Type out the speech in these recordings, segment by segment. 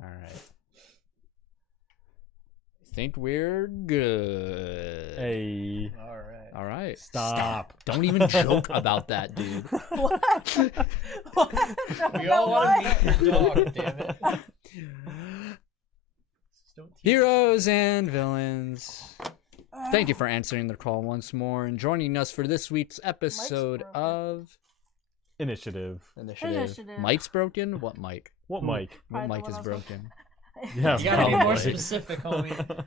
All right. I think we're good. Hey. All right. Stop. Don't even joke about that, dude. What? What? We all want to meet your dog, damn it. Heroes and villains. Thank you for answering the call once more and joining us for this week's episode of Initiative. Mike's broken? What Mike? What Mike? What Probably Mike the is one broken? Yeah, You gotta be more probably. specific, homie.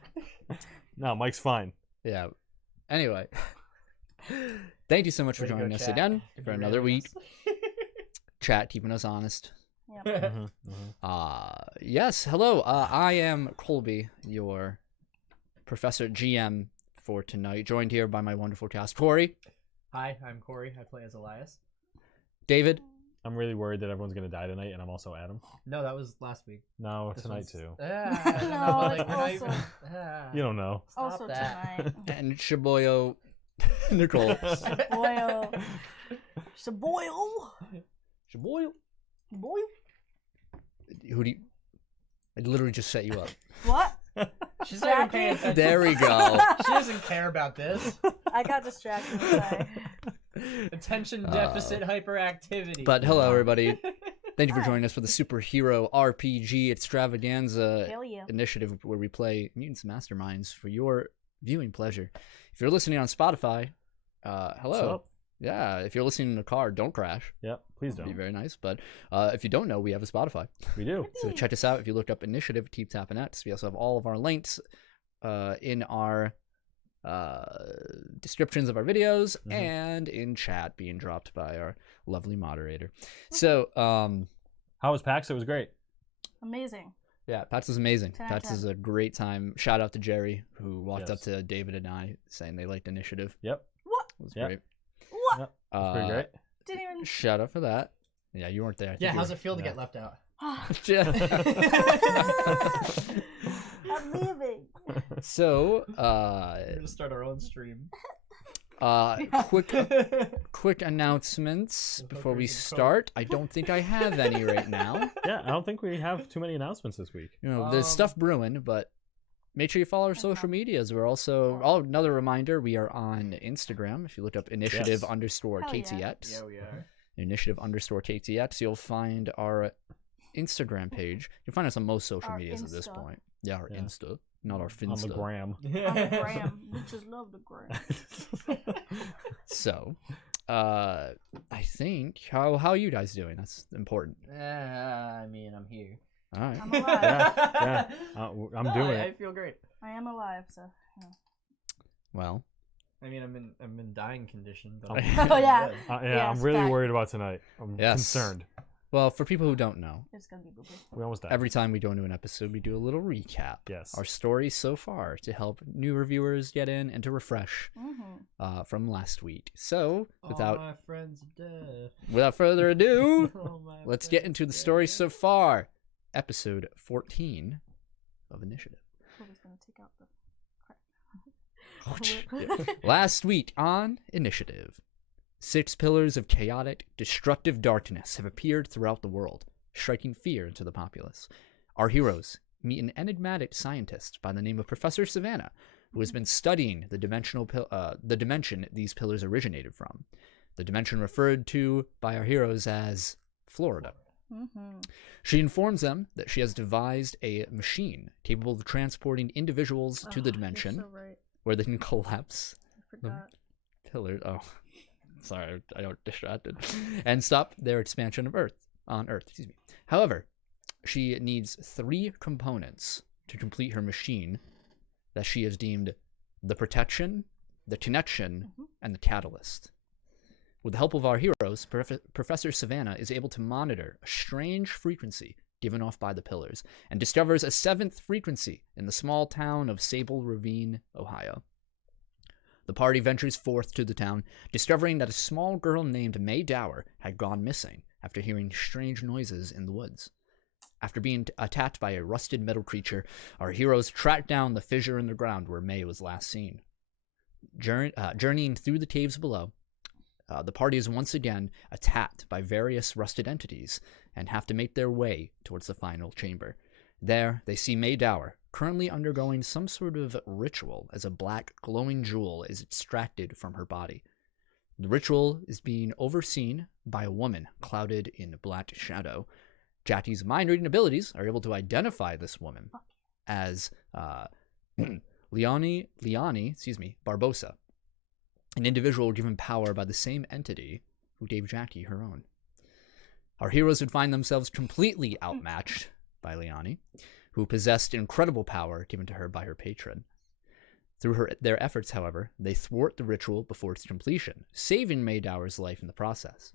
No, Mike's fine. Yeah. Anyway. Thank you so much for Way to go, joining us chat. again If for you another really week. Chat, keeping us honest. Yep. Yes, hello. I am Colby, your Professor GM for tonight, joined here by my wonderful cast. Cory, Hi, I'm Cory. I play as Elias. David, I'm really worried that everyone's gonna die tonight, and I'm also Adam. No, that was last week. No, This tonight one's- too. No, like, it's we're not also- even... You don't know. Stop Also that. tonight. and Shiboyo Nicole. Boil. Boil. Shiboyo? Boil. Who do you... I literally just set you up. What? She's not even paying attention. There we go. She doesn't care about this. I got distracted. Sorry. Attention deficit hyperactivity. But hello, everybody. Thank you for joining us for the superhero RPG extravaganza Hell yeah. initiative where we play Mutants Masterminds for your viewing pleasure. If you're listening on Spotify, hello. What's up? Yeah, if you're listening in a car, don't crash. Yep, please That'd be don't. very nice. But if you don't know, we have a Spotify. We do. So check us out. If you look up Initiative, keeptappinx. We also have all of our links in our descriptions of our videos and in chat being dropped by our lovely moderator. So, How was PAX? It was great. Amazing. yeah, PAX is amazing. 10 out of PAX is 10. a great time. Shout out to Jerry, who walked up Yes. to David and I saying they liked Initiative. Yep. What? It was Yep. great. What? Yep. It was pretty great. Didn't even. Shout out for that. Yeah, you weren't there. I think yeah, you how's were- it feel to yeah. get left out? I'm leaving. So, We're gonna start our own stream. quick announcements Hope before we everything's start. I don't think I have any right now. Yeah, I don't think we have too many announcements this week. You know, there's stuff brewing, but make sure you follow our social medias. We're also, another reminder, we are on Instagram. If you look up initiative Yes. Hell yeah. _KTX, Yeah, we are. initiative _KTX, you'll find our Instagram page. You'll find us on most social Our medias at this Insta. point. Yeah, our Yeah. Insta, not our On Finsta. the gram. On the gram. Bitches love the gram. So, I think, how are you guys doing? That's important. I mean, I'm here. All right. I'm alive. Yeah. I'm No, doing I it. feel great. I am alive, so. Well, I mean, I'm in dying condition. But Oh, I'm yeah. good. Yeah, Yes, I'm really fact. worried about tonight. I'm Yes. concerned. well, for people who don't know, It's gonna be boo boo. We almost died. every time we go into an episode, we do a little recap. Yes. Our story so far to help new reviewers get in and to refresh Mm-hmm. from last week. So, All my friends are dead. without further ado, All my let's get friends into the are story dead. so far. Episode 14 of Initiative. Kobe's gonna take out the Last week on Initiative, 6 pillars of chaotic, destructive darkness have appeared throughout the world, striking fear into the populace. Our heroes meet an enigmatic scientist by the name of Professor Savannah, who has been studying the dimension these pillars originated from. The dimension referred to by our heroes as Florida. Mm-hmm. She informs them that she has devised a machine capable of transporting individuals to the dimension You're so right. where they can collapse I forgot. pillars. Oh, sorry, I got distracted. And stop their expansion of Earth. Excuse me. However, she needs 3 components to complete her machine that she has deemed the protection, the connection, and the catalyst. With the help of our heroes, Professor Savannah is able to monitor a strange frequency given off by the pillars and discovers a 7th frequency in the small town of Sable Ravine, Ohio. The party ventures forth to the town, discovering that a small girl named May Dower had gone missing after hearing strange noises in the woods. After being attacked by a rusted metal creature, our heroes track down the fissure in the ground where May was last seen. Journeying through the caves below, the party is once again attacked by various rusted entities and have to make their way towards the final chamber. There, they see May Dower, currently undergoing some sort of ritual as a black glowing jewel is extracted from her body. The ritual is being overseen by a woman clouded in black shadow. Jackie's mind-reading abilities are able to identify this woman as Liani Barbosa, an individual given power by the same entity who gave Jackie her own. Our heroes would find themselves completely outmatched by Liani, who possessed incredible power given to her by her patron. Through their efforts, however, they thwart the ritual before its completion, saving May Dower's life in the process.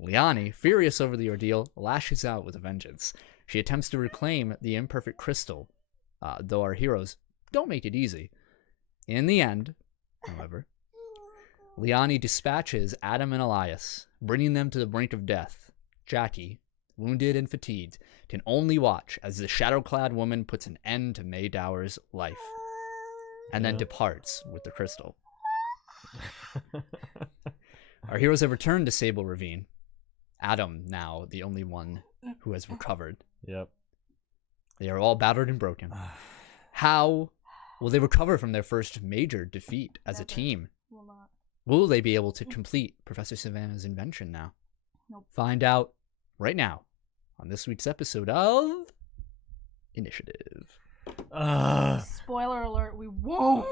Liani, furious over the ordeal, lashes out with a vengeance. She attempts to reclaim the imperfect crystal, though our heroes don't make it easy. In the end, however, Liani dispatches Adam and Elias, bringing them to the brink of death. Jackie, wounded and fatigued, can only watch as the shadow-clad woman puts an end to May Dower's life, and then departs with the crystal. Our heroes have returned to Sable Ravine. Adam, now the only one who has recovered. Yep. They are all battered and broken. How will they recover from their first major defeat as a team? Will not. Will they be able to complete Professor Savannah's invention now? Nope. Find out right now on this week's episode of Initiative. Spoiler alert, we won't.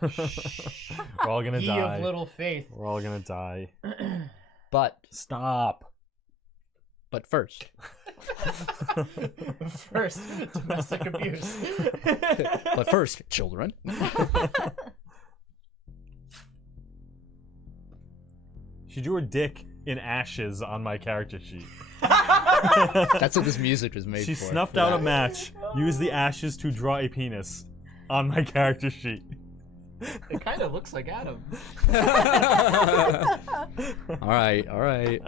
We're all gonna Ye die. of little faith. We're all gonna die. But Stop. first, First, domestic abuse. but first, children. She drew a dick in ashes on my character sheet. That's what this music was made She for. snuffed out a match, used the ashes to draw a penis on my character sheet. It kind of looks like Adam. All right.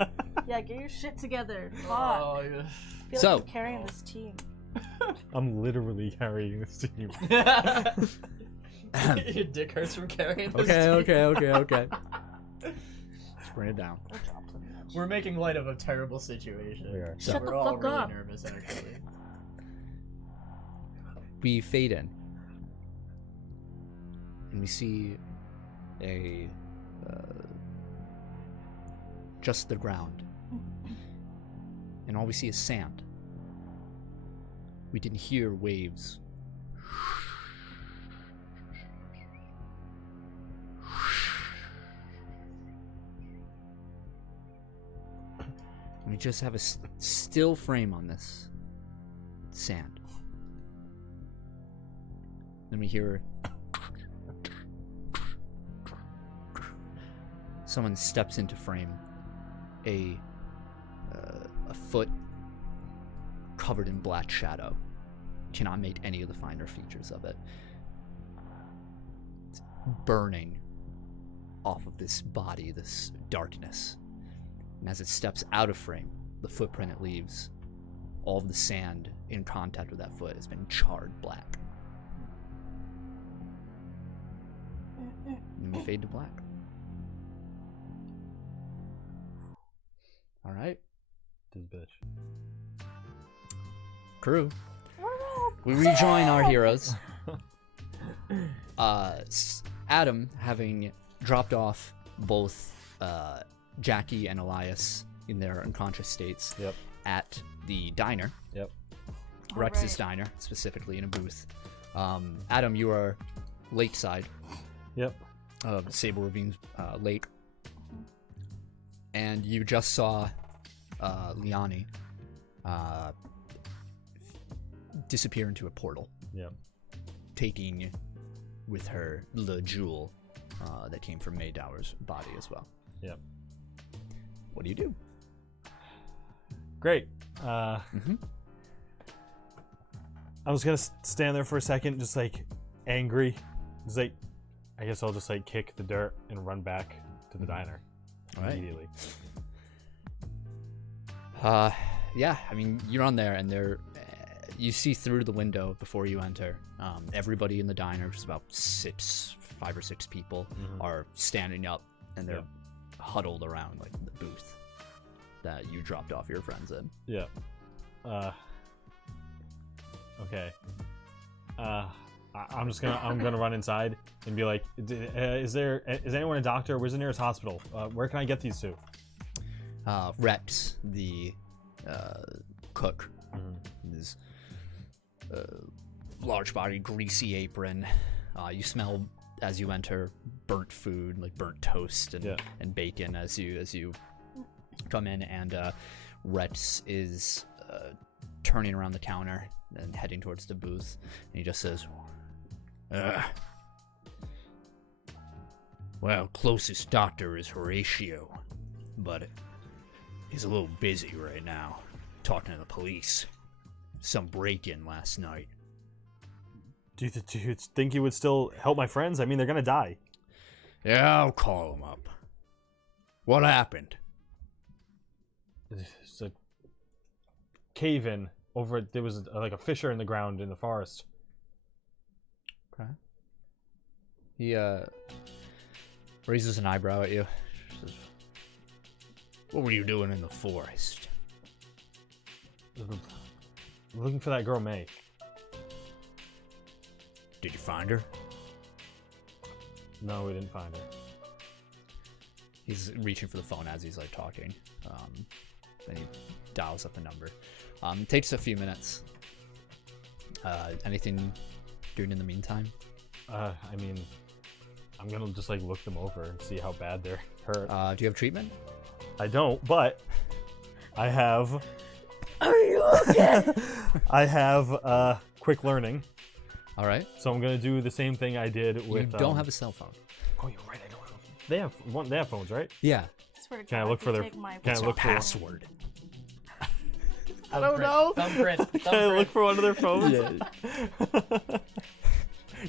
Yeah, get your shit together. Fuck. Oh, yeah. I feel So- like I'm carrying this team. I'm literally carrying this team. Your dick hurts from carrying this Okay. Let's bring it down. Or drop them. We're making light of a terrible situation. We are. So- Shut We're the all fuck really up. nervous, actually. We fade in, and we see just the ground, and all we see is sand. We didn't hear waves. We just have a still frame on this sand. Then we hear someone steps into frame. A foot covered in black shadow. Cannot make any of the finer features of it. It's burning off of this body, this darkness. And as it steps out of frame, the footprint it leaves, all of the sand in contact with that foot has been charred black. And we fade to black. All right, This bitch. crew. We rejoin our heroes. Adam, having dropped off both Jackie and Elias in their unconscious states Yep. at the diner, Yep. Rex's diner, specifically in a booth. Adam, you are lakeside Yep. of Sable Ravine Lake, and you just saw Liani disappear into a portal, Yep. taking with her the jewel that came from May Dower's body as well. Yep. What do you do? Great. Mm-hmm. I was gonna stand there for a second, just like angry. Just like, I guess I'll just like kick the dirt and run back to the diner All right. immediately. Yeah, I mean, you're on there, and you see through the window before you enter. Everybody in the diner, which is about 5 or 6 people, are standing up, and they're huddled around like the booth that you dropped off your friends in. Yeah. Okay. I'm gonna run inside and be like, is anyone a doctor? Where's the nearest hospital? Where can I get these to? Rex, the cook, his large body, greasy apron. You smell as you enter burnt food, like burnt toast and bacon as you come in, and Rex is turning around the counter and heading towards the booth, and he just says, well, closest doctor is Horatio, but he's a little busy right now, talking to the police. Some break-in last night. Do you think you would still help my friends? I mean, they're gonna die. Yeah, I'll call him up. What happened? It's a cave-in over. There was like a fissure in the ground in the forest. Okay. He raises an eyebrow at you. Says, what were you doing in the forest? Looking for that girl May. Did you find her? No, we didn't find her. He's reaching for the phone as he's like talking. Then he dials up the number. It takes a few minutes. Anything doing in the meantime? I mean, I'm gonna just like look them over and see how bad they're hurt. Do you have treatment? I don't, but I have. Are you okay? I have quick learning. All right. So I'm gonna do the same thing I did with. You don't have a cell phone. Oh, you're right. I don't have. They have phones, right? Yeah. Swear to Can I God, look for their? take my Can I look for? Password. I don't know. Thumbprint. Can I look for one of their phones? Yeah.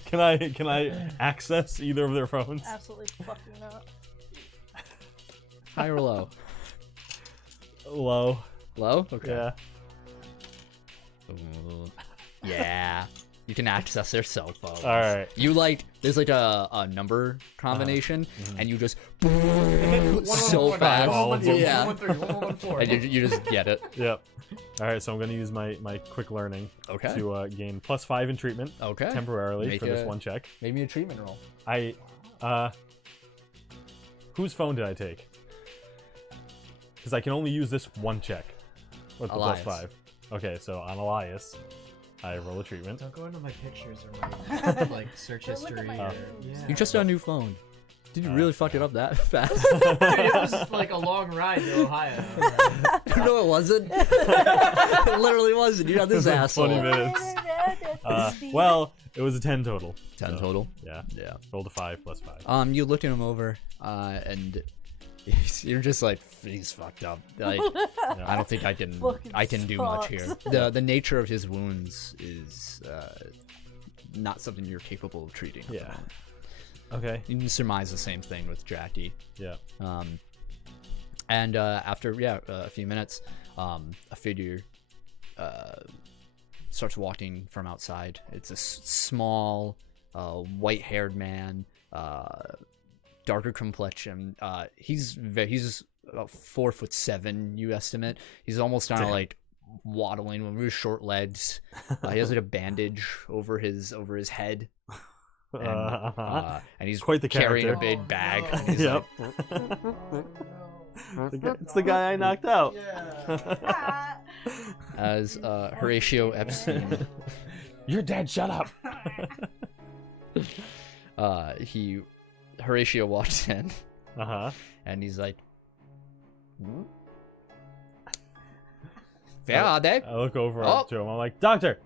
Can I access either of their phones? Absolutely fucking not. High or low? Low. Low? Okay. Yeah. Yeah. You can access their cell phone. All right. You there's like a number combination, and you just so 114, fast. All of them. Yeah. 113, 114. And you just get it. Yep. All right. So I'm gonna use my quick learning Okay. to gain +5 in treatment Okay. temporarily Make for this a- one check. Maybe a treatment roll. Whose phone did I take? Because I can only use this one check with the Elias. +5. Okay, so on Elias, I roll a treatment. Don't go into my pictures or my like search Don't look at history. my Or, pictures. yeah. You just got a new phone. Did you really fuck it up that fast? Dude, it was like a long ride to Ohio. No, it wasn't. It literally wasn't. You got this Like asshole. 20 minutes. Well, it was a 10 total. 10 so, total. Yeah. Yeah. Rolled a 5 +5. You looking him over, and you're just like, he's fucked up. Like, I don't think I can Fucking do much sucks. here. The nature of his wounds is not something you're capable of treating. Yeah. Okay. You can surmise the same thing with Jackie. Yeah. And after a few minutes, a figure starts walking from outside. It's a small, white-haired man, darker complexion. He's about 4'7", you estimate. He's almost kind of like waddling with his short legs. He has like a bandage over his head. And he's Quite the carrying a character. big bag. no. He's Yep. It's the guy I knocked out. Yeah. as Horatio Epstein. You're dead. Shut up. Horatio walks in And he's like, "Where are they?" I look over Oh. to him. I'm like, Doctor.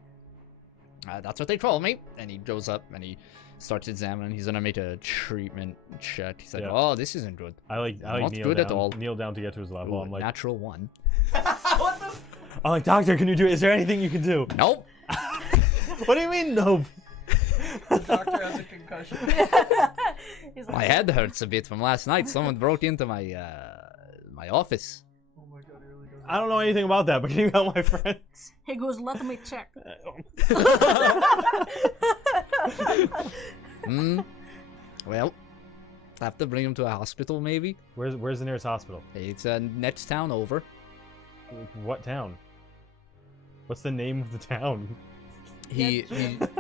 That's what they told me. And he goes up and he starts examining. He's gonna make a treatment check. He's like, Yeah. "Oh, this isn't good." I like Not kneel good down. at all. Kneel down to get to his level. Ooh, I'm like, natural 1. What the? I'm like, Doctor, can you do it? Is there anything you can do? Nope. What do you mean, no? The doctor has a concussion. He's My head hurts a bit from last night. Someone broke into my office. Oh my god, he really does. I don't know anything about that, but can you help my friends? He goes, let me check. Well, have to bring him to a hospital, maybe. Where's the nearest hospital? It's next town over. What town? What's the name of the town? He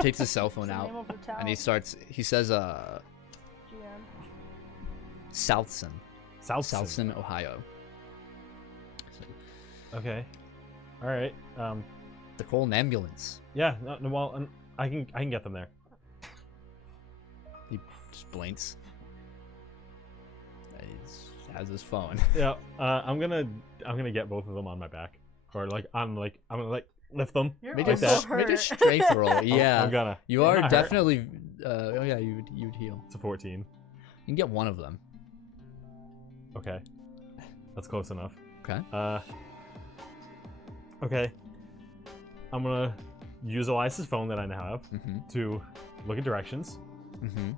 takes his cell phone What's the out name of the town? and he says GM. Southson, Southson. Ohio. Okay. All right. They're calling an ambulance. Yeah. No, well, I can get them there. He just blinks. He has his phone. Yeah. I'm gonna get both of them on my back, or I'm gonna lift them. You're Make Like also that. Make a hurt. strength roll. Yeah. I'm gonna. You I'm are not hurt. definitely. Oh yeah, you'd heal. It's a 14. You can get one of them. Okay. That's close enough. Okay. Okay. I'm gonna use Elias's phone that I now have Mm-hmm. to look at directions, Mm-hmm.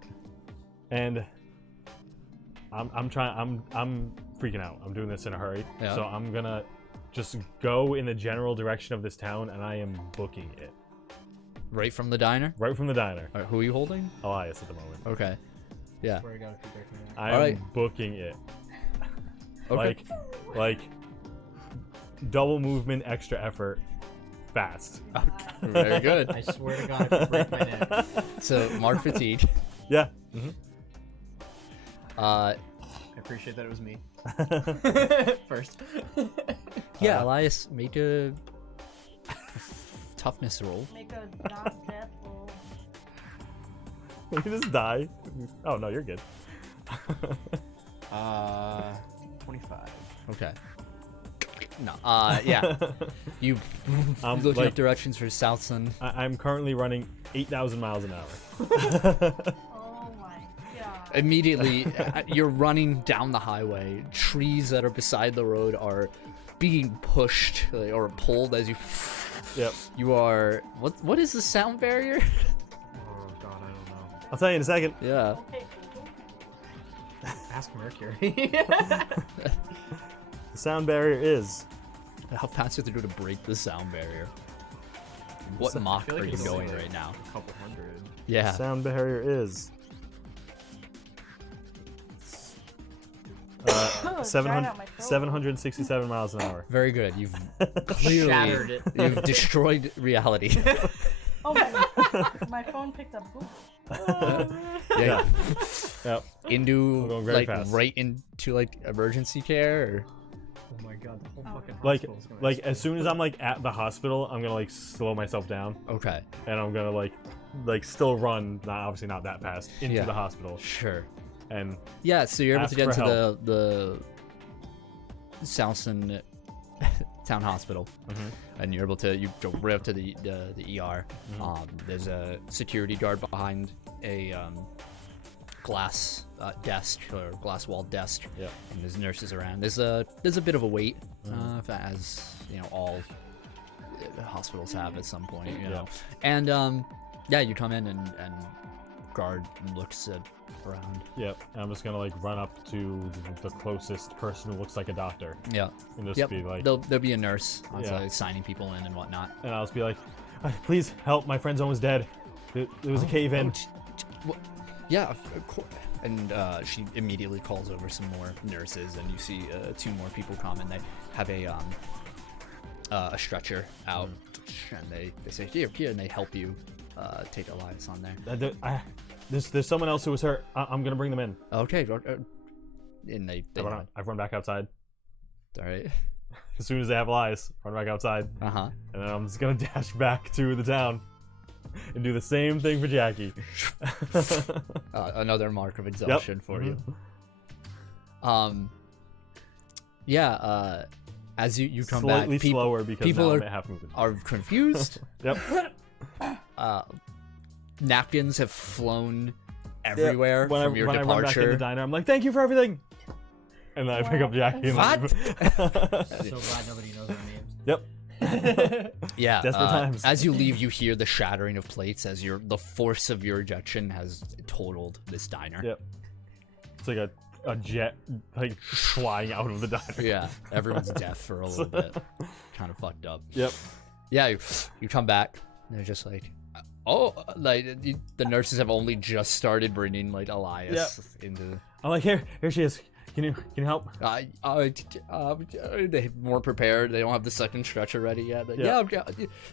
and I'm freaking out. I'm doing this in a hurry, Yeah. so I'm gonna just go in the general direction of this town, and I am booking it Right from the diner. right from the diner. All right, who are you holding? Elias at the moment. Okay. Yeah. Swear to God, if you break me down. I am Alright. booking it. Okay. Like double movement, extra effort, fast. Very good. I swear to God, if you break my neck. So mark fatigue. Yeah. I appreciate that it was me. First. Yeah, Elias, make a toughness roll. Make a non-death roll. You just die. Oh no, you're good. 25. Okay. No. Yeah. You looking like- up directions for Southson. I'm currently running 8,000 miles an hour. Oh my god. Immediately, you're running down the highway. Trees that are beside the road are being pushed or pulled as you. Yep. You are. What is the sound barrier? Oh God, I don't know. I'll tell you in a second. Yeah. Okay, Google. Ask Mercury. The sound barrier is. How fast do you have to do to break the sound barrier? What I Mach feel like are you it's only going like right now? A couple hundred. Yeah. Sound barrier is. Dried out my throat. 767 miles an hour. Very good. You've clearly Shattered it. you've destroyed reality. Oh my phone picked up Google. Yeah. Yep. Into We're going very like fast. right into like emergency care. Or... Oh my God, the whole fucking Like, hospital's gonna like explode. as soon as I'm like at the hospital, I'm gonna like slow myself down, Okay. and I'm gonna like still run. Obviously not that fast into Yeah. the hospital, Sure. and Yeah. So you're able Ask to get for to the Southson Town Hospital, and you're able to you go right up to the ER. There's a security guard behind a glass desk or glass wall desk. Yeah. And there's nurses around. There's a bit of a wait, as you know all hospitals have at some point. You know. And yeah, you come in and guard looks around. yep. I'm just gonna like run up to the closest person who looks like a doctor, Yeah. and just Yep. be like, There'll be a nurse Yeah. signing people in and whatnot. and I'll just be like, please help, my friend's almost dead. There was a cave in. Yeah, of course. And she immediately calls over some more nurses, and you see two more people come, and they have a stretcher out, and they say here, and they help you take Elias on there. There's someone else who was hurt. I'm gonna bring them in. Okay, and they I run back outside. all right. As soon as they have Elias, run back outside, Uh-huh. and then I'm just gonna dash back to the town and do the same thing for Jackie. Another mark of exhaustion for you. Yeah, as you come Slightly back, people slower because people now I'm are- at half movement. are confused. Yep. Napkins have flown everywhere when from your I run back in the departure. diner, I'm like, thank you for everything. And then I pick up Jackie and What? leave. So glad nobody knows our names. Yep. Yeah, Desperate times. as you leave, you hear the shattering of plates as the force of your ejection has totaled this diner. Yep. It's like a jet like flying out of the diner. Yeah, everyone's deaf for a little bit. Kind of fucked up. Yep. Yeah, you come back, and they're just like, oh, like the nurses have only just started bringing like Elias into. I'm like, here she is. Can you help? They weren't prepared. They don't have the second stretcher ready yet. But Yeah.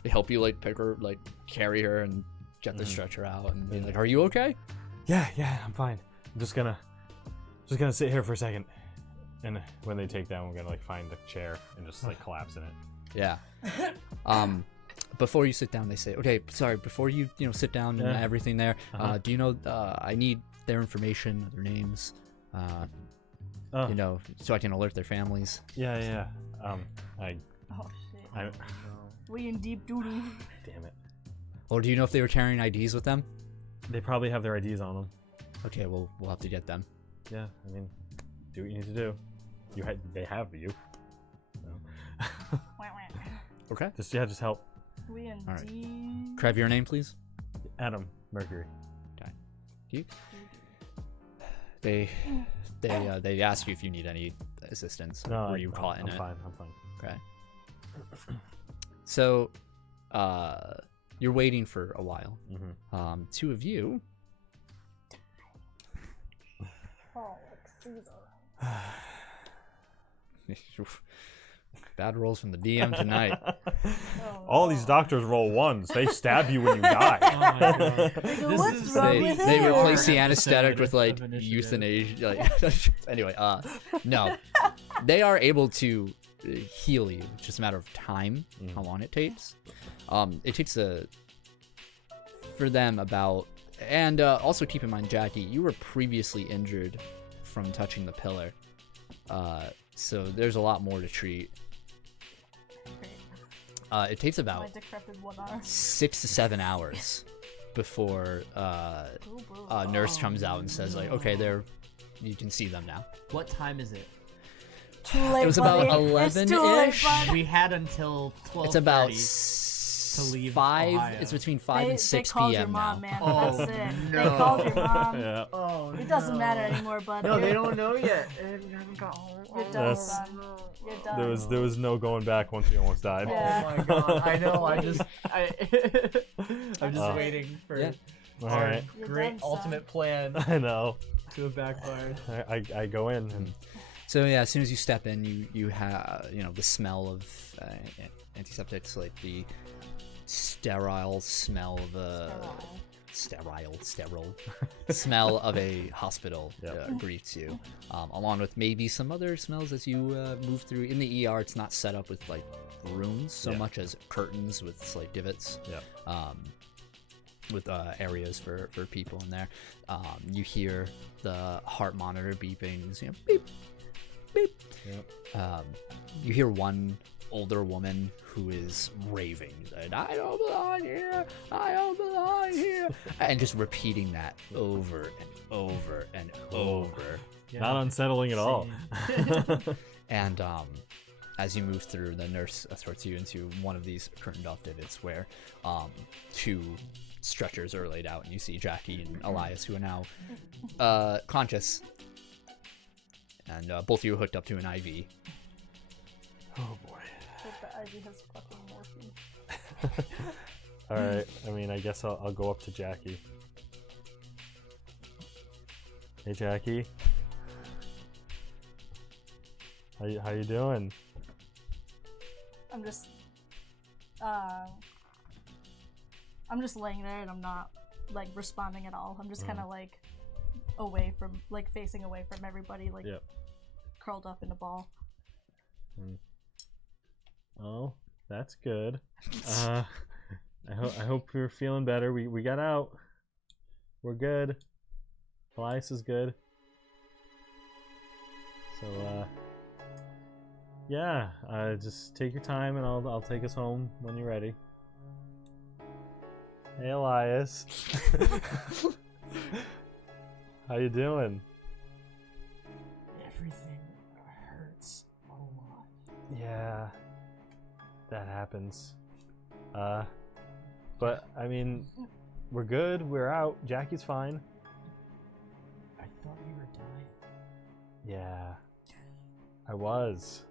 They help you like pick her, like carry her, and get the stretcher out. And be like, "Are you okay?" Yeah, I'm fine. I'm just gonna sit here for a second. And when they take down, we're gonna like find a chair and just like collapse in it. Yeah. Before you sit down, they say, "Okay, sorry. Before you sit down and everything there, do you know? I need their information, their names, so I can alert their families." Yeah. Oh shit. We in deep doo-doo. Damn it. Or do you know if they were carrying IDs with them? They probably have their IDs on them. Okay, well, we'll have to get them. Yeah, I mean, do what you need to do. They have you. So. Okay. Just help. We in All right. deep. Crab, your name, please. Adam Mercury. You. They ask you if you need any assistance. No, Were you caught in I'm it? fine. I'm fine. Okay. So, you're waiting for a while. Mm-hmm. Two of you. Oh, like Caesar. Bad rolls from the DM tonight. All these doctors roll ones. They stab you when you die. Oh my god. What's wrong with They him? replace the Episode anesthetic with like of initiative. euthanasia. Like, anyway, no, they are able to heal you. It's just a matter of time, how long it takes. It takes for them about, and also keep in mind, Jackie, you were previously injured from touching the pillar, so there's a lot more to treat. It takes My about decrepit one arm. 6 to 7 hours before nurse comes out and says like, okay, you can see them now. What time is it? Too late, It was about buddy. It's too late, 11-ish. bud. We had until 12:30. It's about to leave 5. Ohio. It's between 5 and 6 they called p.m. your mom, now. man. Oh, That's it. no. They called your mom. Yeah. Oh, It doesn't matter anymore, bud. No, they You're- don't know yet. We haven't got home. You're done, That's- son. You're done. There was no going back once we almost died. Yeah. Oh my god, I know. I'm just That's waiting for Yeah. All our right. You're great done, son. ultimate plan I know. to have backfired. I go in and So yeah, as soon as you step in, you have the smell of antiseptics, like the sterile smell of sterile smell of a hospital greets you, along with maybe some other smells as you move through. In the ER, it's not set up with like rooms so much as curtains with like divots. With areas for people in there. You hear the heart monitor beeping, beep, beep. You hear one older woman who is raving, and I don't belong here, and just repeating that over and over and over. not unsettling at all. And as you move through, the nurse escorts you into one of these curtained off divots where 2 stretchers are laid out, and you see Jackie and Elias, who are now conscious, and both of you are hooked up to an IV. Oh boy. But the IV has fucking morphine. All right. I mean, I guess I'll go up to Jackie. Hey, Jackie. How you doing? I'm just laying there and I'm not like responding at all. I'm just kind of like facing away from everybody, like curled up in a ball. Oh, that's good. I hope you're feeling better. We got out. We're good. Elias is good. So yeah, just take your time and I'll take us home when you're ready. Hey, Elias. How you doing? Everything hurts a lot. Yeah, that happens. But I mean, we're good. We're out. Jackie's fine. I thought you were dying. Yeah, I was.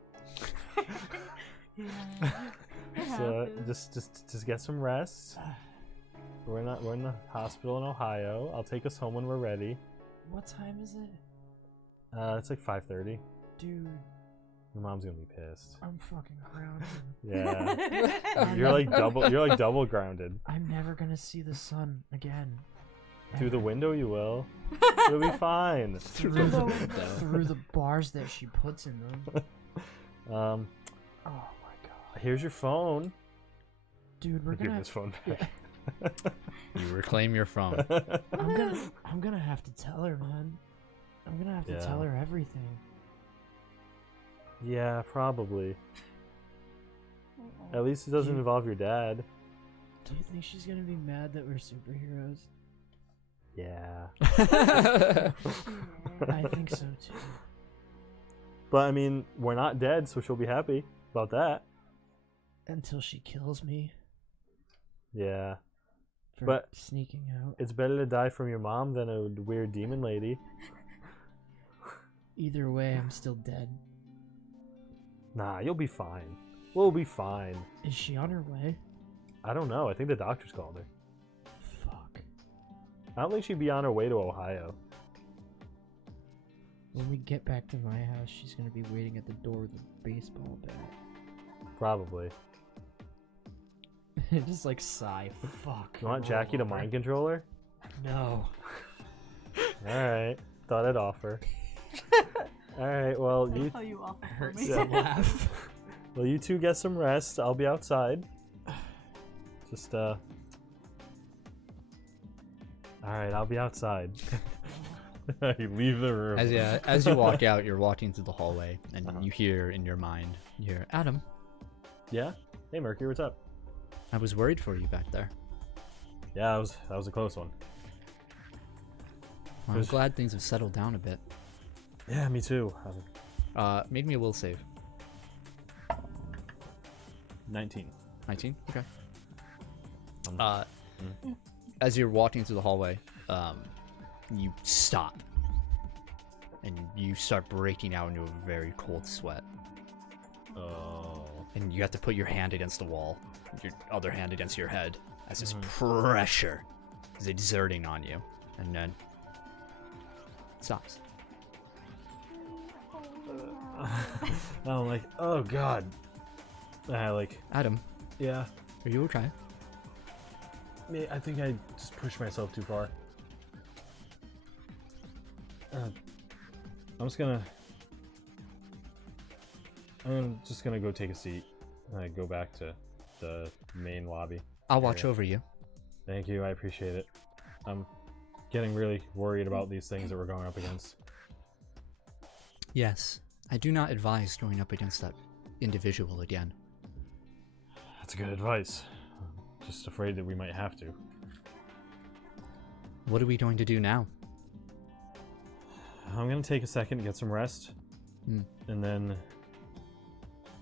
So just get some rest. We're in the hospital in Ohio. I'll take us home when we're ready. What time is it? It's like 5:30. Dude, Your mom's gonna be pissed. I'm fucking grounded. Yeah. You're like double grounded. I'm never gonna see the sun again. Through the window you will. You'll be fine. Through the bars that she puts in them. Oh my god. Here's your phone. Dude, we're Give gonna this phone back. You reclaim your phone. I'm gonna have to tell her, man. I'm gonna have to tell her everything. Yeah, probably. At least it doesn't involve your dad. Do you think she's gonna be mad that we're superheroes? Yeah. I think so too. But I mean, we're not dead, so she'll be happy about that. Until she kills me Yeah. for But- sneaking out. It's better to die from your mom than a weird demon lady. Either way, I'm still dead. Nah, you'll be fine. We'll be fine. Is she on her way? I don't know. I think the doctor's called her. Fuck. I don't think she'd be on her way to Ohio. When we get back to my house, she's gonna be waiting at the door with a baseball bat. Probably. Just like sigh. Fuck. You want Jackie to mind control her? No. Alright. Thought I'd offer. Alright, well, I you tell you awful for Hurts me. to laugh. well, you two get some rest. I'll be outside. Just, Alright, I'll be outside. You leave the room. As you walk out, you're walking through the hallway, and you hear in your mind, Adam, Yeah? Hey, Mercury, what's up? I was worried for you back there. Yeah, that was a close one. I'm glad things have settled down a bit. Yeah, me too. Make me a will save. 19. 19? Okay. As you're walking through the hallway, you stop. And you start breaking out into a very cold sweat. Oh. And you have to put your hand against the wall, your other hand against your head, as this pressure is exerting on you. And then it stops. I'm like, oh god. Adam, Yeah. are you okay? I think I just pushed myself too far. I'm just gonna go take a seat. And go back to the main lobby. I'll watch over you. Thank you, I appreciate it. I'm getting really worried about these things that we're going up against. Yes, I do not advise going up against that individual again. That's good advice. I'm just afraid that we might have to. What are we going to do now? I'm gonna take a second to get some rest. And then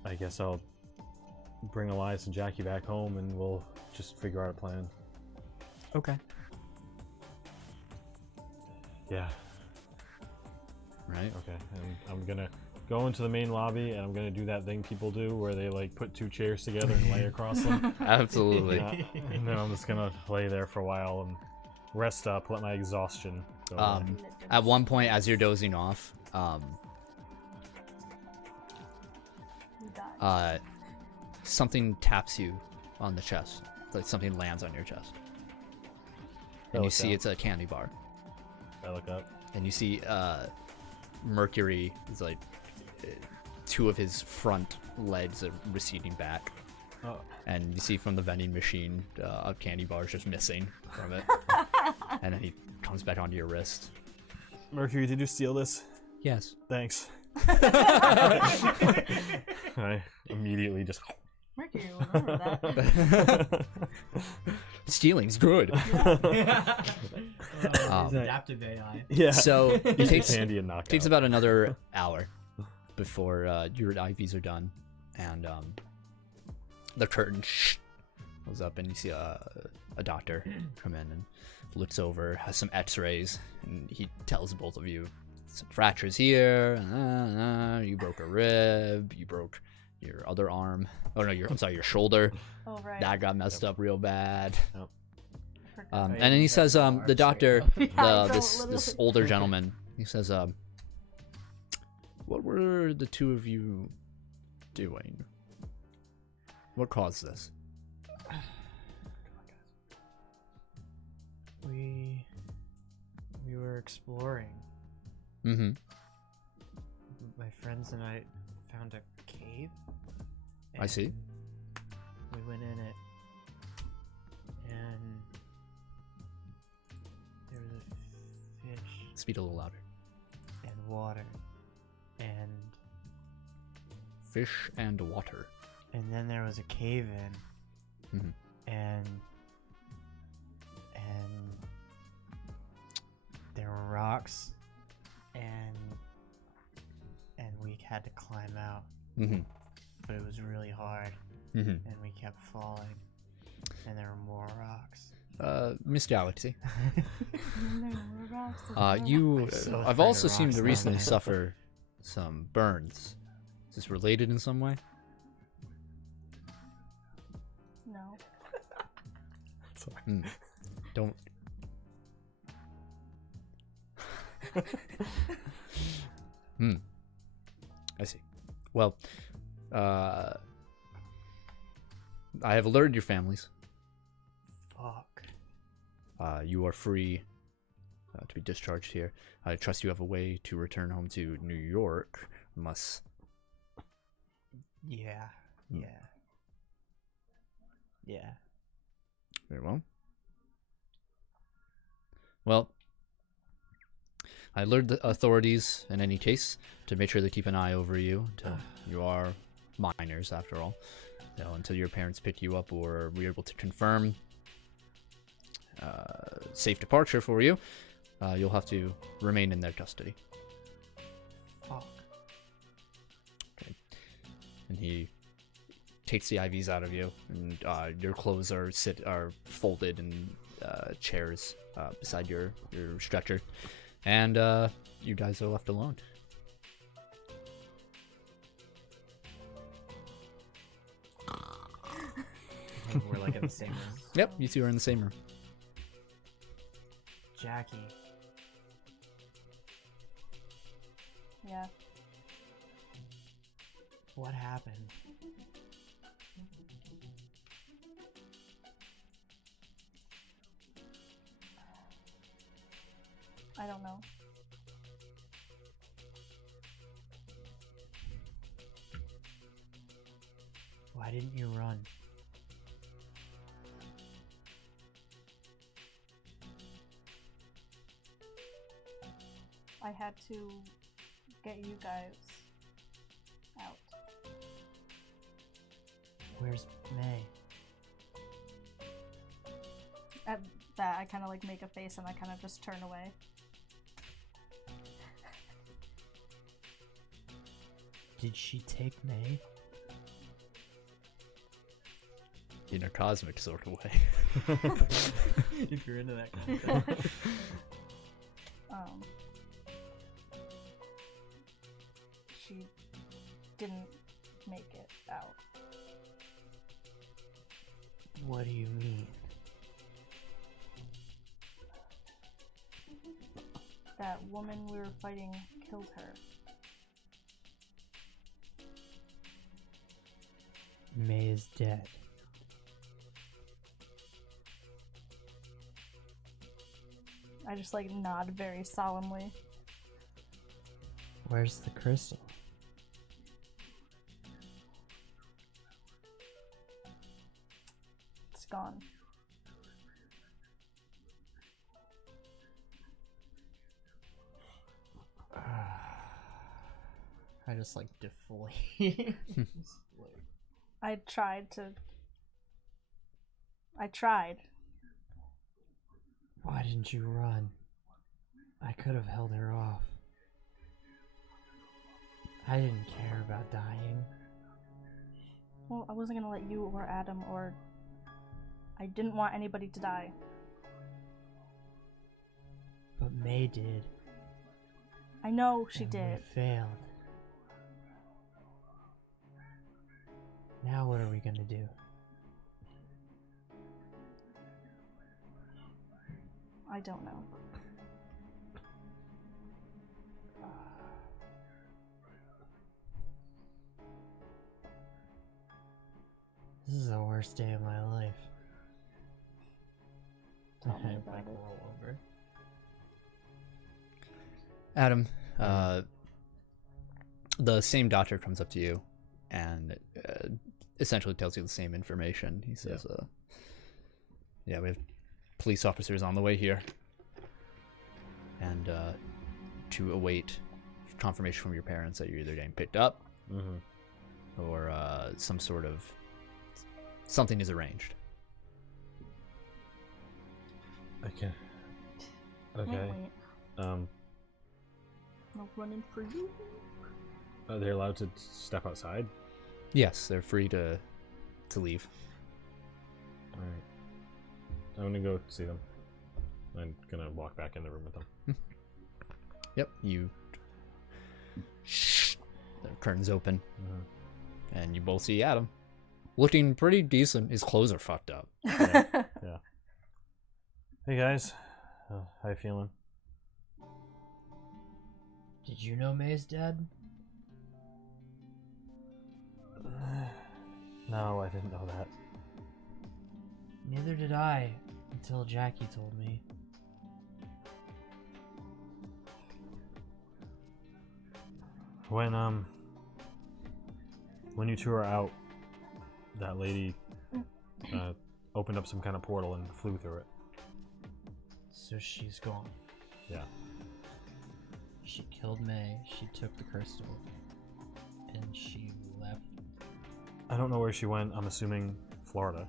I guess I'll bring Elias and Jackie back home and we'll just figure out a plan. Okay. Yeah. Right. Okay. And I'm gonna go into the main lobby and I'm gonna do that thing people do where they like put two chairs together and lay across them. Absolutely. And then I'm just gonna lay there for a while and rest up, let my exhaustion go away. At one point, as you're dozing off, something taps you on the chest. Like something lands on your chest. And you see it's a candy bar. I look up. And you see Mercury is like two of his front legs are receding back. Oh. And you see from the vending machine a candy bar is just missing from it. And then he comes back onto your wrist. Mercury, did you steal this? Yes. Thanks. I immediately just... Mercury will remember that. Stealing's good. Adaptive AI. Yeah. So it takes candy and knockout. takes about another hour before your IVs are done, and the curtain goes up, and you see a doctor come in and looks over, has some X-rays, and he tells both of you some fractures here. You broke a rib. You broke your other arm. Oh no, I'm sorry, your shoulder. Oh, right. That got messed up real bad. Yep. And then he says, the doctor, Yeah, I this don't this literally. older gentleman, he says, what were the two of you doing? What caused this? We were exploring. Mm-hmm. My friends and I found a cave. I see. and We went in it, and there was a fish Speak a little louder. and water, and Fish and water. then there was a cave in, Mhm. and there were rocks, and we had to climb out, Mm-hmm. but it was really hard, Mm-hmm. and we kept falling, and there were more rocks. Miss Galaxy. No, You. I'm so I've afraid also of seemed rocks to now, recently man. suffer some burns. Is this related in some way? No. Hmm. Don't. Hmm. I see. Well, I have alerted your families. Fuck. You are free to be discharged here. I trust you have a way to return home to New York, unless. Yeah. Hmm. Yeah. Very well. Well, I alerted the authorities in any case to make sure they keep an eye over you. You are minors, after all. Until your parents pick you up or we're able to confirm safe departure for you, you'll have to remain in their custody. Fuck. And he takes the IVs out of you, and your clothes are folded in chairs beside your stretcher, and you guys are left alone. We're like in the same room. Yep, you two are in the same room. Jackie. Yeah. What happened? I don't know. Why didn't you run? I had to get you guys out. Where's May? At that, I kind of like make a face and I kind of just turn away. Did she take May? In a cosmic sort of way. If you're into that kind of thing. She didn't make it out. What do you mean? That woman we were fighting killed her. May is dead. I just like nod very solemnly. Where's the crystal? It's gone. I just like deflate. I tried. Why didn't you run? I could have held her off. I didn't care about dying. Well, I wasn't gonna let you or Adam or... I didn't want anybody to die. But May did. I know she and did. We failed. Now what are we gonna do? I don't know. worst day of my life. Tell me I, about like, it. roll over. Adam, the same doctor comes up to you and essentially tells you the same information. He says, yeah, we have police officers on the way here. And to await confirmation from your parents that you're either getting picked up or something is arranged. Okay. Can't Okay. wait. No running for you. Are they allowed to step outside? Yes, they're free to leave. All right. I'm gonna go see them. I'm gonna walk back in the room with them. Yep, you. Shh. The curtains open, and you both see Adam, looking pretty decent. His clothes are fucked up. Yeah. Hey guys, how you feeling? Did you know May's dead? No, I didn't know that. Neither did I, until Jackie told me. When you two were out, that lady opened up some kind of portal and flew through it. So she's gone. Yeah. She killed May, she took the crystal, and she left. I don't know where she went. I'm assuming Florida.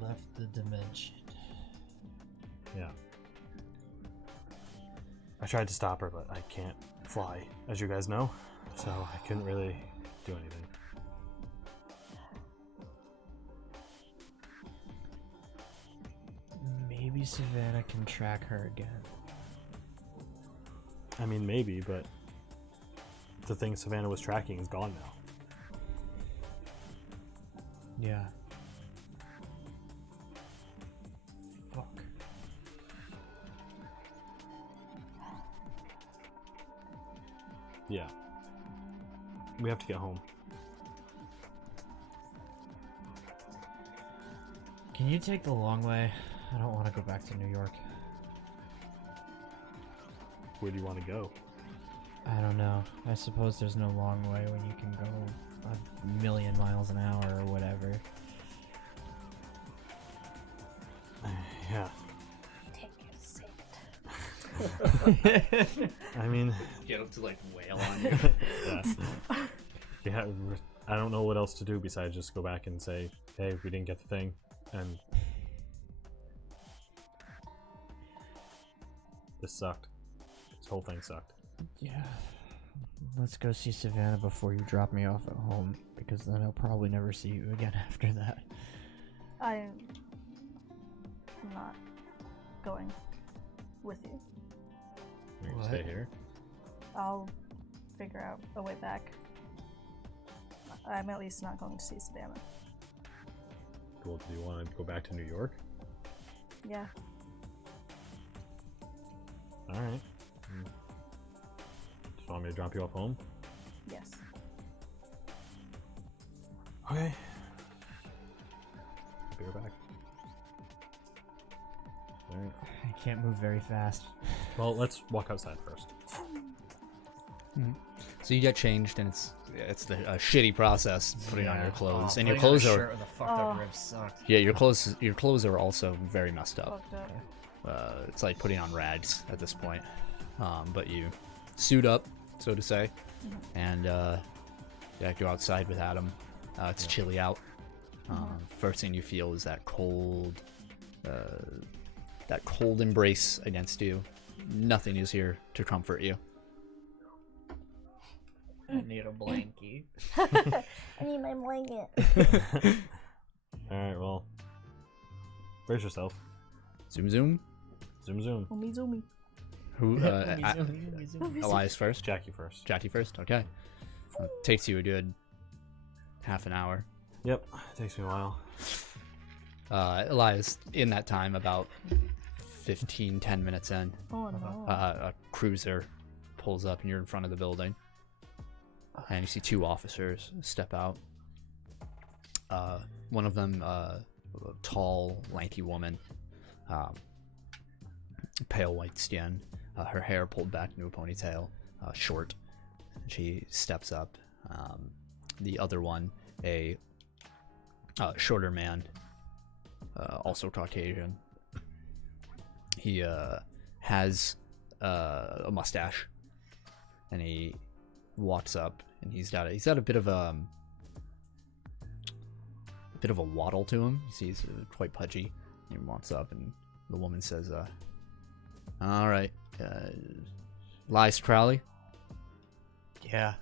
Left the dimension. Yeah. I tried to stop her, but I can't fly, as you guys know, so I couldn't really do anything. Maybe Savannah can track her again. I mean, maybe, but the thing Savannah was tracking is gone now. Yeah. Fuck. Yeah. We have to get home. Can you take the long way? I don't want to go back to New York. Where do you want to go? I don't know. I suppose there's no long way when you can go 1,000,000 miles an hour or whatever. Yeah. Take your seat. I mean, Get him to like wail on you. yeah. Yeah. I don't know what else to do besides just go back and say, hey, we didn't get the thing, and this sucked. This whole thing sucked. Yeah. Let's go see Savannah before you drop me off at home, because then I'll probably never see you again after that. I'm not going with you. You're gonna What? stay here? I'll figure out a way back. I'm at least not going to see Savannah. Cool. Do you want to go back to New York? Yeah. All right. Just want me to drop you off home? Yes. Okay. Be right back. All right. I can't move very fast. Well, let's walk outside first. So you get changed, and it's the shitty process putting on your clothes, and your putting on clothes a are shirt with a fucked up Oh. ribs sucked. yeah, your clothes are also very messed up. Fucked up. It's like putting on rags at this point, but you suit up, so to say, and yeah, go outside with Adam. It's chilly out. First thing you feel is that cold embrace against you. Nothing is here to comfort you. I need a blankie. I need my blanket. All right. Well, brace yourself. Zoom zoom. Zoom zoom. Zoomy zoomy. Who? Elias first. Jackie first. Jackie first. Okay. Takes you a good half an hour. Yep. Takes me a while. Elias, in that time, about 10 minutes in, Oh no. a cruiser pulls up and you're in front of the building. And you see two officers step out. One of them, a tall, lanky woman, pale white skin, her hair pulled back into a ponytail, short. She steps up. The other one, a shorter man, also Caucasian. He has a mustache, and he walks up, and he's got a bit of a waddle to him. He's quite pudgy. He walks up, and the woman says, "All right, Elias Crowley. Yeah.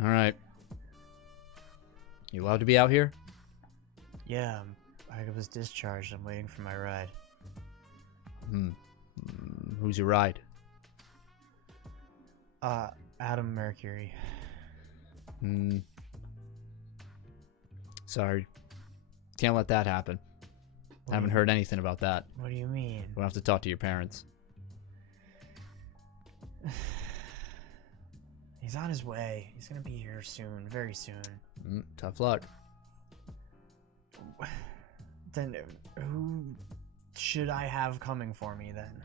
All right. You allowed to be out here?" Yeah, I was discharged. I'm waiting for my ride. Who's your ride? Adam Mercury. Sorry. Can't let that happen. I haven't heard anything about that. What do you mean? We'll have to talk to your parents. He's on his way. He's gonna be here soon, very soon. Tough luck. Then who should I have coming for me then?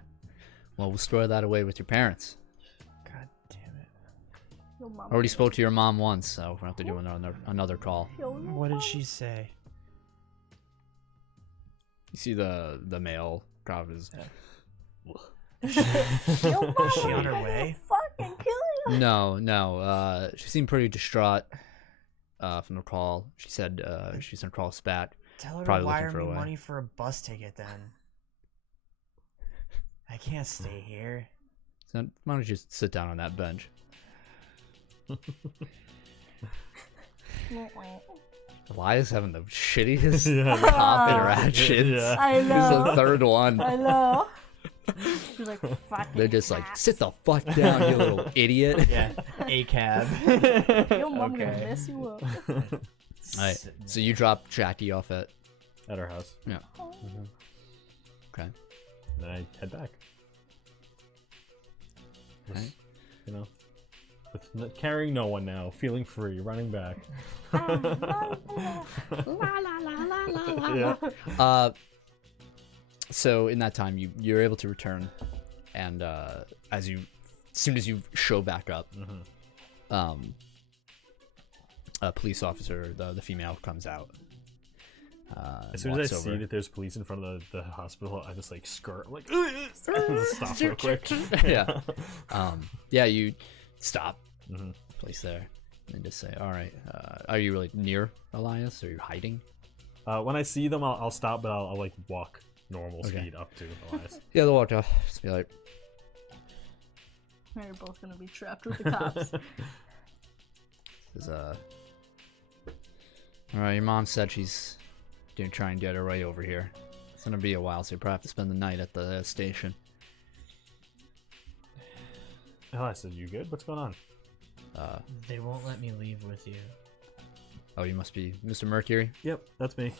Well, we'll store that away with your parents. God damn it. Your mom I already spoke to your mom once, so we'll have to do another call. What did she say? You see the male Croft is... Your mom Is she on her gonna way? fucking kill you. No. She seemed pretty distraught from the call. She said she's gonna call us back. Tell her Probably to looking wire for a me way. money for a bus ticket then. I can't stay here. So why don't you just sit down on that bench? Elias having the shittiest cop interactions. Yeah. I This is the know. third one. I know. She's like, fucking They're just like, crap. sit the fuck down, you little idiot. Yeah, a cab. Your mom gonna Okay. mess you up. Alright, so you drop Jackie off at... At our house. Yeah. Oh. Okay. And then I head back. Just, Right. You know, with carrying no one now, feeling free, running back. Yeah. So in that time, you're able to return, and as soon as you show back up, a police officer, the female, comes out. As soon as I walks see over. that there's police in front of the hospital, I just like skirt. I'm like, just stop real quick. Yeah. Yeah, you stop, Mhm. place there, and then just say, "All right, are you really near Elias? Or are you hiding?" When I see them, I'll stop, but I'll like walk normal Okay. speed up to Elias. Yeah, they'll walk up. Just be like, You're both gonna be trapped with the cops. "All right, your mom said she's gonna try and get her way over here. It's gonna be a while, so you probably have to spend the night at the station." Elias said, "You good? What's going on?" They won't let me leave with you. Oh, you must be Mr. Mercury. Yep, that's me.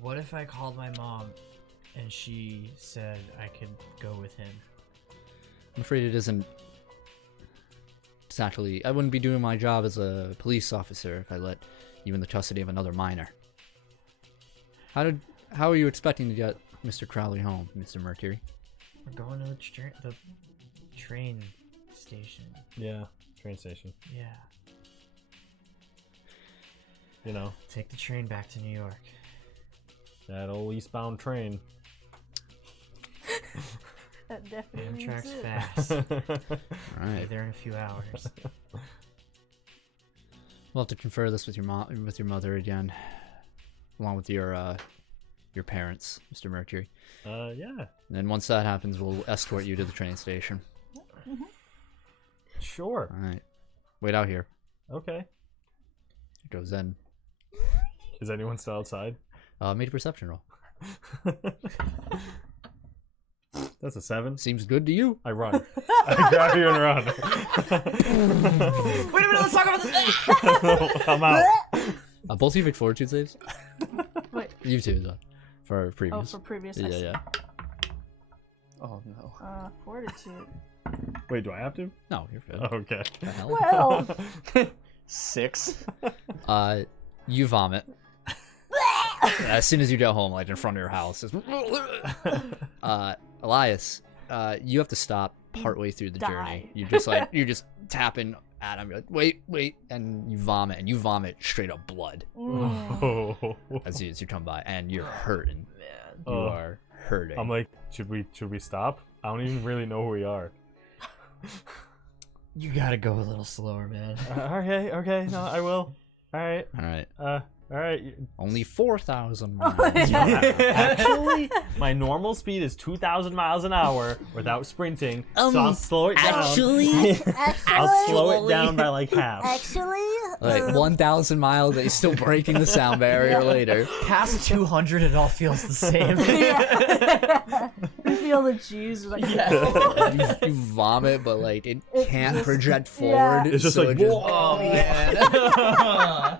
What if I called my mom and she said I could go with him? I'm afraid it isn't exactly. I wouldn't be doing my job as a police officer if I let you in the custody of another minor. How are you expecting to get Mr. Crowley home, Mr. Mercury? We're going to the train station. Yeah, train station. Yeah. You know, Take the train back to New York. that old eastbound train. That definitely Amtrak's is it. fast. All Be right. there in a few hours. We'll have to confer this with your mother again, along with your parents, Mr. Mercury. Yeah, And then once that happens, we'll escort you to the train station. sure. All right. Wait out here. Okay. It goes in. Is anyone still outside? Made a perception roll. That's a 7. Seems good to you. I run. I grab you and run. Wait a minute, let's talk about this! I'm out. Both of you make fortitude saves. Wait. You two, for Oh, previous. for previous. I Yeah, see. yeah. Oh no. Fortitude. Wait, do I have to? No, you're good. Okay. The hell? Well, 6. You vomit. As soon as you get home, like in front of your house. Elias, you have to stop partway through the journey. You're just tapping at him. You're like, wait, and you vomit straight up blood as you come by, and you're hurting. Man, you are hurting. I'm like, should we stop? I don't even really know who we are. You gotta go a little slower, man. Okay, no, I will. All right. Only 4,000 miles. Actually, my normal speed is 2,000 miles an hour without sprinting, so I'll slow it down. I'll slow it down by like half. Like 1,000 miles, but you're still breaking the sound barrier later. Past 200, it all feels the same. You feel the cheese. Like, you vomit, but like it can't project forward. It's just so like, oh man.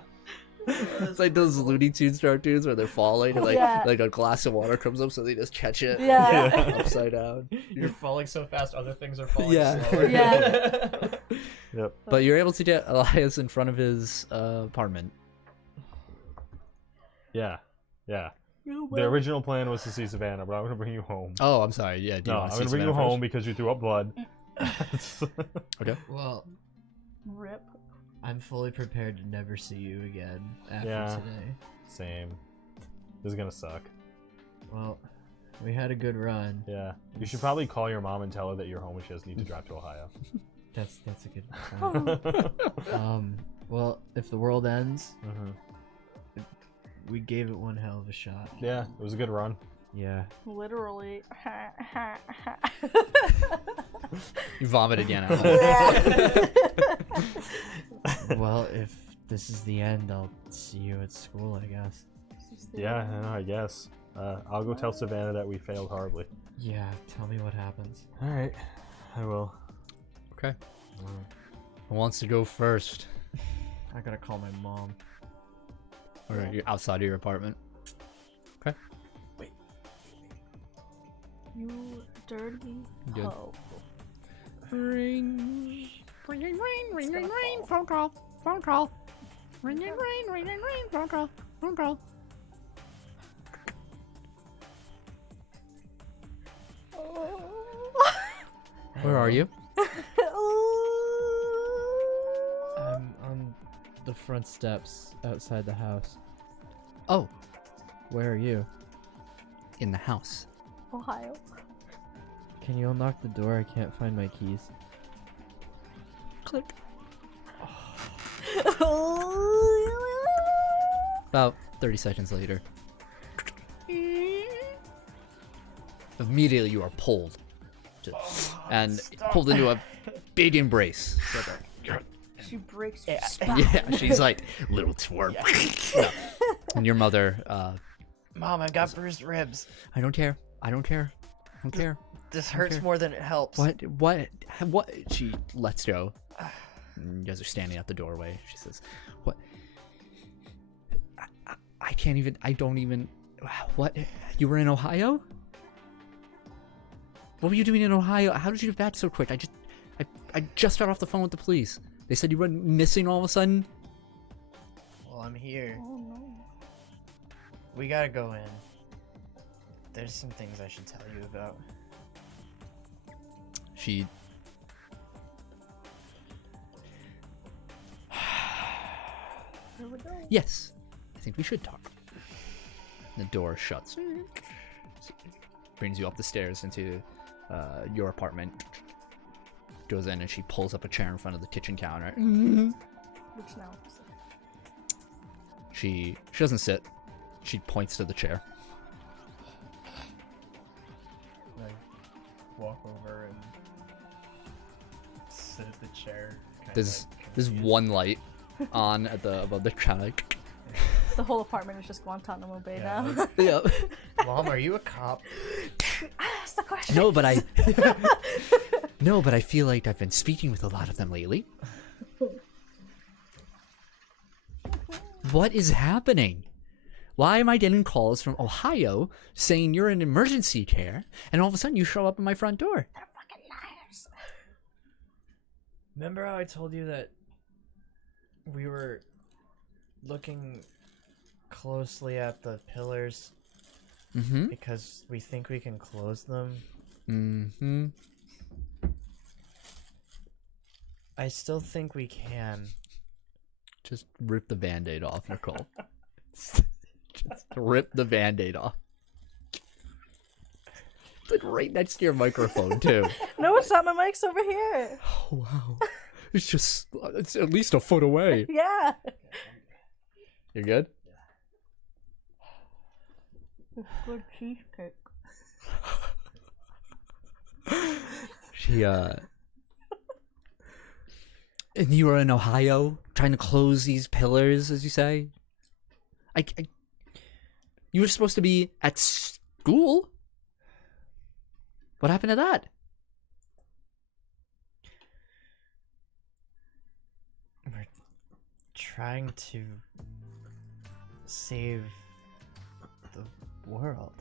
It's like those Looney Tunes cartoons where they're falling and like a glass of water comes up, so they just catch it upside down. You're falling so fast, other things are falling slower. Yep. But you're able to get Elias in front of his apartment. Yeah. The original plan was to see Savannah, but I'm gonna bring you home. Oh, I'm sorry. Yeah. I'm gonna bring you home because you threw up blood. Okay. Well, rip. I'm fully prepared to never see you again after today. Same. This is gonna suck. Well, we had a good run. Yeah. You should probably call your mom and tell her that you're home and she doesn't need to drive to Ohio. That's a good point. Well, if the world ends, we gave it one hell of a shot. Yeah, it was a good run. Yeah. Literally. You vomit again. At Well, if this is the end, I'll see you at school, I guess. Yeah, I guess. I'll go tell Savannah that we failed horribly. Yeah, tell me what happens. Alright, I will. Okay. Who wants to go first? I gotta call my mom. Or you're outside of your apartment? Okay. You dirty Good. hoe. Ring, phone call, ring, phone call. Where are you? I'm on the front steps outside the house. Oh, Where are you? in the house. Ohio. Can you unlock the door? I can't find my keys. Click. About 30 seconds later. Immediately you are pulled. And pulled into a big embrace. She breaks. Yeah, she's like, little twerp. Yeah. And your mother, Mom, I've got bruised ribs. I don't care. This hurts more than it helps. What? She lets go. And you guys are standing at the doorway. She says, what? I can't even, I don't even, what? You were in Ohio? What were you doing in Ohio? How did you get back so quick? I just got off the phone with the police. They said you went missing all of a sudden. Well, I'm here. Oh no. We gotta go in. There's some things I should tell you about. She... Here we go. Yes, I think we should talk. The door shuts. Brings you up the stairs into your apartment. Goes in and she pulls up a chair in front of the kitchen counter. Which now? She doesn't sit. She points to the chair. I walk over and sit at the chair. There's one light on at the above the counter. The whole apartment is just Guantanamo Bay Yeah. now. Yep. Mom, are you a cop? Ask the question. No, but I feel like I've been speaking with a lot of them lately. What is happening? Why am I getting calls from Ohio saying you're in emergency care, and all of a sudden you show up at my front door? They're fucking liars. Remember how I told you that we were looking closely at the pillars Mm-hmm. because we think we can close them. Mm-hmm. I still think we can. Just rip the Band-Aid off, Nicole. Just rip the Band-Aid off. Like right next to your microphone, too. No, it's not. My mic's over here. Oh, wow. It's at least a foot away. Yeah. You're good? Good cheesecake. She, and you were in Ohio trying to close these pillars, as you say? You were supposed to be at school? What happened to that? We're trying to save the world.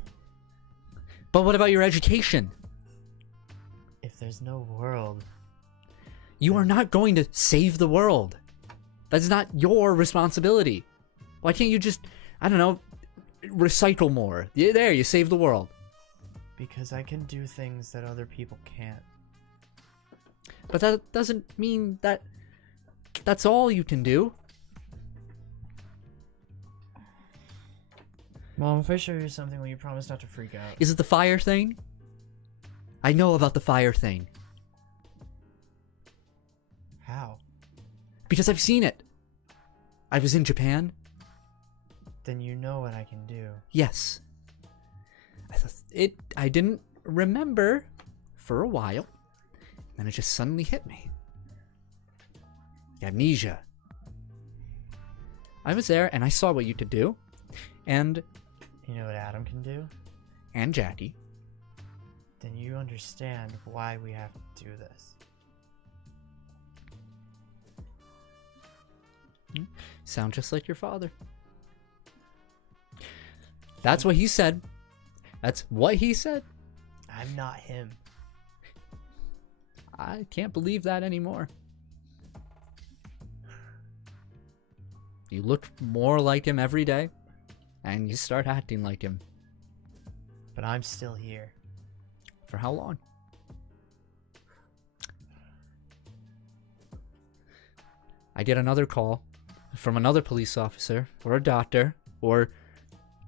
But what about your education? If there's no world, You are not going to save the world. That's not your responsibility. Why can't you just, I don't know, recycle more? There, you save the world. because I can do things that other people can't. But that doesn't mean that that's all you can do. Mom, if I show you something, will you promise not to freak out? Is it the fire thing? I know about the fire thing. How? Because I've seen it. I was in Japan. Then you know what I can do. Yes. I didn't remember for a while. Then it just suddenly hit me. Amnesia. I was there and I saw what you could do. And You know what Adam can do? Jackie. Then you understand why we have to do this. Sound just like your father. That's what he said. That's what he said. I'm not him. I can't believe that anymore. You look more like him every day, and you start acting like him. But I'm still here. For how long? I get another call from another police officer, or a doctor, or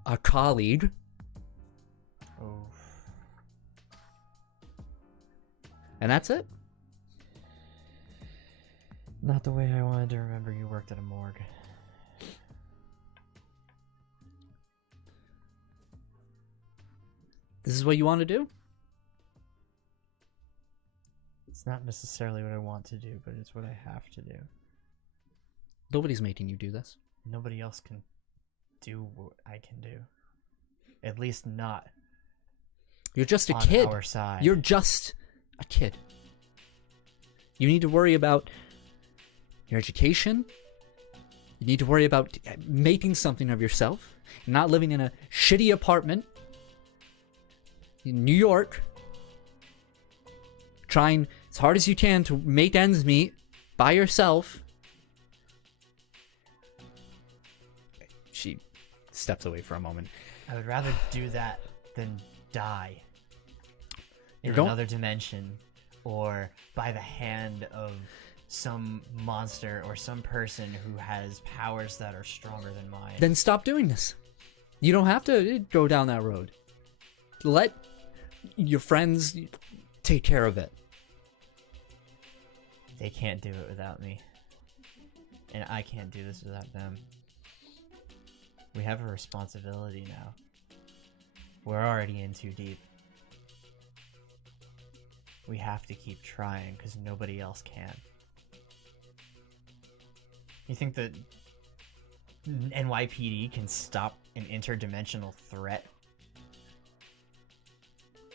a colleague. Oh. And that's it. Not the way I wanted to remember you worked at a morgue. This is what you want to do? It's not necessarily what I want to do, but it's what I have to do. Nobody's making you do this. Nobody else can do what I can do. At least not You're just a on kid. our side. You're just a kid. You need to worry about your education. You need to worry about making something of yourself. Not living in a shitty apartment in New York. Trying as hard as you can to make ends meet by yourself. She steps away for a moment. I would rather do that than die in You're going- another dimension or by the hand of some monster or some person who has powers that are stronger than mine. Then stop doing this. You don't have to go down that road. Let your friends take care of it. They can't do it without me. And I can't do this without them. We have a responsibility now. We're already in too deep. We have to keep trying because nobody else can. You think that NYPD can stop an interdimensional threat?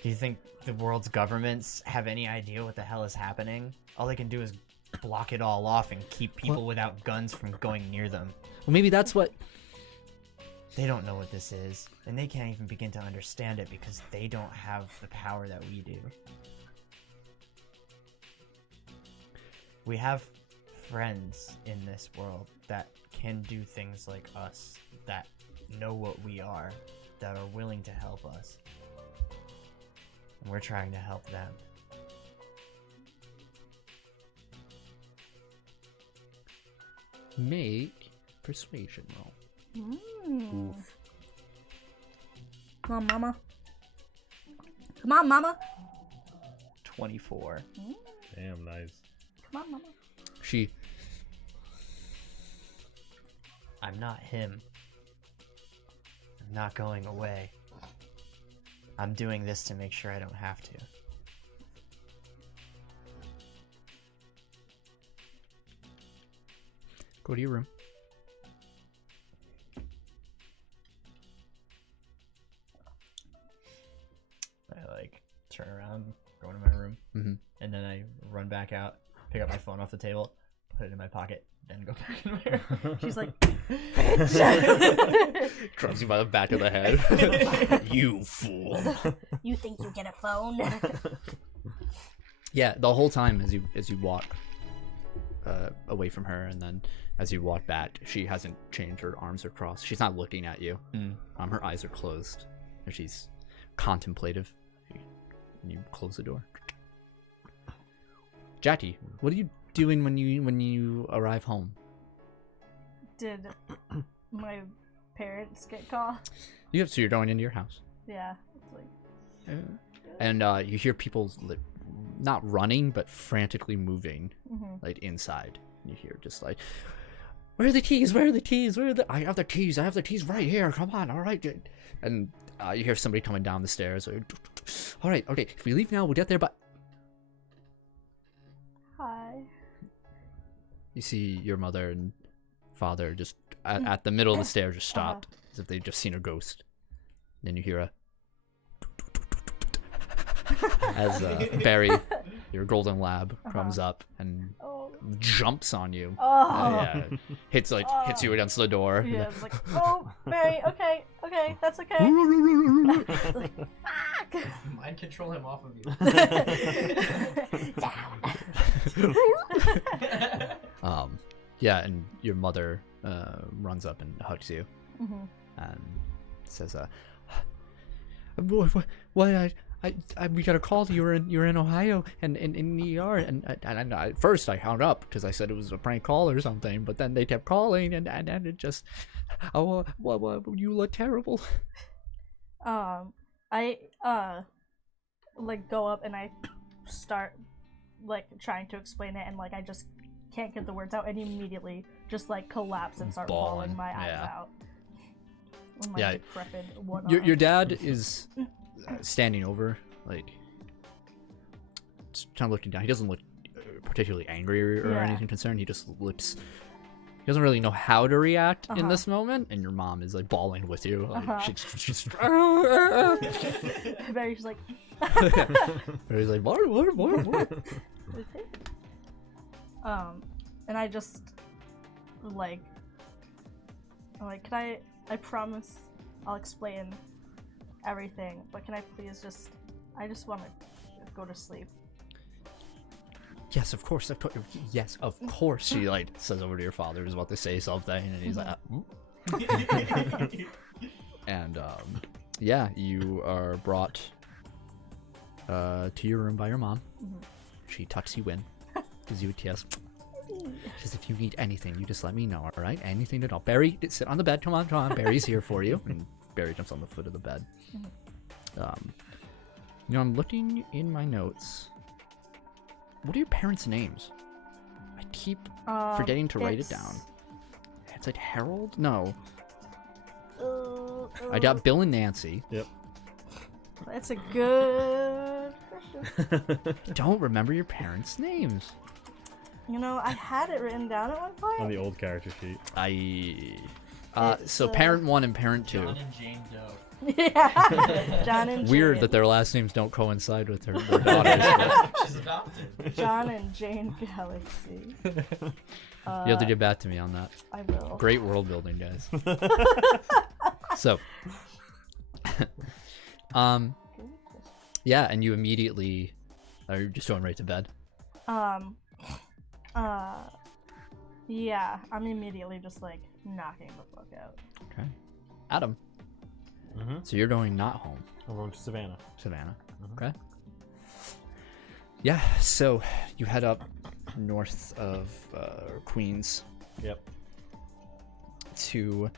Do you think the world's governments have any idea what the hell is happening? All they can do is block it all off and keep people without guns from going near them. Well, maybe that's what... They don't know what this is, and they can't even begin to understand it because they don't have the power that we do. We have friends in this world that can do things like us, that know what we are, that are willing to help us. And we're trying to help them. Make persuasion roll. Oof. Come on, mama. Come on, mama. 24. Damn, nice. Come on, mama. She I'm not him. I'm not going away. I'm doing this to make sure I don't have to. go to your room. I like turn around, go into my room, Mm-hmm. and then I run back out, pick up my phone off the table, put it in my pocket, then go back in my room. She's like, Grabs you by the back of the head. You fool. you think you get a phone? Yeah, the whole time as you walk away from her, and then as you walk back, she hasn't changed. Her arms are crossed. She's not looking at you. Her eyes are closed, and she's contemplative. And you close the door. Jackie, what are you doing when you arrive home? Did my parents get caught? So you're going into your house. Yeah. It's like, And you hear people not running but frantically moving like inside. You hear just like, where are the keys? Where are the keys? Where are the? I have the keys right here. Come on, all right. And you hear somebody coming down the stairs. All right, okay. If we leave now, we'll get there. But hi. you see your mother and father just at the middle of the stairs, just stopped as if they'd just seen a ghost. Then you hear a as Barry, your golden lab, comes up and jumps on you. Yeah, hits you against the door. Yeah, it's like, oh, Mary, okay, that's okay. Like, fuck! Mind control him off of you. Yeah, and your mother runs up and hugs you and says, "What? We got a call. You're in Ohio and in the ER, and at first I hung up because I said it was a prank call or something, but then they kept calling and it just, you look terrible." I like go up and I start like trying to explain it, and like I just can't get the words out, and immediately just like collapse and start bawling my eyes out. Yeah. Decrepit one Your dad is standing over, like, just kind of looking down. He doesn't look particularly angry or anything concerned. He just looks. He doesn't really know how to react in this moment, and your mom is like bawling with you. Like, she's Barry's like, Barry's like, what? And I just like, can I promise I'll explain everything, but can I please I just want to go to sleep. Yes, of course. Yes, of course. She like says over to your father, who's about to say something, and he's like, and yeah, you are brought to your room by your mom. She tucks you in, gives you a kiss. Says, if you need anything, you just let me know. All right, anything at all. Barry, sit on the bed. Come on. Barry's here for you. And Barry jumps on the foot of the bed. I'm looking in my notes. What are your parents' names? I keep forgetting to write it down. It's like Harold? No. I got Bill and Nancy. Yep. That's a good question. I don't remember your parents' names. I had it written down at one point. On the old character sheet. So parent 1 and parent 2. John and Jane Doe. Yeah. John and Weird Jane. that their last names don't coincide with their daughters. She's adopted. John and Jane Galaxy. You have to get back to me on that. I will. Great world building, guys. So, yeah, and you immediately are just going right to bed. Yeah, I'm immediately just like knocking the fuck out. Okay. Adam. Mm-hmm. So you're going not home. I'm going to Savannah. Okay. Yeah, so you head up north of Queens. Yep. To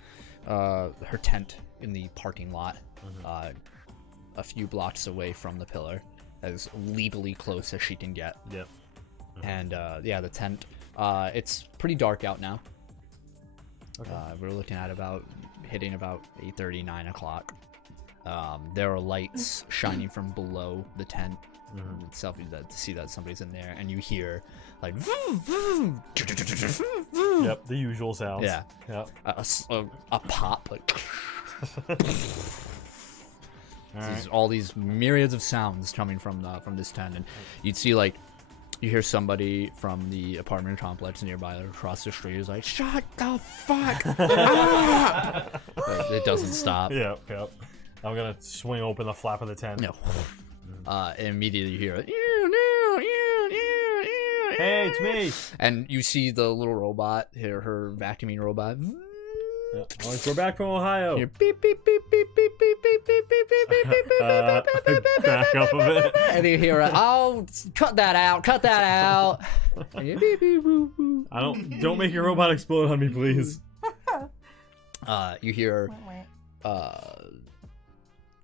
her tent in the parking lot, a few blocks away from the pillar, as legally close as she can get. Yep. And the tent. It's pretty dark out now. Okay. We're looking at hitting about 8:30, 9 o'clock. There are lights shining from below the tent itself to see that somebody's in there, and you hear like Yep, the usual sounds. Yeah. Yep. A pop, like All all these myriads of sounds coming from this tent, and you'd see like you hear somebody from the apartment complex nearby, like, across the street, is like, "Shut the fuck up!" But it doesn't stop. Yep. I'm gonna swing open the flap of the tent. No. And immediately you hear it. Hey, it's me. And you see the little robot, her vacuuming robot. Yeah. We're back from Ohio. You're beep beep beep beep beep beep beep beep beep beep beep beep beep beep. Back up a bit. And you hear it. Oh, cut that out! Cut that out! Don't make your robot explode on me, please. You hear Wait.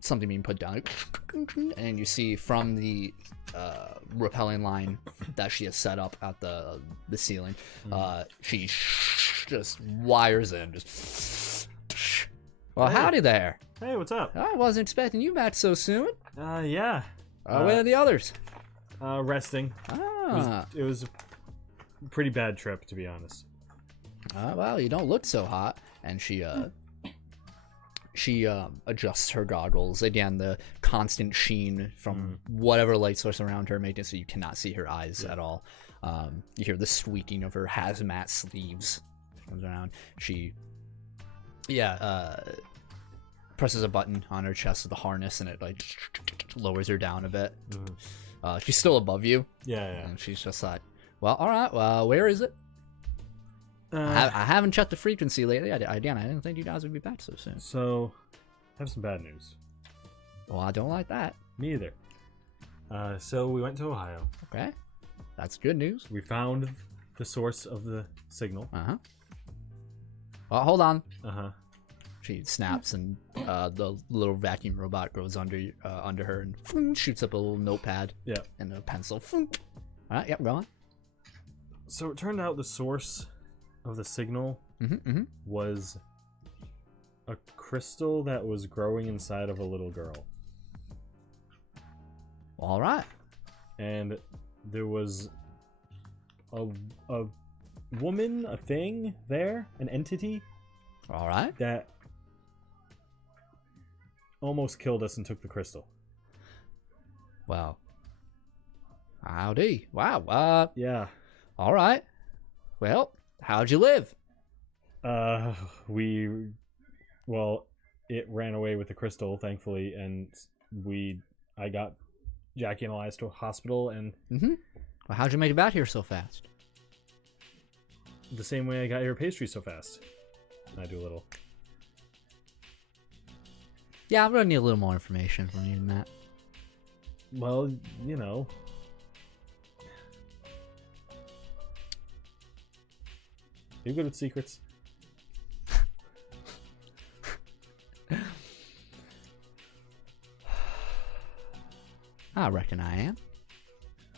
something being put down, and you see from the rappelling line that she has set up at the ceiling, she just wires in. Well, howdy there. Hey, what's up? I wasn't expecting you back so soon. Yeah. Where are the others? Resting. It was a pretty bad trip, to be honest. Well, you don't look so hot. And she adjusts her goggles. Again, the constant sheen from whatever light source around her making it so you cannot see her eyes at all. You hear the squeaking of her hazmat sleeves. Comes around. She, presses a button on her chest with the harness, and it like lowers her down a bit. She's still above you. Yeah. And she's just like, well, all right. Well, where is it? I haven't checked the frequency lately. Again, I didn't think you guys would be back so soon. So, I have some bad news. Well, I don't like that. Me either. So we went to Ohio. Okay. That's good news. We found the source of the signal. Well, hold on. She She snaps, and the little vacuum robot goes under her and shoots up a little notepad and a pencil. All right, yep, go on. So it turned out the source of the signal was a crystal that was growing inside of a little girl. All right. And there was a woman, a thing there, an entity. All right. That almost killed us and took the crystal. Well, howdy. Wow. Yeah. All right. Well, how'd you live? It ran away with the crystal, thankfully, and I got Jackie and Elias to a hospital, and Well, how'd you make it back here so fast? the same way I got your pastry so fast. I do a little. Yeah, I'm gonna need a little more information from you than that. Well, you know. You're good at secrets. I reckon I am.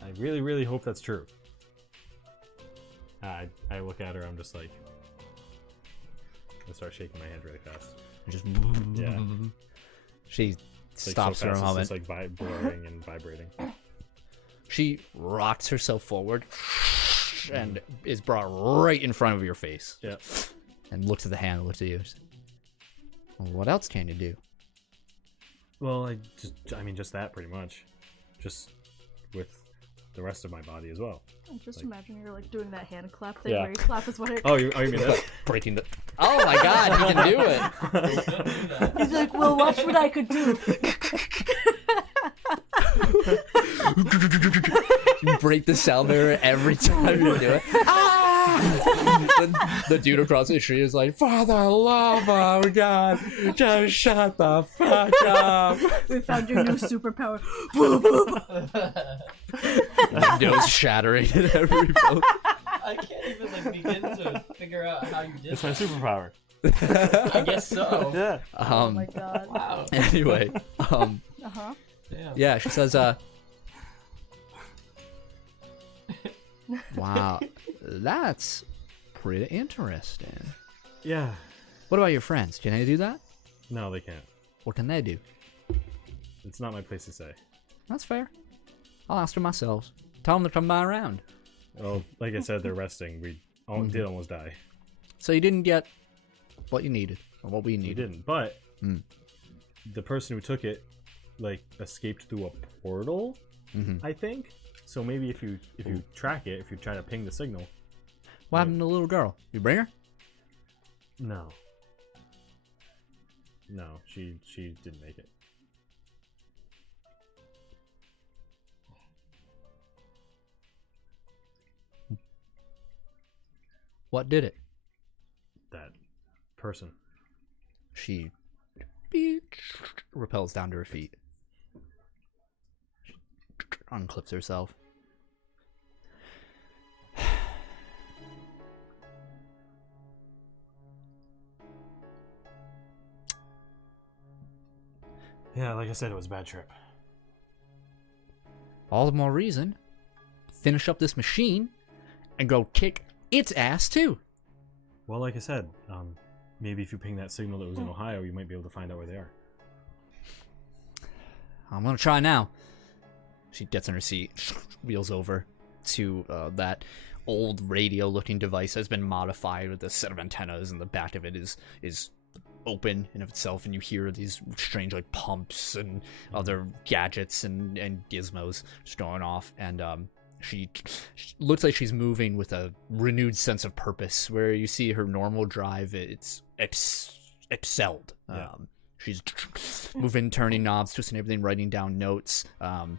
I really, really hope that's true. I look at her, I'm just like... I start shaking my hand really fast. Just Yeah. She It's like stops so for a fast, moment. It's just like blurring and vibrating. She rocks herself forward and is brought right in front of your face. Yeah. And looks at the hand, looks at you. Well, what else can you do? Well, just that pretty much. Just with the rest of my body as well. Just imagine you're like doing that hand clap thing Yeah. where you clap his way. Oh, you mean that? Breaking the... Oh my god, you can do it! He's like, well, watch what I could do. You break the sound barrier every time you do it. the dude across the street is like, "For the love of God, just shut the fuck up." We found your new superpower. Windows shattering at every point. I can't even like begin to figure out how you did It's my superpower. I guess so. Yeah. Oh my god. Wow. Anyway, Uh-huh. Damn. yeah, she says, wow, that's pretty interesting. Yeah. What about your friends? Can they do that? No, they can't. What can they do? It's not my place to say. That's fair. I'll ask them myself. Tell them to come by around. Oh, like I said, they're resting. We did almost die. So you didn't get what you needed, or what we We needed. didn't, but Mm. the person who took it, like, escaped through a portal, Mm-hmm. I think. So maybe if you track it, if you try to ping the signal. What happened to the little girl? You bring her? No. No, she didn't make it. What did it? That person. She repels down to her feet. Unclips herself. Yeah, like I said, it was a bad trip. All the more reason. Finish up this machine and go kick its ass too. Well, like I said, maybe if you ping that signal that was in Ohio, you might be able to find out where they are. I'm gonna try now. She gets in her seat, wheels over to that old radio-looking device that's been modified with a set of antennas, and the back of it is open in of itself, and you hear these strange like pumps and other gadgets and gizmos just going off, and she looks like she's moving with a renewed sense of purpose, where you see her normal drive, it's excelled. Yeah. She's moving, turning knobs, twisting everything, writing down notes, and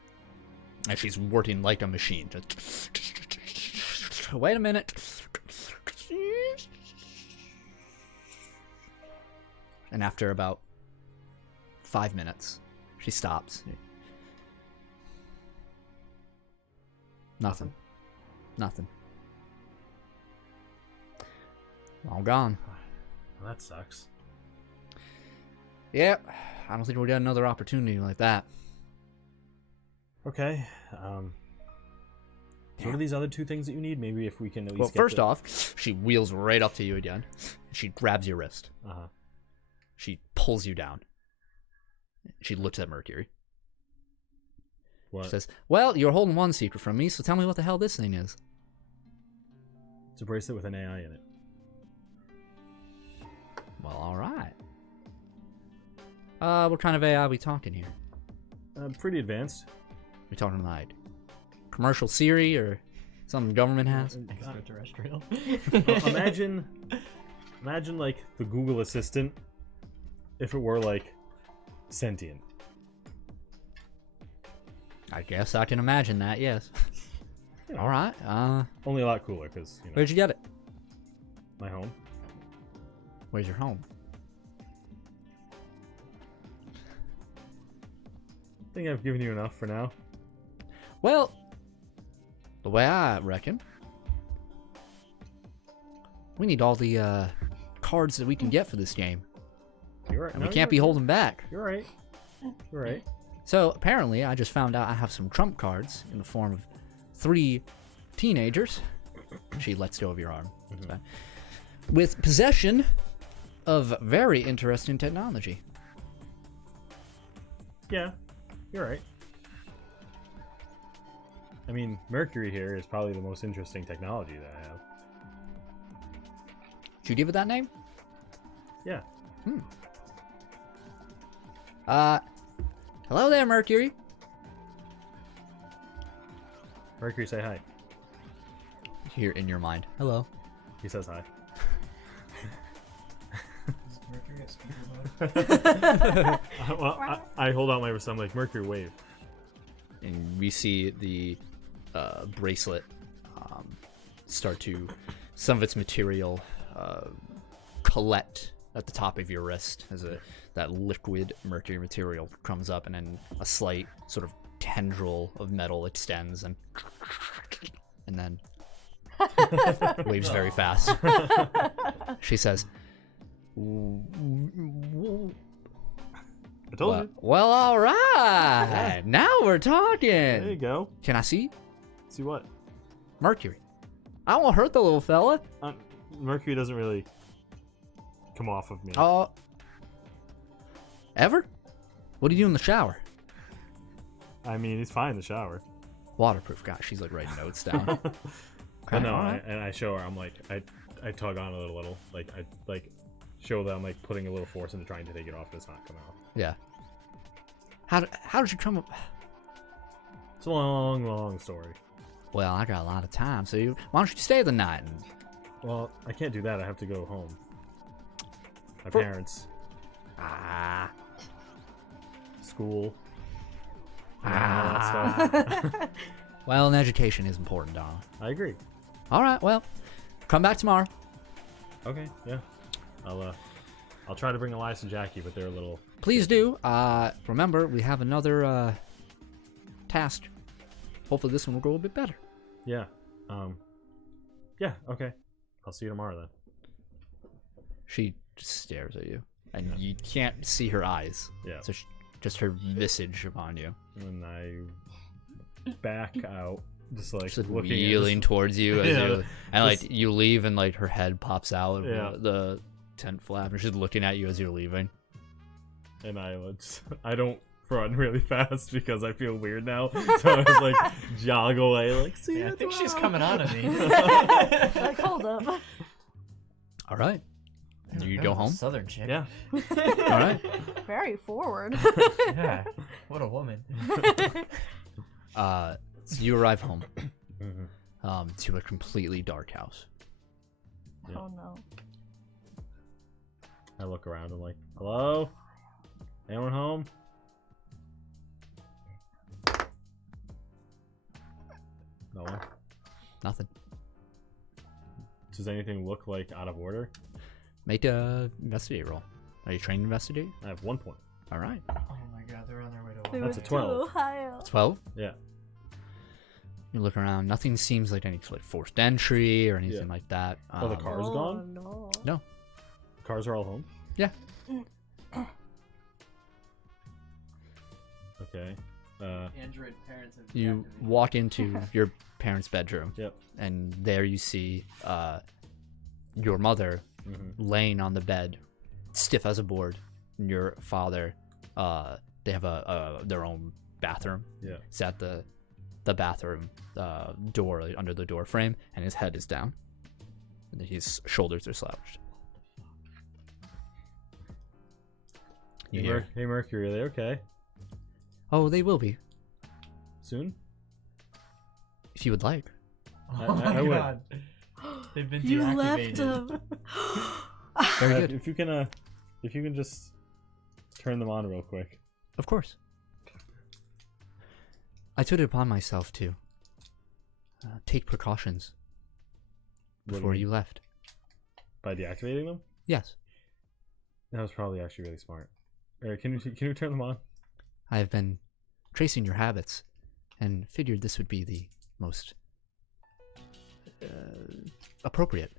she's working like a machine. Just wait a minute. And after about 5 minutes, she stops. Nothing. All gone. Well, that sucks. Yep. I don't think we'll get another opportunity like that. Okay. What are these other two things that you need? Maybe if we can at least Well, get first the... off, she wheels right up to you again. She grabs your wrist. Uh-huh. She pulls you down. She looks at Mercury. What? She says, "Well, you're holding one secret from me, so tell me what the hell this thing is." It's a bracelet with an AI in it. Well, all right. What kind of AI are we talking here? Pretty advanced. We talking like commercial Siri or something government has? Extraterrestrial. Imagine like the Google Assistant if it were like sentient. I guess I can imagine that. Yes. Yeah. All right. Only a lot cooler because, you know, Where'd you get it? my home. Where's your home? I think I've given you enough for now. Well, the way I reckon, we need all the cards that we can get for this game, You're right. and No, we can't you're be right. holding back. You're right. You're right. So apparently, I just found out I have some trump cards in the form of 3 teenagers. She lets go of your arm. That's fine. With possession of very interesting technology. Yeah, you're right. I mean, Mercury here is probably the most interesting technology that I have. Did you give it that name? Yeah. Hello there, Mercury. Mercury, say hi. Here in your mind. Hello. He says hi. Is Mercury at speaker mode? Well, I hold out my wrist. I'm like, Mercury, wave. And we see the bracelet start to some of its material collect at the top of your wrist as that liquid mercury material comes up, and then a slight sort of tendril of metal extends and then waves very fast. She says, I told you. Well, all right. Now we're talking. There you go. Can I see? See what? Mercury. I won't hurt the little fella. Mercury doesn't really come off of me. Ever? What do you do in the shower? I mean, he's fine in the shower. Waterproof. Gosh, she's like writing notes down. I know, and I show her. I'm like, I tug on a little, like I like show that I'm like putting a little force into trying to take it off, but it's not coming off. Yeah. How did you come up? It's a long, long story. Well, I got a lot of time, so why don't you stay the night? Well, I can't do that. I have to go home. My parents. School. All that stuff. Well, an education is important, Donald. I agree. All right, well, come back tomorrow. Okay, yeah. I'll try to bring Elias and Jackie, but they're a little... Please do. Remember, we have another task. Hopefully this one will go a bit better. Yeah. Yeah, okay. I'll see you tomorrow then. She just stares at you, and you can't see her eyes. Yeah. So just her visage upon you. And I back out, just like She's like looking wheeling towards you, as just- you leave, and like her head pops out of Yeah. the tent flap, and she's looking at you as you're leaving. And I don't run really fast because I feel weird now. So I was like jog away, like see you I think she's tomorrow. coming on to me. Like, hold up. All right. You go home. Southern chick. Yeah. All right. Very forward. Yeah. What a woman. So you arrive home, Mm-hmm. to a completely dark house. Yeah. Oh no. I look around. I'm like, hello? Anyone home? No one. Nothing. Does anything look like out of order? Make a investigate roll. Are you trained to investigate? I have 1 point. All right. Oh my god, they're on their way to They That's were a 12. too Ohio. 12. Yeah. You look around. Nothing seems like any like forced entry or anything Yeah. like that. Oh, the car's Oh, gone? no. No. Cars are all home? Yeah. Okay. Android parents have You walk into your parents' bedroom, Yep. and there you see your mother Mm-hmm. laying on the bed, stiff as a board. And your father, they have their own bathroom. Yeah. It's at the bathroom door, like, under the door frame, and his head is down, and his shoulders are slouched. You hear, Hey, Mercury, are they okay? oh, they will be, Soon? if you would like. Oh my I would. god. They've been You deactivated. left him. Very good. If you can just turn them on real quick. Of course. I took it upon myself to take precautions What do before mean? you left. By deactivating them? Yes, That was probably actually really smart. Can you turn them on? I have been tracing your habits and figured this would be the most appropriate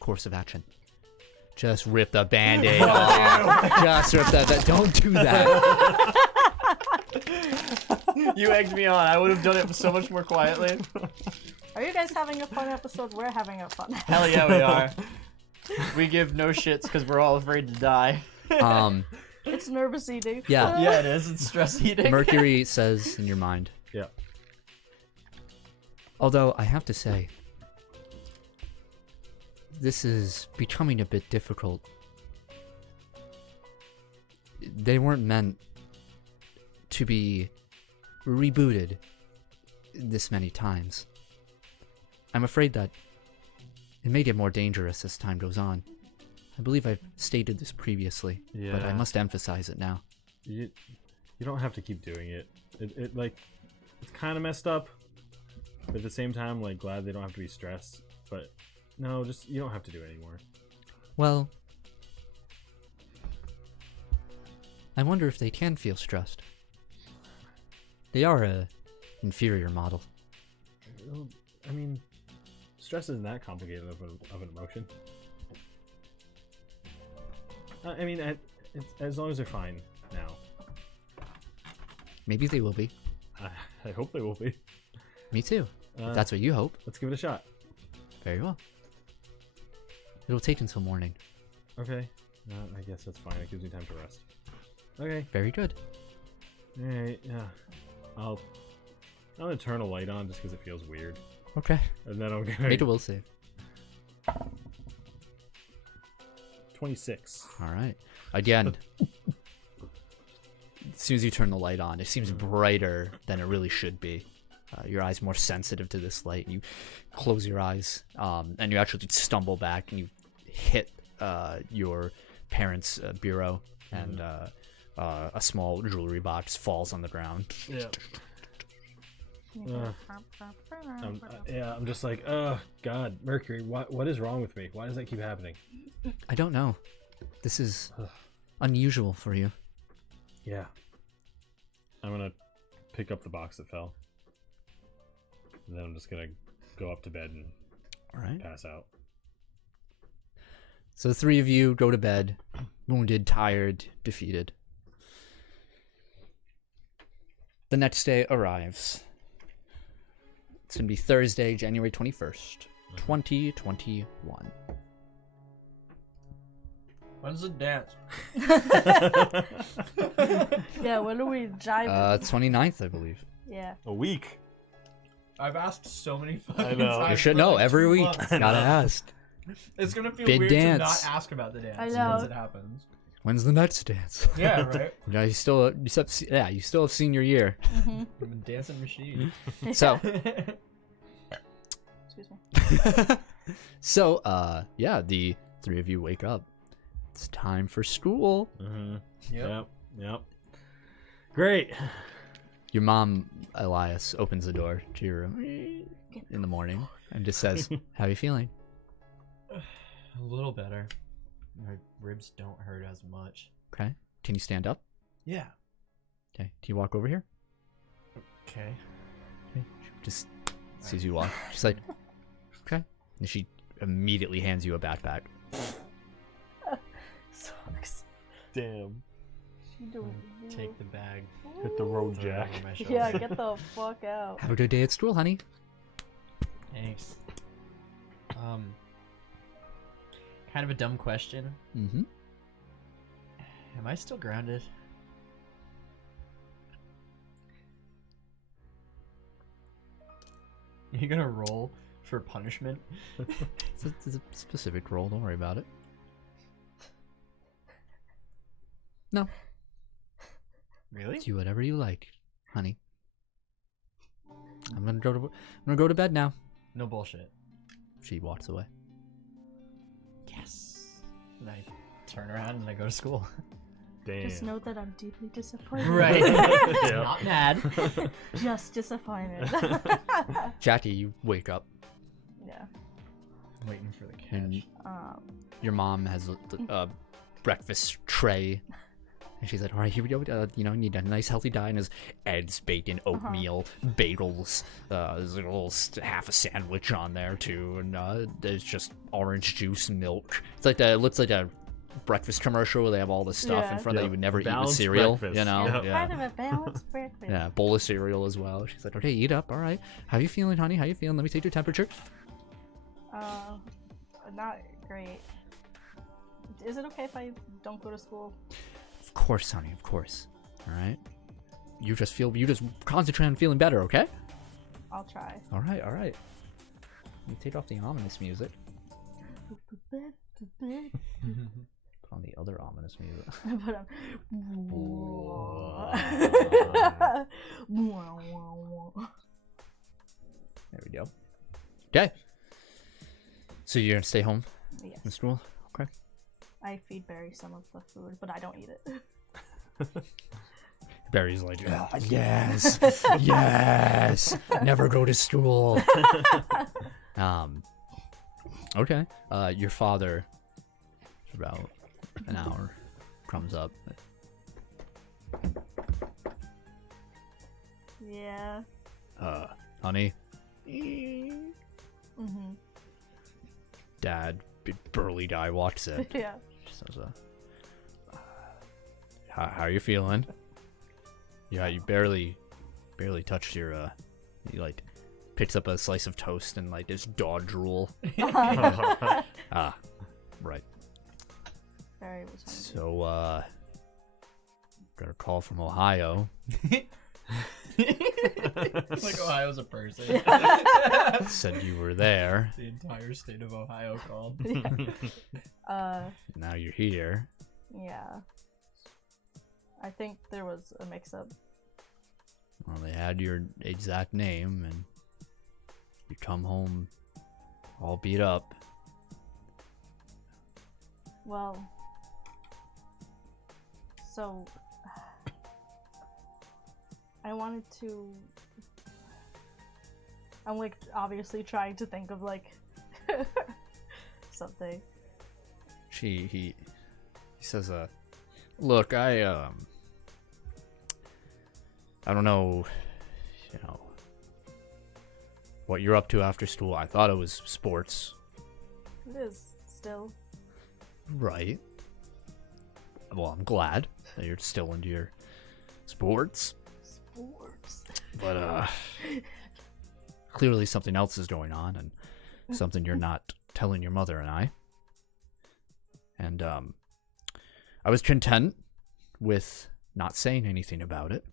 course of action. Just rip the band-aid off. Just rip that. Don't do that. You egged me on. I would have done it so much more quietly. Are you guys having a fun episode? We're having a fun episode. Hell yeah, we are. We give no shits because we're all afraid to die. It's nervous eating. Yeah. Yeah, it is. It's stress eating. Mercury says in your mind. Yeah. Although I have to say, this is becoming a bit difficult. They weren't meant to be rebooted this many times. I'm afraid that it may get more dangerous as time goes on. I believe I've stated this previously, but I Yeah. must emphasize it now. You don't have to keep doing it. It like it's kind of messed up, but at the same time, like glad they don't have to be stressed. But No, just you don't have to do it anymore. Well, I wonder if they can feel stressed. They are a inferior model. Well, I mean, stress isn't that complicated of an emotion. I mean, as long as they're fine now. Maybe they will be. I hope they will be. Me too. If that's what you hope. Let's give it a shot. Very well. It'll take until morning. Okay. I guess that's fine. It gives me time to rest. Okay. Very good. Alright, yeah. I'm gonna turn a light on just because it feels weird. Okay. And then I'm gonna... Make a will save. 26. Alright. Again, as soon as you turn the light on, it seems brighter than it really should be. Your eyes more sensitive to this light. You close your eyes, and you actually stumble back, and you hit your parents' bureau, and a small jewelry box falls on the ground. Yeah. I'm just like, oh God, Mercury, what is wrong with me? Why does that keep happening? I don't know. This is unusual for you. Yeah. I'm gonna pick up the box that fell. And then I'm just gonna go up to bed and pass out. So the three of you go to bed, wounded, tired, defeated. The next day arrives. It's going to be Thursday, January 21st, 2021. When's the dance? Yeah, when are we jiving? 29th, I believe. Yeah. A week. I've asked so many I fucking know. times. You should for know, like every 2 week. months. Gotta ask. It's gonna feel Big weird dance. to not ask about the dance I know. once it happens. When's the next dance? Yeah, right. Yeah, you still have senior year. I'm a dancing machine. So, Excuse me. so, yeah, the three of you wake up. It's time for school. Mm-hmm. Yep. Yep. Great. Your mom, Elias, opens the door to your room in the morning and just says, "How are you feeling?" A little better. My ribs don't hurt as much. Okay. Can you stand up? Yeah. Okay. Can you walk over here? Okay. Okay. She just sees you walk. She's like, "Okay." And she immediately hands you a backpack. Sucks. Damn. She doing Take the bag. Hit the road, throw it Jack. over my shoulder. Yeah, get the fuck out. Have a good day at school, honey. Thanks. Kind of a dumb question. Mm-hmm. Am I still grounded? You gonna roll for punishment? It's a specific role. Don't worry about it. No. Really? Do whatever you like, honey. I'm gonna go to bed now. No bullshit. She walks away. Yes. And I turn around and I go to school. Damn. Just know that I'm deeply disappointed. Right. Yeah. Not mad. Just disappointed. Jackie, you wake up Yeah. Waiting for the and catch. your mom has a breakfast tray. And she's like, "All right, here we go. You need a nice healthy diet. And there's eggs, bacon, oatmeal, bagels. There's a little half a sandwich on there too, and there's just orange juice, milk. It's like it looks like a breakfast commercial where they have all this stuff in Yeah. front that you would never eat with Balanced cereal. breakfast. You know, Yep. Kind of a balanced breakfast. yeah, bowl of cereal as well. She's like, "Okay, eat up. All right. How you feeling, honey? How you feeling? Let me take your temperature." Not great. Is it okay if I don't go to school? Of course, honey. Of course. All right. You just concentrate on feeling better, okay? I'll try. All right. All right. Let me take off the ominous music. Put on the other ominous music. But There we go. Okay. So you're gonna stay home in yes, school? Okay. I feed Barry some of the food, but I don't eat it. Barry's like, "Ah, yes, yes, never go to school." Okay. Your father, about an hour, comes up. Yeah. Honey, Mm-hmm. Dad, big burly guy, walks in. Yeah. She says, how are you feeling? Yeah, you barely touched your, he, like, picks up a slice of toast and, like, this dog drool. Ah, right. Barry was hungry. So, got a call from Ohio. Like Ohio's a person. Said you were there. The entire state of Ohio called. Now you're here. Yeah. I think there was a mix-up. Well, they had your exact name, and you come home all beat up. Well, so I wanted to. I'm like obviously trying to think of like something. He says, look, I don't know, what you're up to after school. I thought it was sports. It is still. Right. Well, I'm glad that you're still into your sports. Sports. But, clearly something else is going on, and something you're not telling your mother and I. And, I was content with not saying anything about it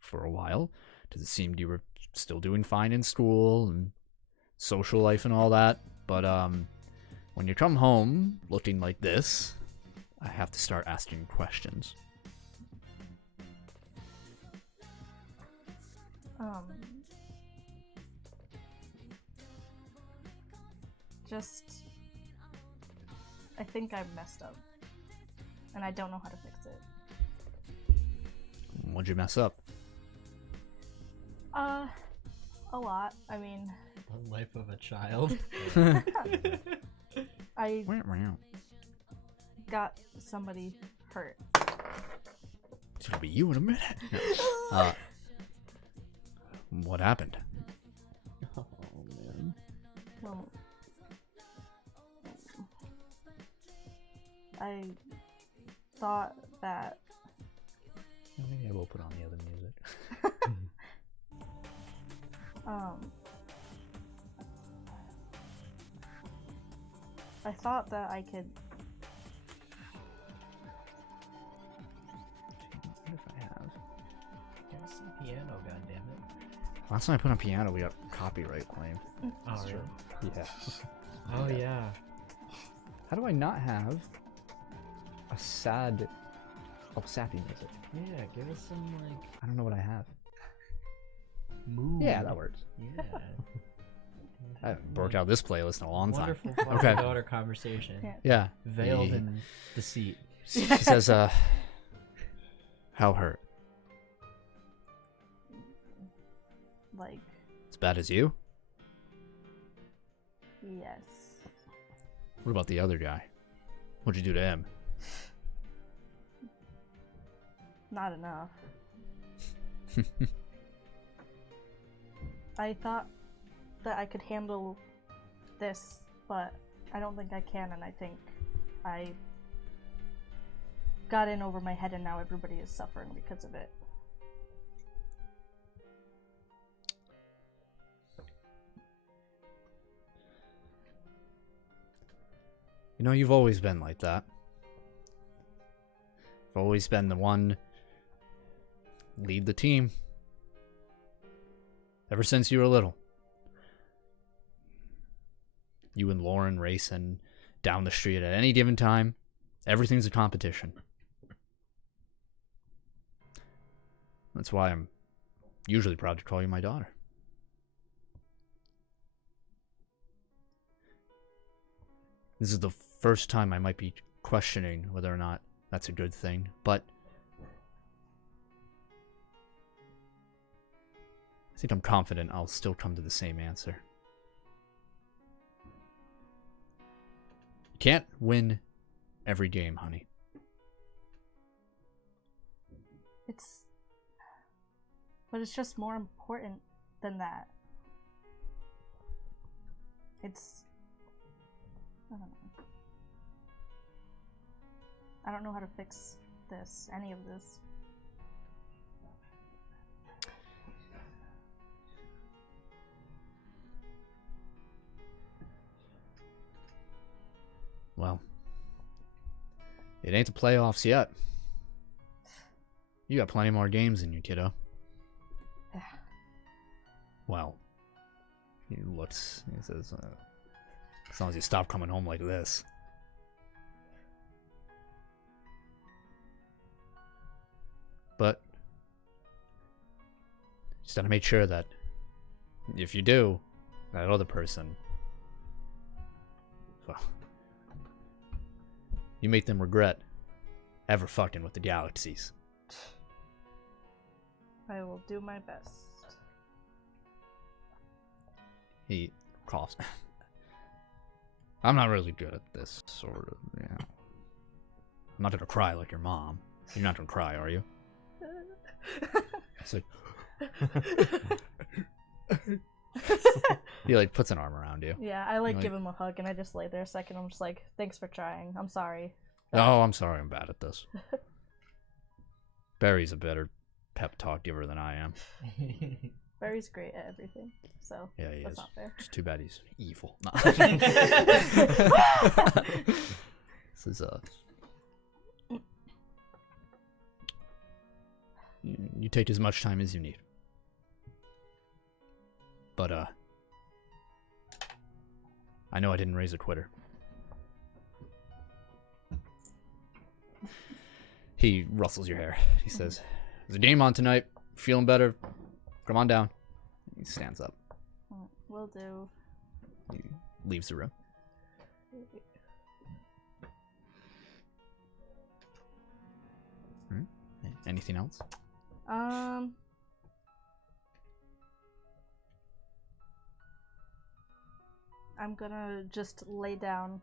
for a while, because it seemed you were still doing fine in school and social life and all that. But, when you come home looking like this, I have to start asking questions. Just, I think I messed up, and I don't know how to fix it. What'd you mess up? A lot. I mean, The life of a child. I got somebody hurt. It's gonna be you in a minute. No. What happened? Oh man. Well, I thought that Maybe I will put on the other music. I thought that I could. What if I have? There's some piano, goddammit. Last time I put on piano, we got copyright claim. Oh, really? Yeah. Oh yeah. How do I not have a sappy music? Yeah, give us some, like, I don't know what I have. mood. Yeah, that works. Yeah. I haven't worked out this playlist in a long time. Wonderful Okay. father-daughter conversation. Yeah. Yeah. Veiled Yeah. in deceit. She says, how hurt? Like, As bad as you? yes. What about the other guy? What'd you do to him? Not enough. I thought that I could handle this, but I don't think I can, and I think I got in over my head, and now everybody is suffering because of it. You know, you've always been like that. You've always been the one lead the team. Ever since you were little. You and Lauren racing down the street at any given time. Everything's a competition. That's why I'm usually proud to call you my daughter. This is the first time I might be questioning whether or not that's a good thing, but I think I'm confident I'll still come to the same answer. can't win every game, honey. But it's just more important than that. I don't know. I don't know how to fix any of this. Well, it ain't the playoffs yet. You got plenty more games in you, kiddo. Well, he says, as long as you stop coming home like this. But, just gotta make sure that if you do, that other person, well, you make them regret ever fucking with the galaxies. I will do my best. He coughs. I'm not really good at this sort of, yeah. I'm not gonna cry like your mom. You're not gonna cry, are you? It's like... He like puts an arm around you. Yeah, I like give him a hug and I just lay there a second. I'm just like, thanks for trying. I'm sorry. Oh, I'm sorry. I'm bad at this. Barry's a better pep talk giver than I am. Barry's great at everything, so yeah, he that's is. not fair. It's too bad he's evil. This is you take as much time as you need. But I know I didn't raise a quitter. He rustles your hair. He says, "There's a game on tonight. Feeling better? Come on down." He stands up. Will do. He leaves the room. Anything else? I'm gonna just lay down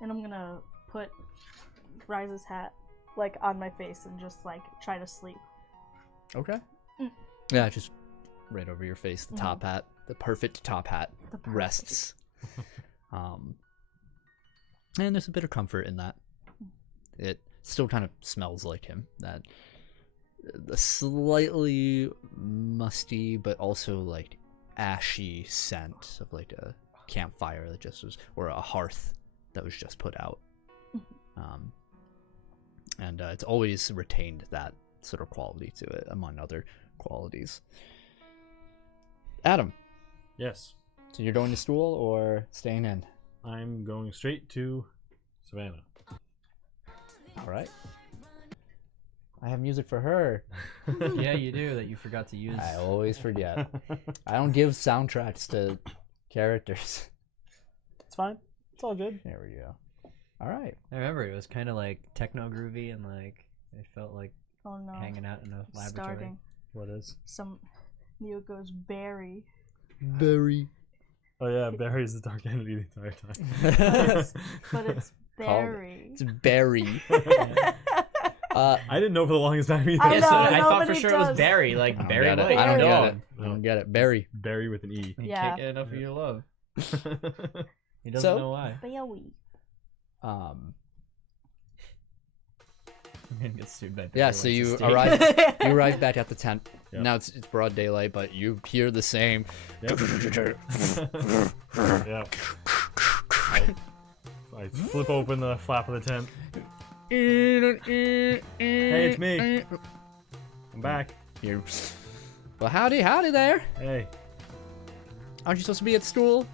and I'm gonna put Rise's hat like on my face and just like try to sleep. Okay. Yeah, just right over your face. The top hat, the perfect top hat, rests. And there's a bit of comfort in that. It still kind of smells like him. That the slightly musty, but also like ashy scent of like a campfire that just was, or a hearth that was just put out. And it's always retained that sort of quality to it, among other qualities. Adam. Yes. So you're going to school or staying in? I'm going straight to Savannah. All right. I have music for her. Yeah, you do, that you forgot to use. I always forget. I don't give soundtracks to characters. It's fine. It's all good. There we go. All right. I remember it was kind of like techno groovy and like it felt like hanging out in a laboratory. Starting. What is? Neo goes Barry. Barry. Oh yeah, Barry's the dark entity the entire time. But it's Barry. It's Barry. I didn't know for the longest time either. I know, I thought for nobody sure it was does. Barry, like Barry White. I don't get dog. it. I don't get it. Barry. Barry with an E. He Yeah. can't get enough of your love. He doesn't know why. Barry. I'm gonna get sued by Barry Yeah, White's so you estate. arrive back at the tent. Yep. Now it's broad daylight, but you hear the same. Yep. Yeah. I flip open the flap of the tent. Hey, it's me. I'm back. You're... Well, howdy there. Hey. Aren't you supposed to be at school?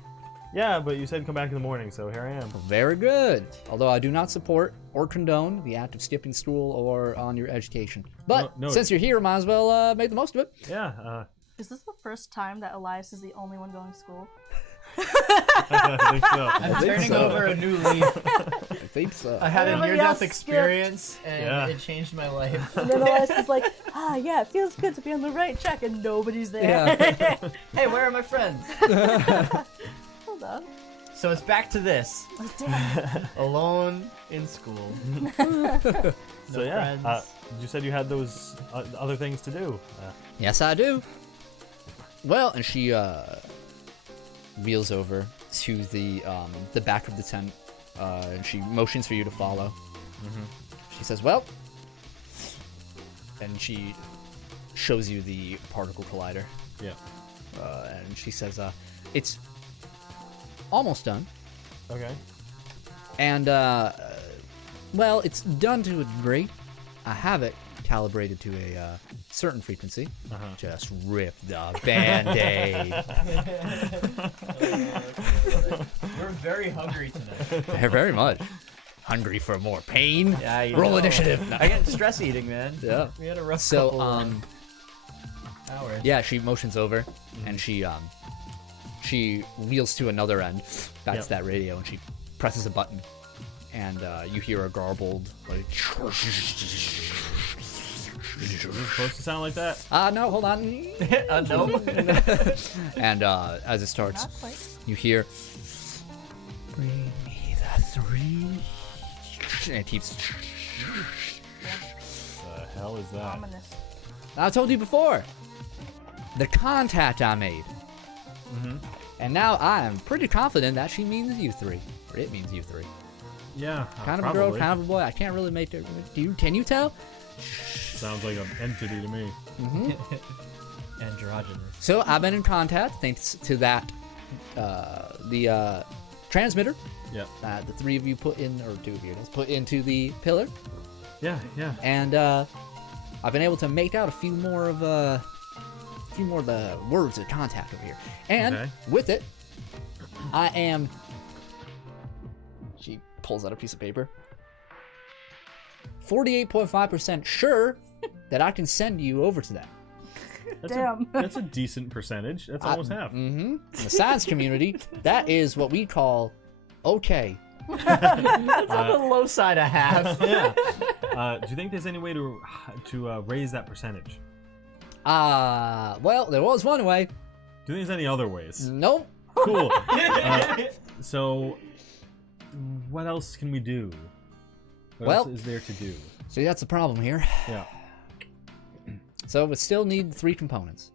Yeah, but you said come back in the morning, so here I am. Very good. Although I do not support or condone the act of skipping school or on your education. But No, since you're here, might as well make the most of it. Yeah. Is this the first time that Elias is the only one going to school? I think so. I'm think turning so. over a new leaf. I think so. I had a Everybody near-death else skipped. experience, and Yeah. it changed my life. And then Elias is like, yeah, it feels good to be on the right track, and nobody's there. Yeah. Hey, where are my friends? Hold on. So it's back to this. Damn. Alone in school. So yeah, friends. you said you had those other things to do. Yes, I do. Well, and she wheels over to the back of the tent, and she motions for you to follow. She says, "Well," and she shows you the particle collider. Yeah. And she says, "It's almost done." Okay. And well, it's done to a degree. I have it calibrated to a certain frequency. Just rip the band-aid. We're very hungry tonight. Very much hungry for more pain. Yeah, you Roll know. initiative. I get stress eating, man. Yeah. We had a rough So couple hours. yeah, she motions over and she wheels to another end, back to that radio, and she presses a button, and you hear a garbled like. Is it supposed to sound like that? No, hold on. No. And as it starts, Not quite. you hear, "Bring me the 3." And it keeps. The hell is that? Ominous. I told you before. The contact I made. And now I am pretty confident that she means you 3. Or it means you 3. Yeah. Kind of a probably. girl, kind of a boy. I can't really make it. Can you tell? Sounds like an entity to me. Androgynous. So I've been in contact thanks to that, the transmitter Yeah. that the 3 of you put in, or 2 of you put into the pillar, Yeah. Yeah. and I've been able to make out a few more of the words of contact over here. And Okay. with it, I am. She pulls out a piece of paper. 48.5% sure that I can send you over to them. Damn. That's a decent percentage. That's almost half. In the science community, that is what we call okay. That's on the low side of half. Yeah. Do you think there's any way to raise that percentage? Well, there was one way. Do you think there's any other ways? Nope. Cool. So, what else can we do? What else is there to do? See, that's the problem here. Yeah. So we still need 3 components.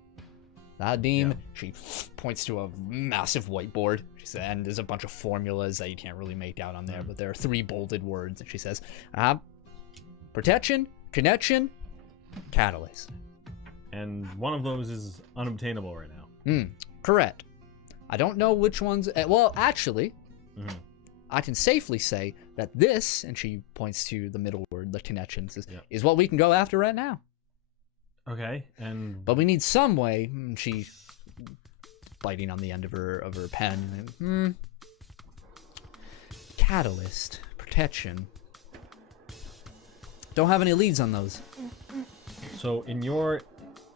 I deem, Yeah. she points to a massive whiteboard. She said, and there's a bunch of formulas that you can't really make out on there, but there are 3 bolded words. And she says, protection, connection, catalyst. And one of those is unobtainable right now. Correct. I don't know which ones. Well, actually, I can safely say that this, and she points to the middle word, the connections, is what we can go after right now. Okay. And But we need some way. She biting on the end of her pen. Catalyst, protection. Don't have any leads on those. so, in your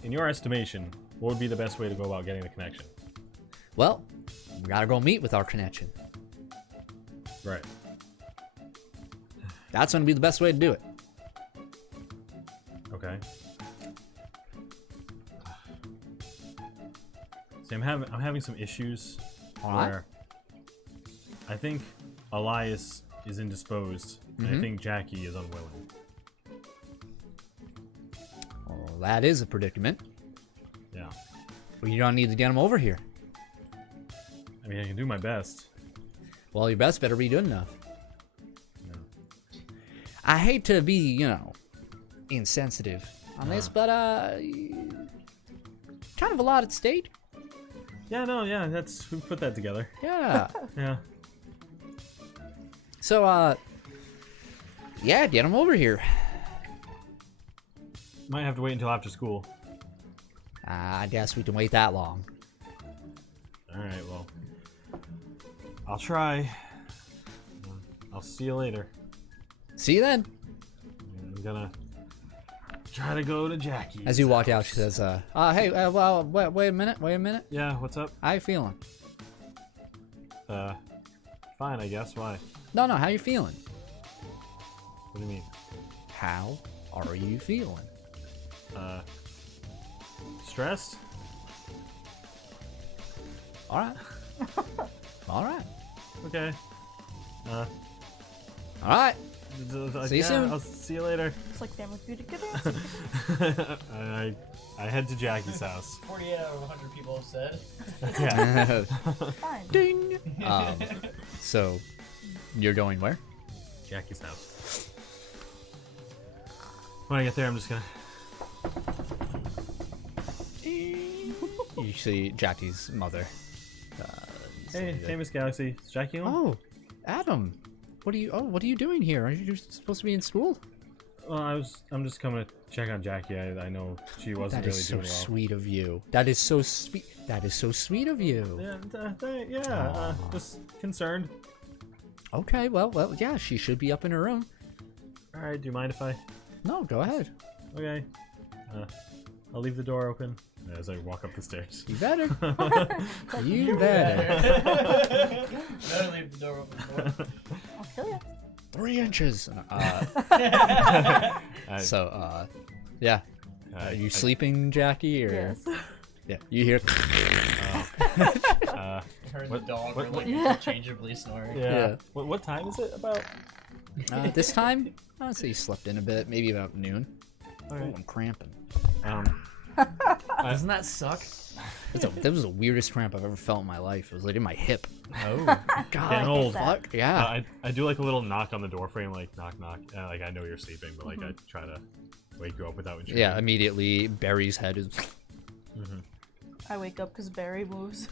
estimation, what would be the best way to go about getting the connection? Well, we gotta go meet with our connection. Right. That's gonna be the best way to do it. Okay. See, I'm having some issues Alright. where I think Elias is indisposed, and I think Jackie is unwilling. Well, that is a predicament. Yeah. Well, you don't need to get them over here. I mean, I can do my best. Well, your best better be good enough. Yeah. I hate to be, insensitive on this, but kind of a lot at stake. Yeah, no, yeah, we put that together. Yeah. Yeah. So, yeah, get them over here. Might have to wait until after school. I guess we can wait that long. Alright, well. I'll try. I'll see you later. See you then. I'm gonna try to go to Jackie. As you walk out, she says, hey, well, wait a minute. Yeah, what's up? How you feeling? Fine, I guess. Why? No, how you feeling? What do you mean? How are you feeling? Stressed? All right. All right. Okay. All right. See you soon. I'll see you later. It's like Family Feud to good answer. I head to Jackie's house. 48 out of 100 people have said. Yeah. Fine. Ding. So, you're going where? Jackie's house. When I get there, I'm just gonna. You see Jackie's mother. Hey, famous galaxy. Is Jackie home? Oh, Adam. What are you doing here? Aren't you supposed to be in school? Well, I'm just coming to check on Jackie. I know she wasn't really doing well. That is so sweet of you. That is so sweet. That is so sweet of you. Yeah, just concerned. Okay, well, yeah, she should be up in her room. All right, do you mind if I? No, go ahead. Okay. I'll leave the door open as I walk up the stairs. You better. You better. Better leave the door open for it. I'll kill you. 3 inches. Yeah. Are you sleeping, Jackie? Or Yes. yeah, you hear. Heard What- the dog what- were what- like interchangeably snoring. Yeah. What time is it about? This time, I would say you slept in a bit, maybe about noon. All Oh, right. I'm cramping. Doesn't that suck? That was the weirdest cramp I've ever felt in my life. It was like in my hip. Oh. God, Getting old. fuck, yeah. I do like a little knock on the door frame, like knock knock. Like I know you're sleeping, but like I try to wake you up without intruding. Yeah, immediately Barry's head is. I wake up because Barry moves.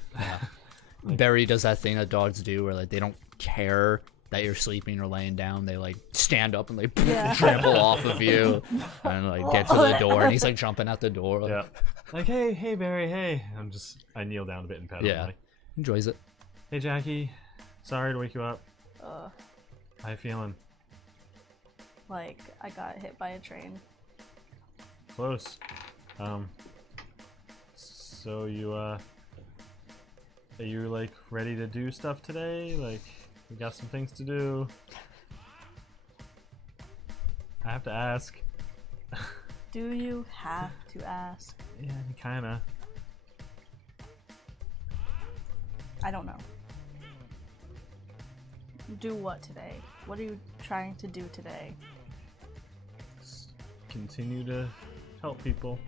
Barry does that thing that dogs do, where like they don't care that you're sleeping or laying down. They like stand up and like Yeah. trample off of you and like get to the door, and he's like jumping out the door. Like, Yeah. Like hey Barry, hey. I kneel down a bit and pet him. Yeah. Like, enjoys it. hey Jackie, sorry to wake you up. Uh, How you feeling? like I got hit by a train. Close. So you are you like ready to do stuff today? Like we got some things to do. I have to ask. Do you have to ask? Yeah, kinda. I don't know. Do what today? What are you trying to do today? Continue to help people.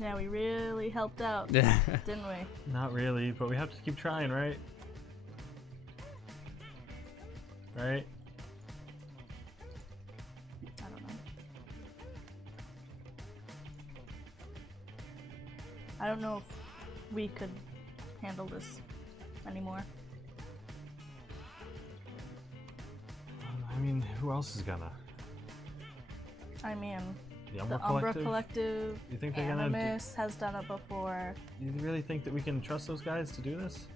Yeah, we really helped out, didn't we? Not really, but we have to keep trying, right? Right? I don't know. I don't know if we could handle this anymore. I mean, who else is gonna? I mean, The the Umbra Umbra Collective? Collective, You think they're gonna? Animus has done it before. You really think that we can trust those guys to do this?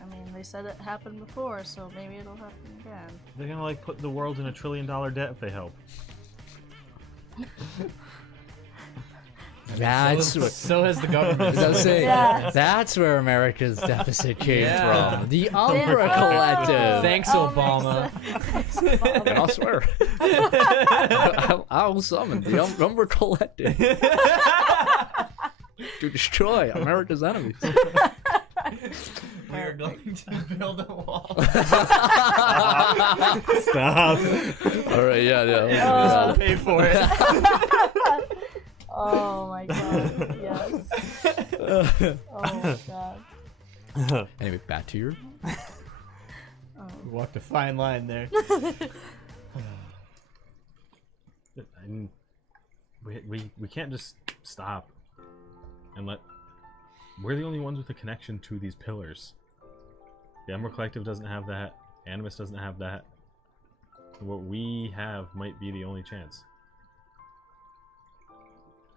I mean, they said it happened before, so maybe it'll happen again. They're gonna like put the world in $1 trillion debt if they help. That's what. So has the government. I was saying, Yeah. that's where America's deficit came Yeah. from. The Umbra Yeah. Collective. Thanks, Oh, Obama. Thanks, Obama. And I'll swear. I'll summon the Umbra Collective to destroy America's enemies. We are going to build a wall. Stop. All right, yeah. I'll pay for it. Oh my god, yes. Oh my god. Anyway, back to your. We walked a fine line there. I mean, we can't just stop and let. We're the only ones with a connection to these pillars. The Umbra Collective doesn't have that. Animus doesn't have that. What we have might be the only chance.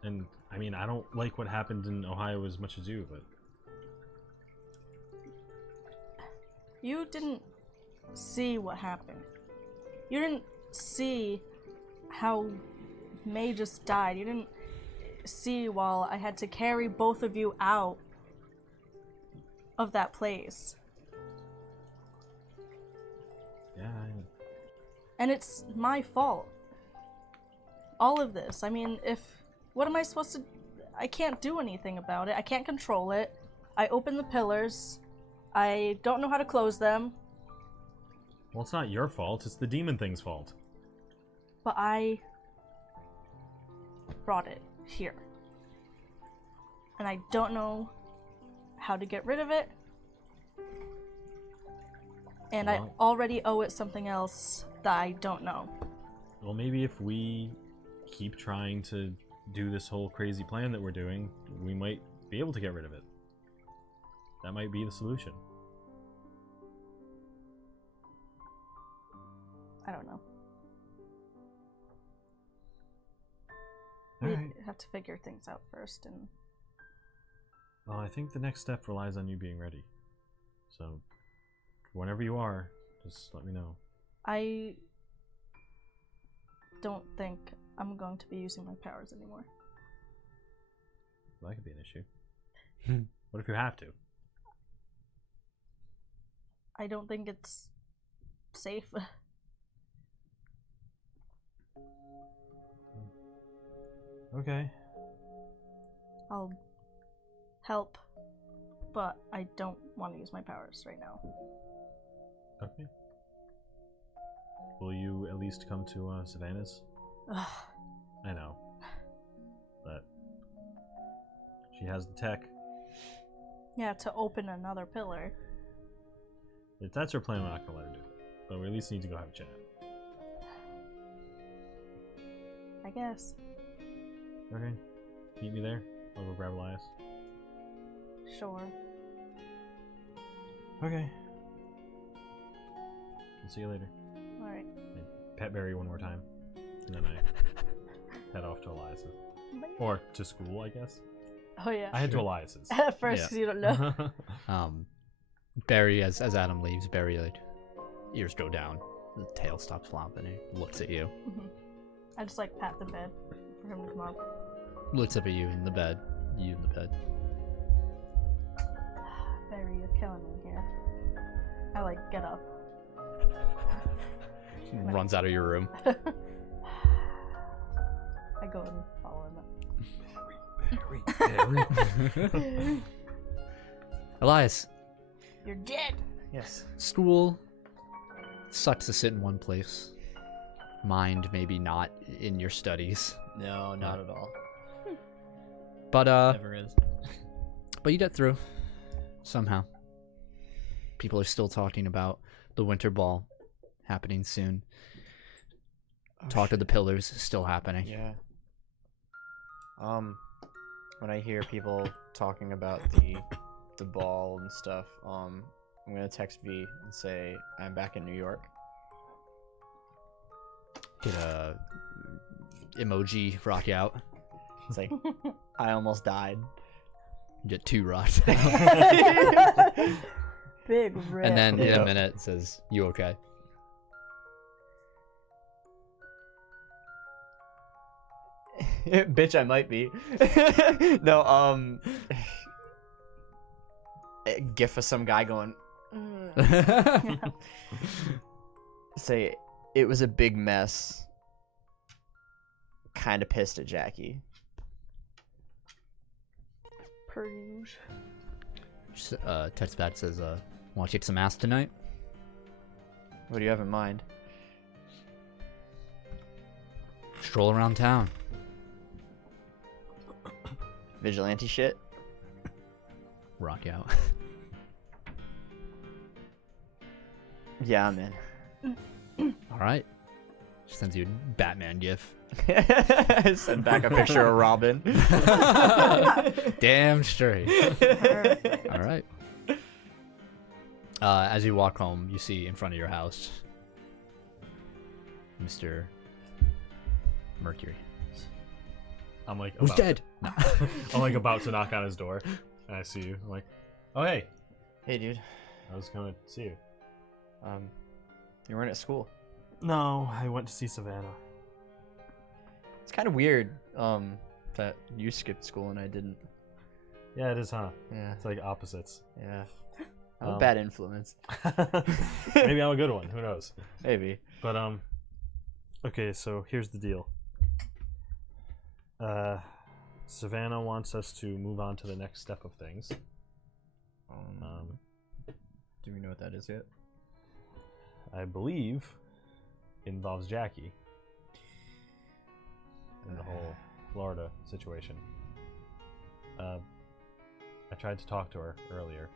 And I mean, I don't like what happened in Ohio as much as you, but You didn't see what happened. You didn't see how May just died. You didn't see while I had to carry both of you out of that place. yeah. And it's my fault. All of this. I mean, what am I supposed to... I can't do anything about it. I can't control it. I opened the pillars. I don't know how to close them, Well, it's not your fault. It's the demon thing's fault. but I brought it here. And I don't know how to get rid of it. And I Well- already owe it something else that I don't know. Well, maybe if we keep trying to do this whole crazy plan that we're doing, we might be able to get rid of it. That might be the solution. I don't know. All We right. have to figure things out first, and Well, I think the next step relies on you being ready. So, whenever you are, just let me know. I don't think I'm going to be using my powers anymore. Well, that could be an issue. What if you have to? I don't think it's safe. Okay. I'll help, but I don't want to use my powers right now. Okay. Will you at least come to Savannah's? Ugh. I know. But she has the tech. Yeah, to open another pillar. If that's her plan, we're not gonna let her do it. But we at least need to go have a chat. I guess. Okay. Meet me there. I'll go grab Elias. Sure. Okay. I'll see you later. Alright. I pet Barry one more time. And then I head off to Elias's. Or to school, I guess. Oh yeah. I head to Elias's. At first, 'cause you don't know. Barry, as Adam leaves, Barry, like, ears go down. The tail stops flopping. He looks at you. I just like pat the bed for him to come up. Looks up at you in the bed. You in the bed. Barry, you're killing me here. I like get up. Runs out of your room. I go and follow him up. Elias, You're dead. Yes. school sucks to sit in one place. Mind maybe not in your studies. No, not at all. But Never is. but you get through somehow. People are still talking about the winter ball happening soon. Talk to the pillars still happening. Yeah. When I hear people talking about the ball and stuff, I'm gonna text V and say I'm back in New York. Get a emoji rock you out. It's like I almost died. Get 2 rocks. Big rip. And then in Yeah. a minute it says, "You okay?" Bitch, I might be. No, a gif of some guy going. Say, it was a big mess. Kind of pissed at Jackie. Purge. Text back says, "Want to kick some ass tonight?" What do you have in mind? Stroll around town. Vigilante shit? Rock you out. Yeah, I'm in. All right. Sends you a Batman gif. Send back a picture of Robin. Damn straight. Perfect. All right. As you walk home, you see in front of your house Mr. Mercury. I'm like, Who's about dead? I'm like about to knock on his door, and I see you. I'm like, oh hey, Hey, dude. I was coming to see you. You weren't at school. No, I went to see Savannah. It's kind of weird, that you skipped school and I didn't. Yeah, it is, huh? Yeah, It's like opposites. yeah. I'm a Um, bad influence. Maybe I'm a good one. Who knows? Maybe. But okay. So here's the deal. Savannah wants us to move on to the next step of things. Do we know what that is yet? I believe it involves Jackie in the whole Florida situation. I tried to talk to her earlier,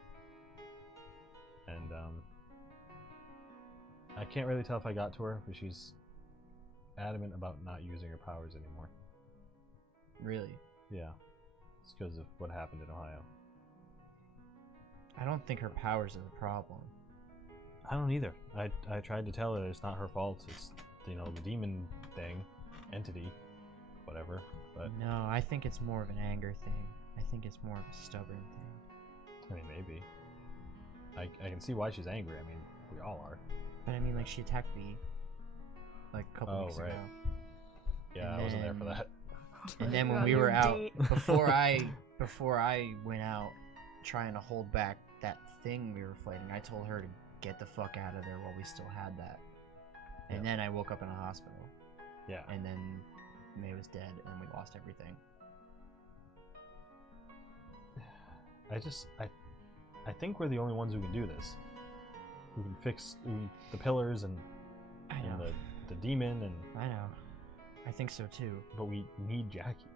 and I can't really tell if I got to her, but she's adamant about not using her powers anymore. Really? Yeah, it's because of what happened in Ohio. I don't think her powers are the problem. I don't either. I tried to tell her it's not her fault. It's, you know, the demon thing, entity, whatever. But No, I think it's more of an anger thing. I think it's more of a stubborn thing. I mean, maybe. I can see why she's angry. I mean, we all are. But I mean, like, she attacked me like a couple weeks right. ago. Yeah, And I wasn't there for then- that. And then when On we your were out, date. before I went out trying to hold back that thing we were fighting, I told her to get the fuck out of there while we still had that. And Yeah. then I woke up in a hospital. Yeah. And then May was dead, and we lost everything. I think we're the only ones who can do this. Who can fix the pillars and I know. the demon, and I know. I think so too. but we need Jackie.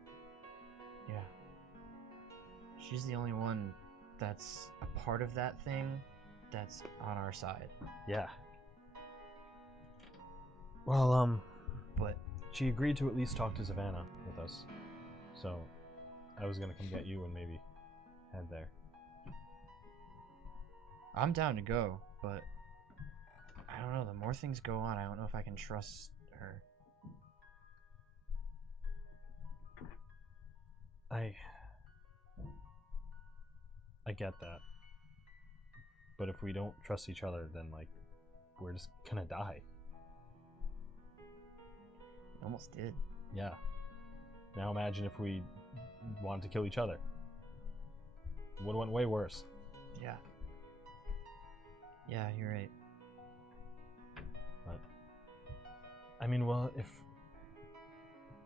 Yeah. She's the only one that's a part of that thing that's on our side. Yeah. Well, But she agreed to at least talk to Savannah with us. So I was gonna come get you and maybe head there. I'm down to go, but I don't know. The more things go on, I don't know if I can trust her. I get that. But if we don't trust each other, then like we're just gonna die. Almost did. Yeah. Now imagine if we wanted to kill each other. Would have went way worse. Yeah. Yeah, you're right. But I mean, well, if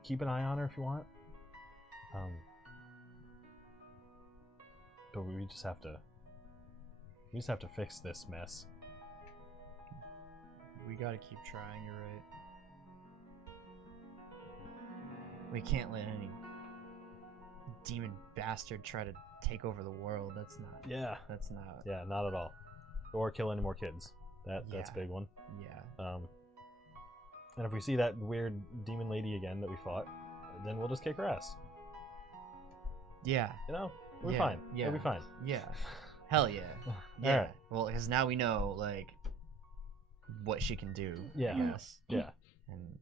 keep an eye on her if you want. But we just have to fix this mess. We gotta keep trying, you're right. We can't let any demon bastard try to take over the world. That's not. Yeah. That's not. Yeah, not at all. Or kill any more kids. That's a Yeah. big one. Yeah. And if we see that weird demon lady again that we fought, then we'll just kick her ass. Yeah. You know, we're Yeah, fine. yeah. We'll be fine. Yeah. Hell yeah. Yeah. Alright. Well, because now we know, like, what she can do. Yeah. I guess. Yeah. And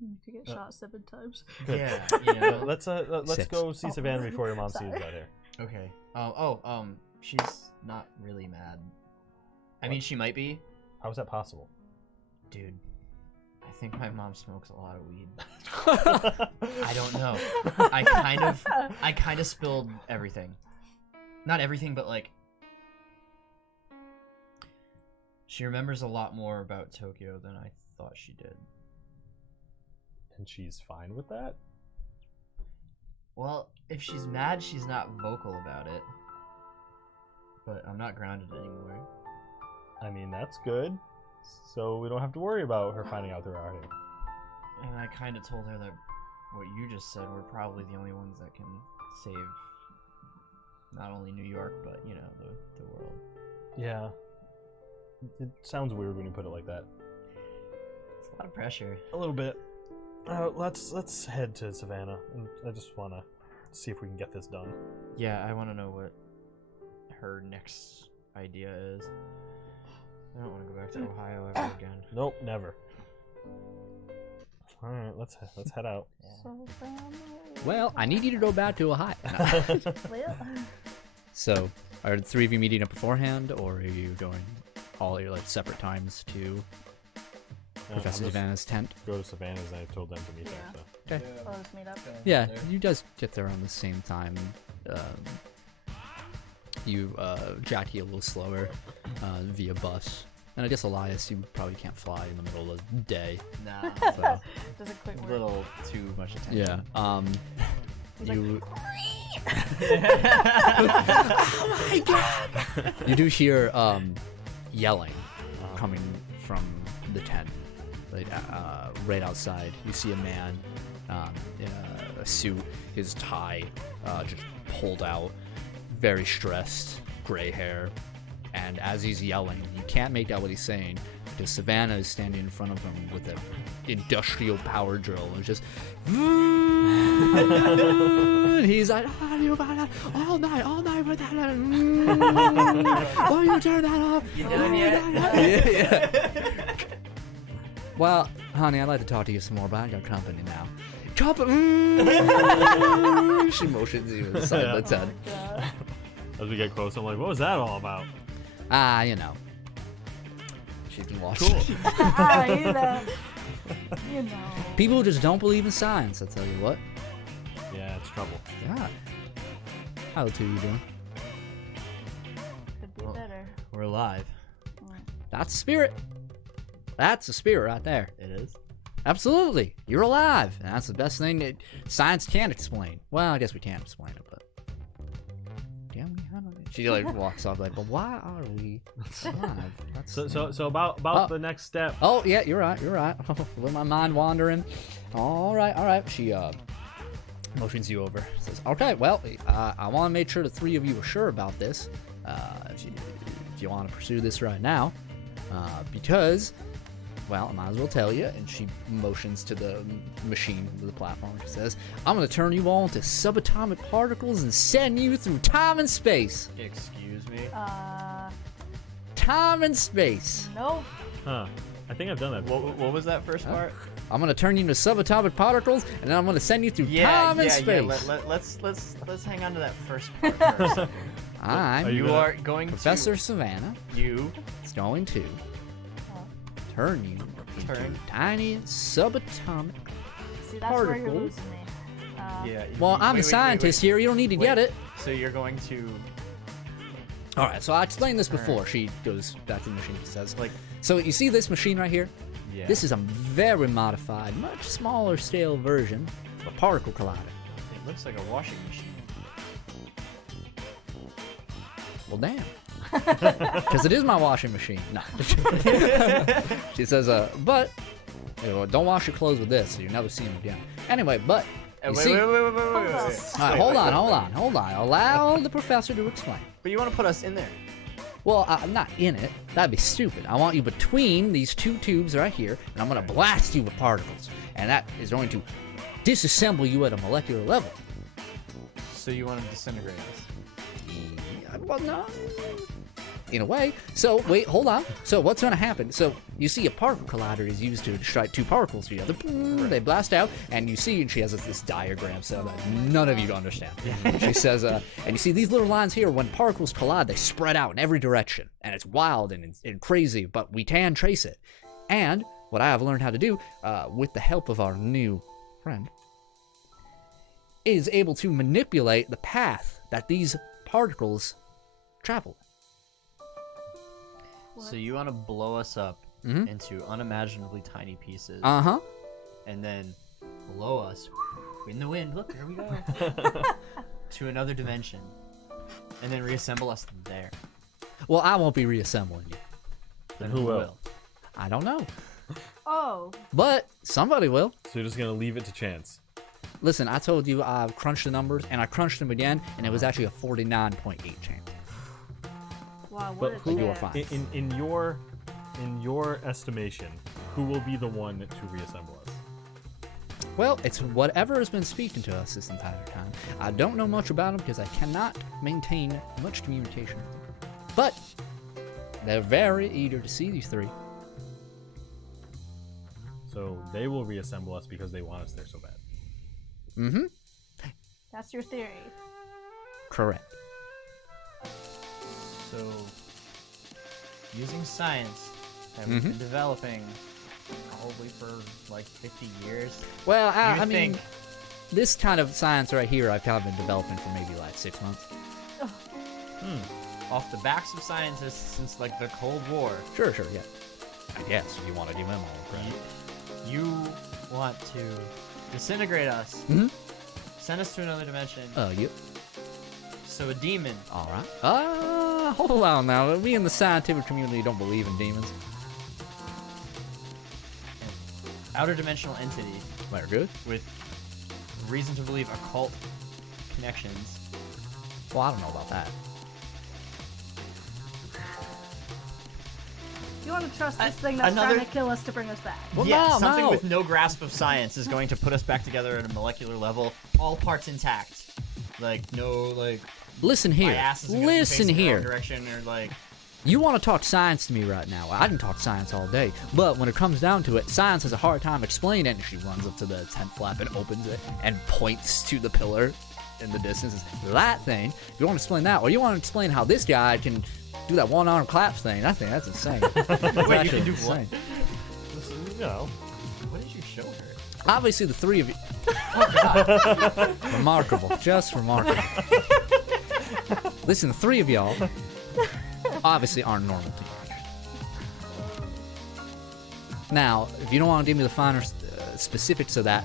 You could get shot 7 times. Good. yeah, you know. Let's Six. go see Oh, Savannah before your mom sees sorry. us out here. Okay. She's not really mad. I mean, What? she might be. How is that possible? Dude, I think my mom smokes a lot of weed. I don't know. I kind of spilled everything. Not everything, but like she remembers a lot more about Tokyo than I thought she did. And she's fine with that? Well, if she's mad, she's not vocal about it. But I'm not grounded anymore. I mean, that's good. So we don't have to worry about her finding out they're out here. And I kind of told her that what you just said, we're probably the only ones that can save not only New York, but, you know, the world. Yeah. It sounds weird when you put it like that. It's a lot of pressure. A little bit. Let's head to Savannah. And I just want to see if we can get this done. Yeah, I want to know what her next idea is. I don't want to go back to Ohio ever again. Nope, never. All right, let's head out. Well, I need you to go back to Ohio. Well, So, are the three of you meeting up beforehand, or are you going all at your like separate times to Professor I'll just Savannah's tent? go to Savannah's. I told them to meet Yeah. there. So. I'll just meet up. Yeah, you guys get there around the same time. Jackie a little slower via bus. And I guess Elias, you probably can't fly in the middle of the day. Nah, So, Does a quick a word. little too much attention. yeah. He's You oh my god! you do hear yelling coming from the tent. Like, right outside, you see a man in a suit, his tie just pulled out, very stressed, gray hair. And as he's yelling, you can't make out what he's saying because Savannah is standing in front of him with an industrial power drill. And it's just... he's like, you got that all night with that. Why you turn that off? You done yet? Yeah. Well, honey, I'd like to talk to you some more, but I got company now. She motions you inside the tent. As we get close, I'm like, what was that all about? You know. She's been watching. Cool. You know. People just don't believe in science, I'll tell you what. Yeah, it's trouble. Yeah. How the two you doing? Could be better. We're alive. That's the spirit. That's the spirit right there. It is. Absolutely. You're alive. And that's the best thing that science can't explain. Well, I guess we can't explain it, but... Damn, how do we... She like walks off like, but why are we alive? That's... So about the next step. Oh, yeah, you're right. With my mind wandering. All right. She motions you over. Says, okay, well, I want to make sure the three of you are sure about this. If you want to pursue this right now. Because, well, I might as well tell you. And she motions to the machine, to the platform. She says, I'm going to turn you all into subatomic particles and send you through time and space. Excuse me? Time and space. Nope. Huh. I think I've done that before. What was that first part? I'm going to turn you into subatomic particles, and then I'm going to send you through time and space. Let's hang on to that first part for a second. I'm Are going Professor to... Savannah. You Is going to turn you into tiny subatomic. See, that's where you're Particles. losing me. Well, I'm wait, the scientist here. You don't need to get it. So you're going to... All right, so I explained this before. She goes back to the machine. She says, so you see this machine right here? Yeah. This is a very modified, much smaller scale version of a particle collider. It looks like a washing machine. Well, damn. Because it is my washing machine. No. She says, but don't wash your clothes with this, so you never see them again. Anyway, but you see... Wait. All right, hold on. Allow the professor to explain. But you want to put us in there. Well, I'm not in it. That'd be stupid. I want you between these two tubes right here, and I'm going to blast you with particles. And that is going to disassemble you at a molecular level. So you want to disintegrate us. Yeah, well, no. In a way. So, wait, hold on. So, what's going to happen? So, you see a particle collider is used to strike two particles together. They blast out, and you see, and she has this diagram so that none of you understand. She says, and you see these little lines here, when particles collide, they spread out in every direction. And it's wild and crazy, but we can trace it. And what I have learned how to do, with the help of our new friend, is able to manipulate the path that these particles travel. So you want to blow us up into unimaginably tiny pieces. Uh-huh. And then blow us in the wind. Look, there we go. To another dimension. And then reassemble us there. Well, I won't be reassembling you. Then who will? I don't know. Oh. But somebody will. So you're just going to leave it to chance. Listen, I told you I crunched the numbers, and I crunched them again, and it was actually a 49.8 chance. Wow, But what who a you are chance. fine. in your estimation, who will be the one to reassemble us? Well, it's whatever has been speaking to us this entire time. I don't know much about them because I cannot maintain much communication with them. But they're very eager to see these three. So they will reassemble us because they want us there so bad. Mm-hmm. That's your theory. Correct. So, using science that we've been developing probably for like 50 years. Well, You I mean, think- this kind of science right here I've kind of been developing for maybe like 6 months. Off the backs of scientists since like the Cold War. Sure, yeah. I guess if you want to give them all the credit. You want to disintegrate us, send us to another dimension, Yep. so a demon All right. hold on now. We in the scientific community don't believe in demons. Outer dimensional entity Very good. with reason to believe occult connections. Well, I don't know about that. You want to trust this thing that's trying to kill us to bring us back? Well, yeah, no, something no. with no grasp of science is going to put us back together at a molecular level, all parts intact. Like, no, like, Listen my here. ass isn't gonna be Listen facing the wrong here. direction, or like... You want to talk science to me right now. I didn't talk science all day. But when it comes down to it, science has a hard time explaining it. And she runs up to the tent flap and opens it and points to the pillar in the distance. It's that thing. If you want to explain that, or you want to explain how this guy can do that one-arm claps thing, I think that's insane. That's Wait, you actually can do insane. Listen, you know. What did you show her? Obviously, the three of you. Remarkable. Just remarkable. Listen, the three of y'all obviously aren't normal teenagers. Now, if you don't want to give me the finer specifics of that,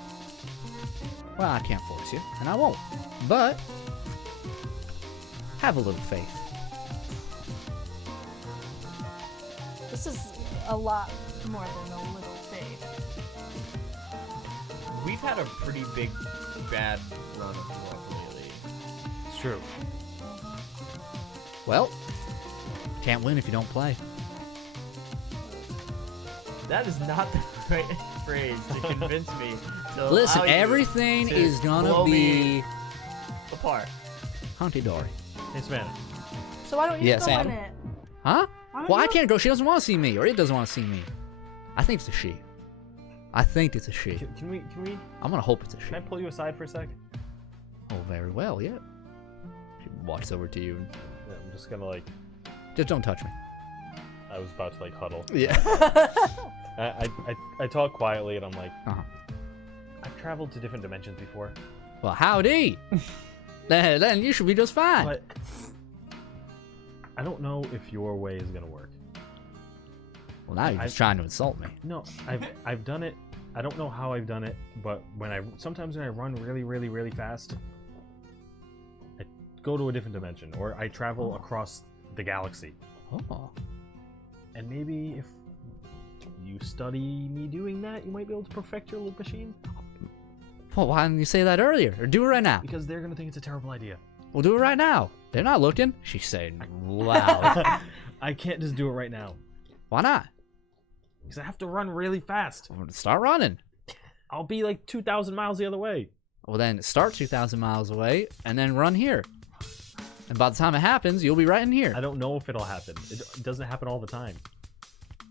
well, I can't force you, and I won't. But have a little faith. This is a lot more than a little faith. We've had a pretty big, bad run of luck lately. It's true. Well, can't win if you don't play. That is not the right phrase to convince me to Listen, allow you everything to is gonna blow be me apart. hunky-dory. Hey, Savannah. So why don't you Yes, go Adam? in it? Huh? Why don't Well, I you- can't go. She doesn't want to see me, or it doesn't want to see me. I think it's a she. I think it's a she. Can we? I'm gonna hope it's a she. Can I pull you aside for a sec? Oh, very well, yeah. She walks over to you. And, Yeah, I'm just gonna like. just don't touch me. I was about to like huddle. Yeah. I talk quietly and I'm like, Uh-huh. I've traveled to different dimensions before, Well, howdy. Then you should be just fine. but I don't know if your way is gonna work. Well, now you're just trying to insult me. No, I've done it. I don't know how I've done it, but sometimes when I run really fast, I go to a different dimension, or I travel across the galaxy. Oh. And maybe if you study me doing that, you might be able to perfect your loop machine. Well, why didn't you say that earlier? Or do it right now. Because they're gonna think it's a terrible idea. We'll do it right now. They're not looking. She's saying loud. I can't just do it right now. Why not? Because I have to run really fast. Start running. I'll be like 2,000 miles the other way. Well, then start 2,000 miles away and then run here. And by the time it happens, you'll be right in here. I don't know if it'll happen. It doesn't happen all the time.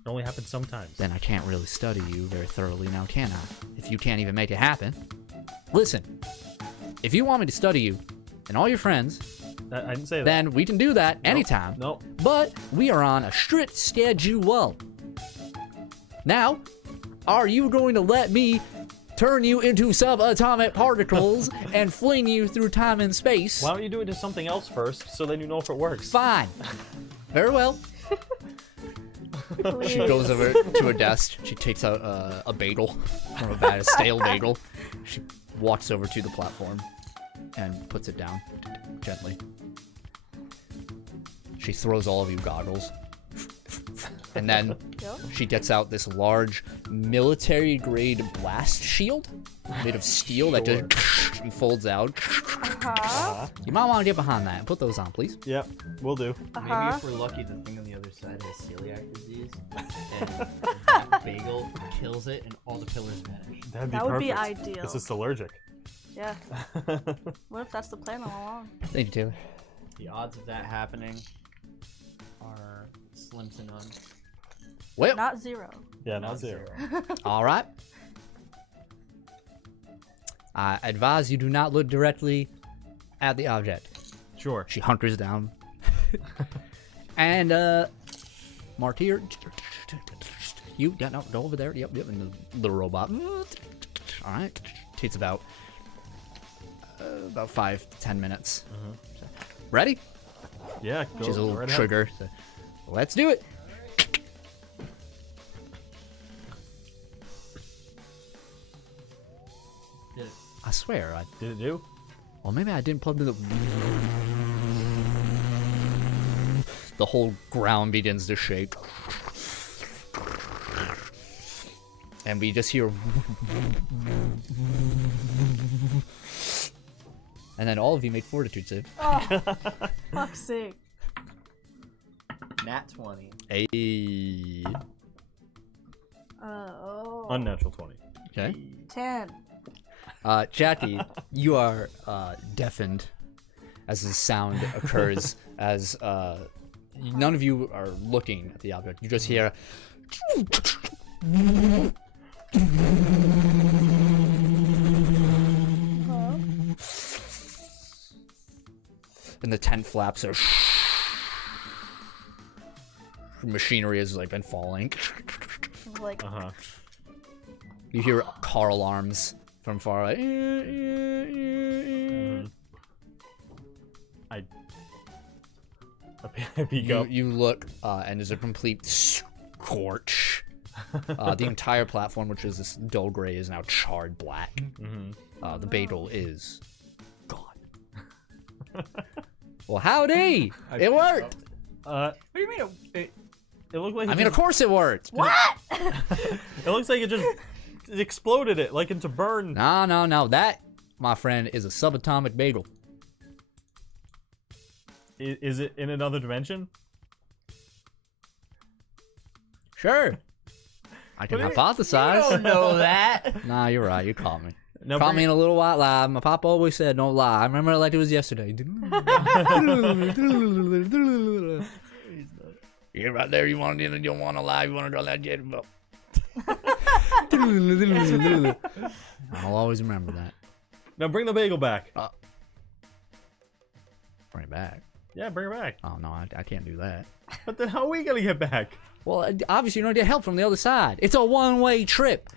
It only happens sometimes. Then I can't really study you very thoroughly now, can I? If you can't even make it happen. Listen, if you want me to study you and all your friends, I didn't say that. then we can do that anytime. No. But we are on a strict schedule. Now, are you going to let me turn you into subatomic particles and fling you through time and space? Why don't you do it to something else first, so then you know if it works? Fine. Very well. She goes over to her desk. She takes out a bagel from a bag, a stale bagel. She walks over to the platform and puts it down gently. She throws all of you goggles. And then she gets out this large military-grade blast shield made of steel that just folds out. You might want to get behind that and put those on, please. Yep, we'll do. Maybe if we're lucky, the thing on the other side has celiac disease, and that bagel kills it, and all the pillars vanish. That'd be That would be perfect. ideal. It's just allergic. Yeah. What if that's the plan all along? Thank you, Taylor. The odds of that happening are slim to none. Well, Not zero. Yeah, not zero. all right. I advise you do not look directly at the object. Sure. She hunkers down. And, Martyr, you, yeah, no, go over there. Yep, and the little robot. All right. Takes about 5 to 10 minutes. Ready? Yeah, go She's a little right ahead. trigger. So, let's do it. Did it? I swear. Did it do? Well, maybe I didn't plug the. The whole ground begins to shake. And we just hear... And then all of you make fortitude save. Oh, fuck's sake. Nat 20. Hey. Oh. Unnatural 20. Okay. 10. Jackie, you are deafened as this sound occurs, as none of you are looking at the object. You just hear... And the tent flaps are... Machinery has like been falling. Like, You hear car alarms from far away. I peek up. You look, and there's a complete scorch. The entire platform, which is this dull gray, is now charred black. The bagel is gone. Well, howdy! It worked! What do you mean? It looked like. I mean, of course it worked! what? It looks like it exploded it, like into burn. No. That, my friend, is a subatomic bagel. Is it in another dimension? Sure. I can You hypothesize. don't know that. Nah, you're right. You caught me. Now Caught bring me in a little white lie. My papa always said, don't lie. I remember it like it was yesterday. You're right there. You want to, you don't want to lie. You want to go that jet. I'll always remember that. Now bring the bagel back. Bring it back. Yeah, bring it back. Oh, no, I can't do that. But then how are we gonna get back? Well, obviously you don't get help from the other side. It's a one-way trip.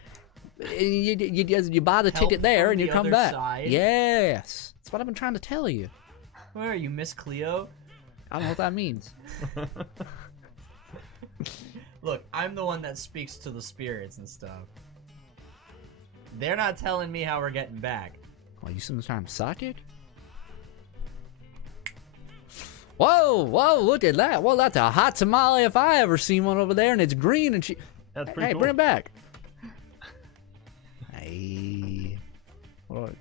You buy the Help ticket there from and you the come other back. side? Yes. That's what I've been trying to tell you. Where are you, Miss Cleo? I don't know what that means. Look, I'm the one that speaks to the spirits and stuff. They're not telling me how we're getting back. Well, you sometimes psychic? Whoa, look at that. Well, that's a hot tamale if I ever seen one over there, and it's green, and she... That's pretty Hey, cool. bring it back. Hey. What?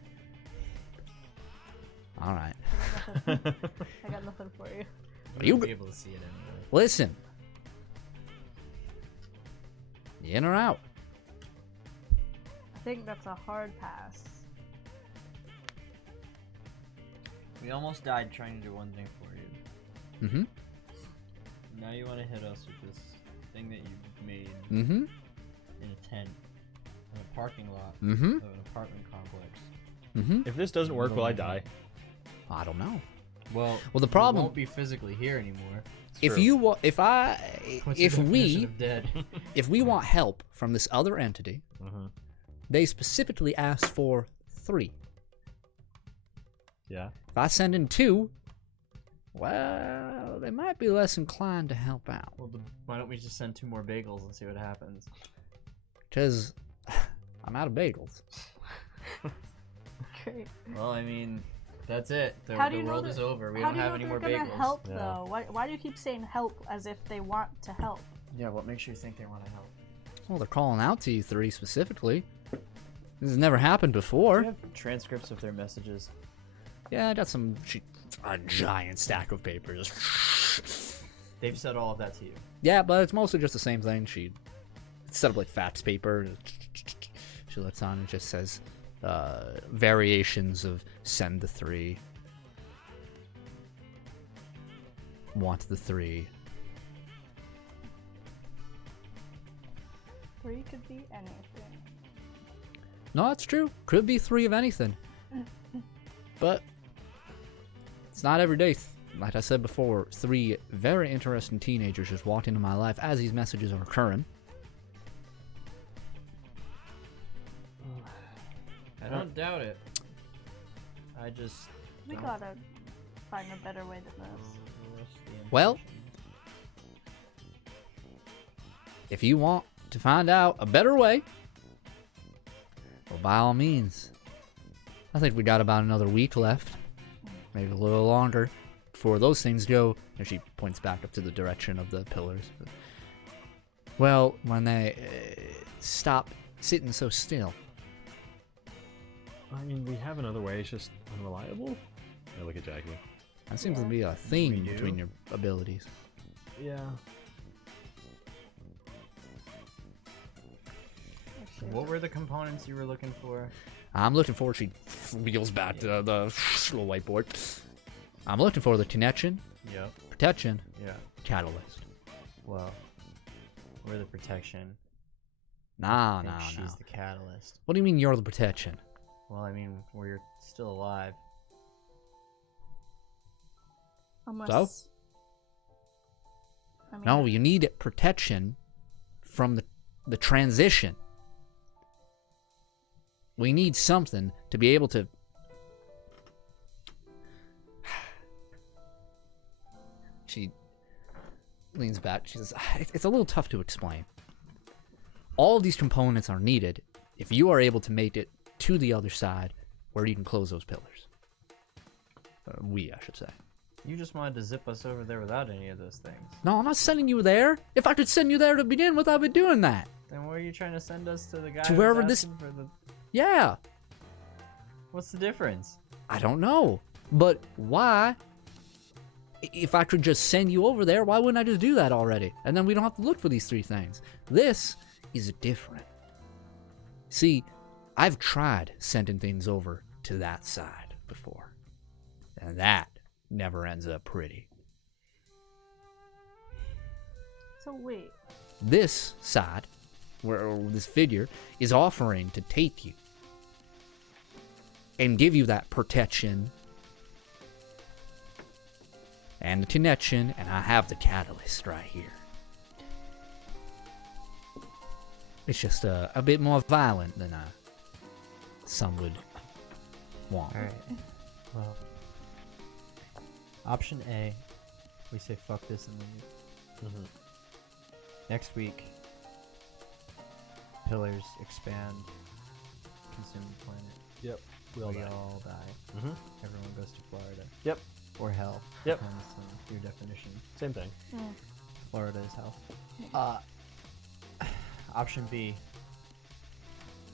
All right. I got nothing for you. You won't be able to see it anyway. Listen. You in or out? I think that's a hard pass. We almost died trying to do one thing for you. Mm-hmm. Now you want to hit us with this thing that you made Mm-hmm. in a tent, in a parking lot Mm-hmm. of an apartment complex. Mm-hmm. If this doesn't work, will I die? I don't know. Well, the problem- you won't be physically here anymore. If true. you What's your definition of dead? if we want help from this other entity, they specifically asked for 3. Yeah. If I send in 2, well, they might be less inclined to help out. Well, why don't we just send 2 more bagels and see what happens? Because I'm out of bagels. Great. Well, I mean, that's it. The How do you know world that- is over. We How don't do you have know any they're more gonna bagels. help Yeah. though? Why do you keep saying help as if they want to help? Yeah, what makes you think they want to help? Well, they're calling out to you 3 specifically. This has never happened Do before. you have transcripts of their messages? Yeah, I got a giant stack of papers. They've said all of that to you. Yeah, but it's mostly just the same thing. Instead of like fax paper, she lets on and just says variations of send the 3, want the 3. 3 could be anything. No, that's true. Could be 3 of anything. But it's not every day. Like I said before, 3 very interesting teenagers just walked into my life as these messages are occurring. I don't doubt it. I just. We don't gotta find a better way than this. trust the Well, intention. if you want to find out a better way, well, by all means. I think we got about another week left. Maybe a little longer. before those things go, and she points back up to the direction of the pillars. Well, when they stop sitting so still. I mean, we have another way. It's just unreliable. I look at Jackie. That seems to Yeah. be a theme We do. between your abilities. Yeah. What were the components you were looking for? I'm looking for. She wheels back to the little whiteboard. I'm looking for the connection, Yep. protection, Yeah. catalyst. Well, we're the protection. Nah, and nah, she's nah. the catalyst. What do you mean you're the protection? Well, I mean, we're still alive. Unless. I mean, No, you need protection from the transition. We need something to be able to. She leans back. She says, "It's a little tough to explain. All of these components are needed if you are able to make it to the other side where you can close those pillars. I should say. You just wanted to zip us over there without any of those things. No, I'm not sending you there. If I could send you there to begin with, I'd be doing that. Then where are you trying to send us to the guy? To who's wherever this- asking for the... Yeah, What's the difference? I don't know. But why? If I could just send you over there, why wouldn't I just do that already? And then we don't have to look for these three things. This is different. See, I've tried sending things over to that side before. And that never ends up pretty. So wait. This side, where this figure, is offering to take you and give you that protection and the connection, and I have the catalyst right here. It's just a bit more violent than some would want. Alright. Well, option A, we say fuck this and leave. Mm-hmm. Next week, pillars expand, consume the planet. Yep. We all die. Mm-hmm. Everyone goes to Florida. Yep. Or hell. Yep. Depends on your definition. Same thing. Mm. Florida is hell. Option B,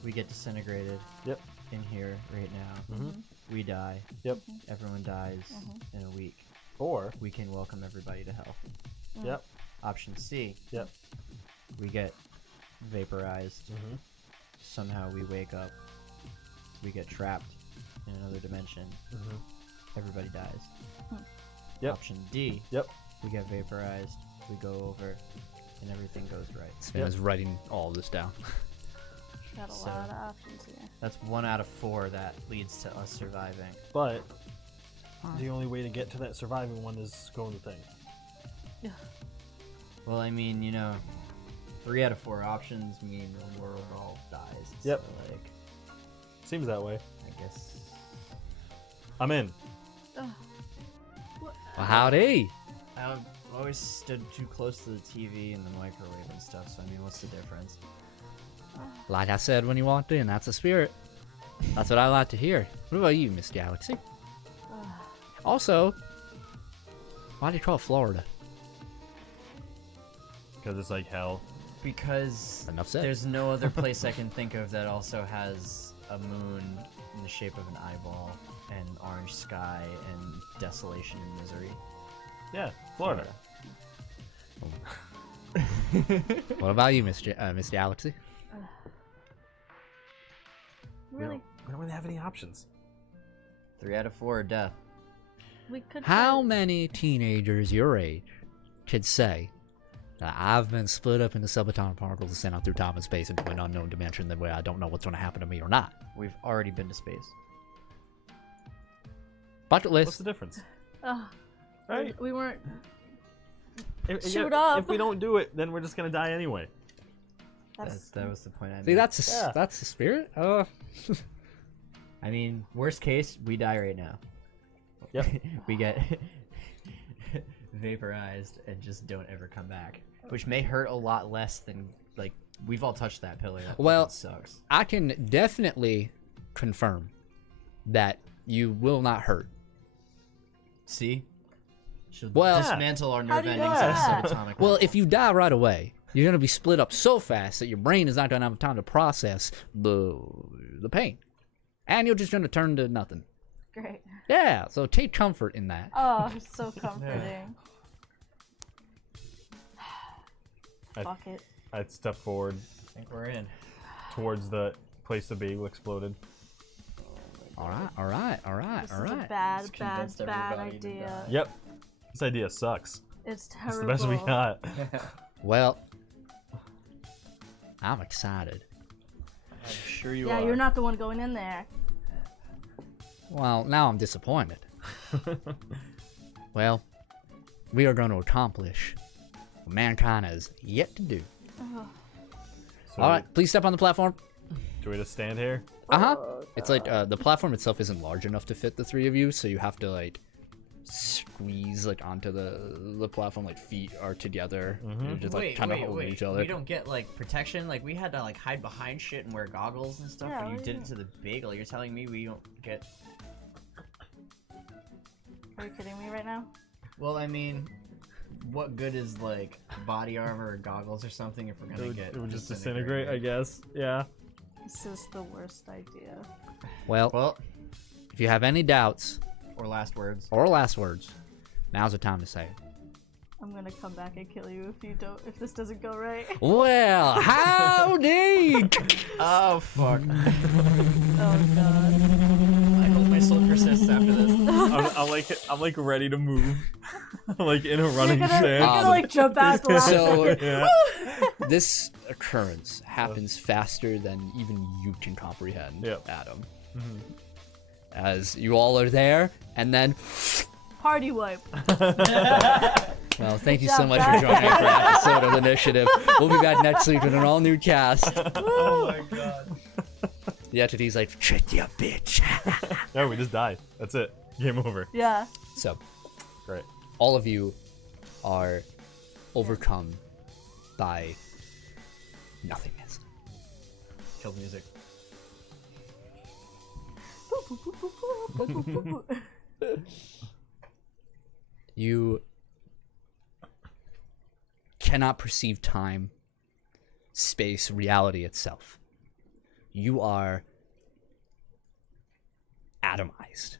we get disintegrated. Yep. In here right now. Mm-hmm. We die. Yep. Everyone dies in a week. Or. We can welcome everybody to hell. Yep. Option C, Yep. we get vaporized. Mm-hmm. Somehow we wake up. We get trapped in another dimension. Mm-hmm. Everybody dies. Yep. Option D, Yep. we get vaporized. We go over, and everything goes right. Sven is writing all this down. Got a So- lot of options here. That's 1 out of 4 that leads to us surviving. But the only way to get to that surviving one is going the thing. Well, I mean, 3 out of 4 options mean the world all dies. Yep. So, like, Seems that way. I guess. I'm in. Ugh. Well, howdy. I always stood too close to the TV and the microwave and stuff, so I mean, what's the difference? Like I said when you walked in, that's the spirit. That's what I like to hear. What about you, Miss Galaxy? Also, why do you call it Florida? Because it's like hell. Because Enough said. there's no other place I can think of that also has a moon in the shape of an eyeball and orange sky and desolation and misery. Yeah, Florida. What about you, Miss Galaxy? Really? We don't really have any options. 3 out of 4 are death. We could. How try- many teenagers your age could say that I've been split up into subatomic particles and sent out through time and space into an unknown dimension that way I don't know what's going to happen to me or not? We've already been to space. Bucket What's list. the difference? Ugh, Right? we weren't. If, Shoot up. If we don't do it, then we're just gonna die anyway. That was the point I made. See, that's the spirit. I mean, worst case, we die right now. Yep. We get vaporized and just don't ever come back, which may hurt a lot less than like we've all touched that pillar. That Well, fucking sucks. I can definitely confirm that you will not hurt. See, Should Well- dismantle our How nerve do you endings know at that? subatomic Well, level. if you die right away, you're gonna be split up so fast that your brain is not gonna have time to process the pain, and you're just gonna turn to nothing. Great. Yeah, so take comfort in that. Oh, so comforting. Fuck it. I'd step forward I think we're in. towards the place the bagel exploded. All right, all right, all right, This all is a right. bad, Just bad, convinced bad everybody to idea. die. Yep. This idea sucks. It's It's terrible. the best we got. Well, I'm excited. I'm sure you Yeah, are. you're not the one going in there. Well, now I'm disappointed. Well, we are going to accomplish what mankind has yet to do. So All right, please step on the platform. do we just stand here? It's like the platform itself isn't large enough to fit the three of you, so you have to like squeeze like onto the platform. Like feet are together, You're just like kind of holding each other. We don't get like protection. Like we had to like hide behind shit and wear goggles and stuff. Yeah, when you what did do it to the bagel, you're telling me we don't get? Are you kidding me right now? Well, I mean, what good is like body armor or goggles or something if we're gonna get? It would just disintegrate, I guess. Yeah. This is the worst idea. Well, Well, if you have any doubts or last words. or last words, now's the time to say it. I'm gonna come back and kill you if this doesn't go right. Well, howdy! Oh fuck! Oh god. I hope my soul persists after this. I'm like ready to move. Like in a running You're gonna stance. like jump out at the last So second. Yeah. this occurrence happens faster than even you can comprehend, Yep. Adam. As you all are there, and then, Party wipe. well, thank you so job, much for guys. joining for an episode of Initiative. We'll be back next week with an all new cast. Oh my god! The entity's like, trick you, bitch. Yeah, we just died. That's it. Game over. Yeah. So, Great. all of you are overcome by nothingness. Kill the music. You cannot perceive time, space, reality itself. You are atomized.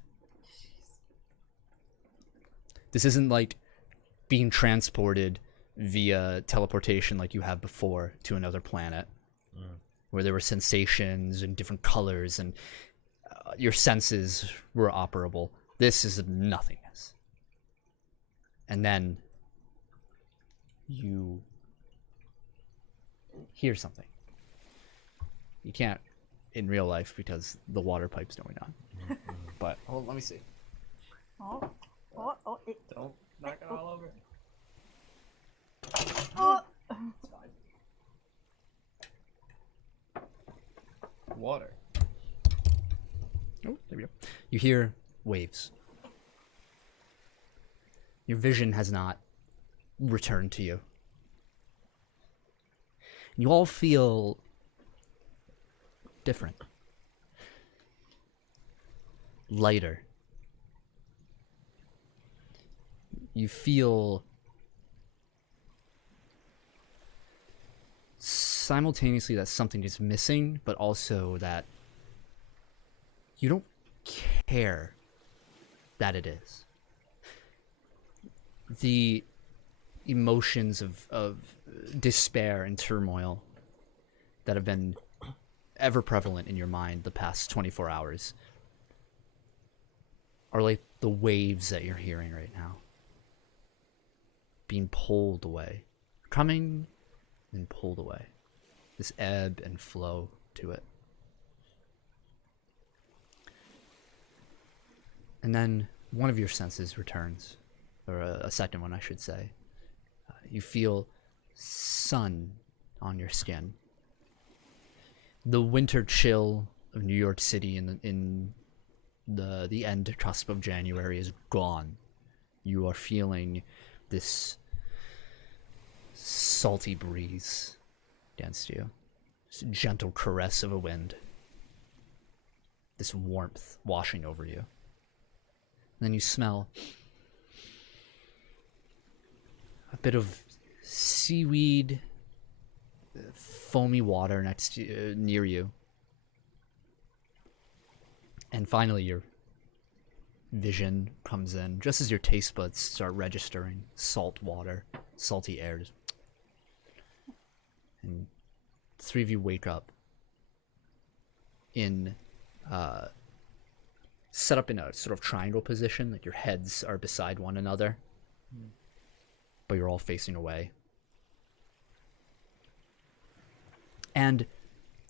This isn't like being transported via teleportation like you have before to another planet, where there were sensations and different colors and your senses were operable. This is nothingness. And then you hear something. You can't in real life because the water pipe's going on. But Oh, let me see. Oh, it, Don't knock it all over. oh. Water. oh, there we go. You hear waves. Your vision has not returned to you. You all feel different. Lighter. You feel simultaneously that something is missing, but also that you don't care that it is. The emotions of despair and turmoil that have been ever prevalent in your mind the past 24 hours are like the waves that you're hearing right now, being pulled away, coming and pulled away. This ebb and flow to it. And then one of your senses returns, or a second one, I should say. You feel sun on your skin. The winter chill of New York City in the end cusp of January is gone. You are feeling this salty breeze against you. This gentle caress of a wind. This warmth washing over you. And then you smell bit of seaweed, foamy water near you. And finally, your vision comes in just as your taste buds start registering salt water, salty air. And the three of you wake up in set up in a sort of triangle position, like your heads are beside one another, but you're all facing away. And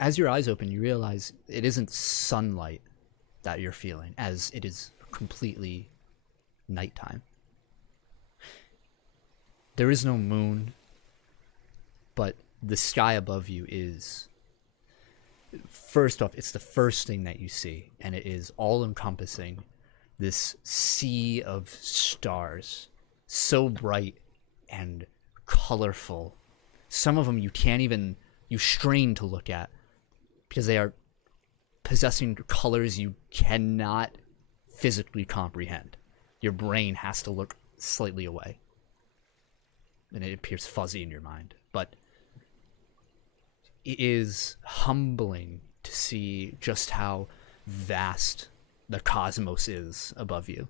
as your eyes open, you realize it isn't sunlight that you're feeling, as it is completely nighttime. There is no moon, but the sky above you is, first off, it's the first thing that you see, and it is all-encompassing, this sea of stars, so bright and colorful. Some of them you strain to look at, because they are possessing colors you cannot physically comprehend. Your brain has to look slightly away, and it appears fuzzy in your mind. But it is humbling to see just how vast the cosmos is above you,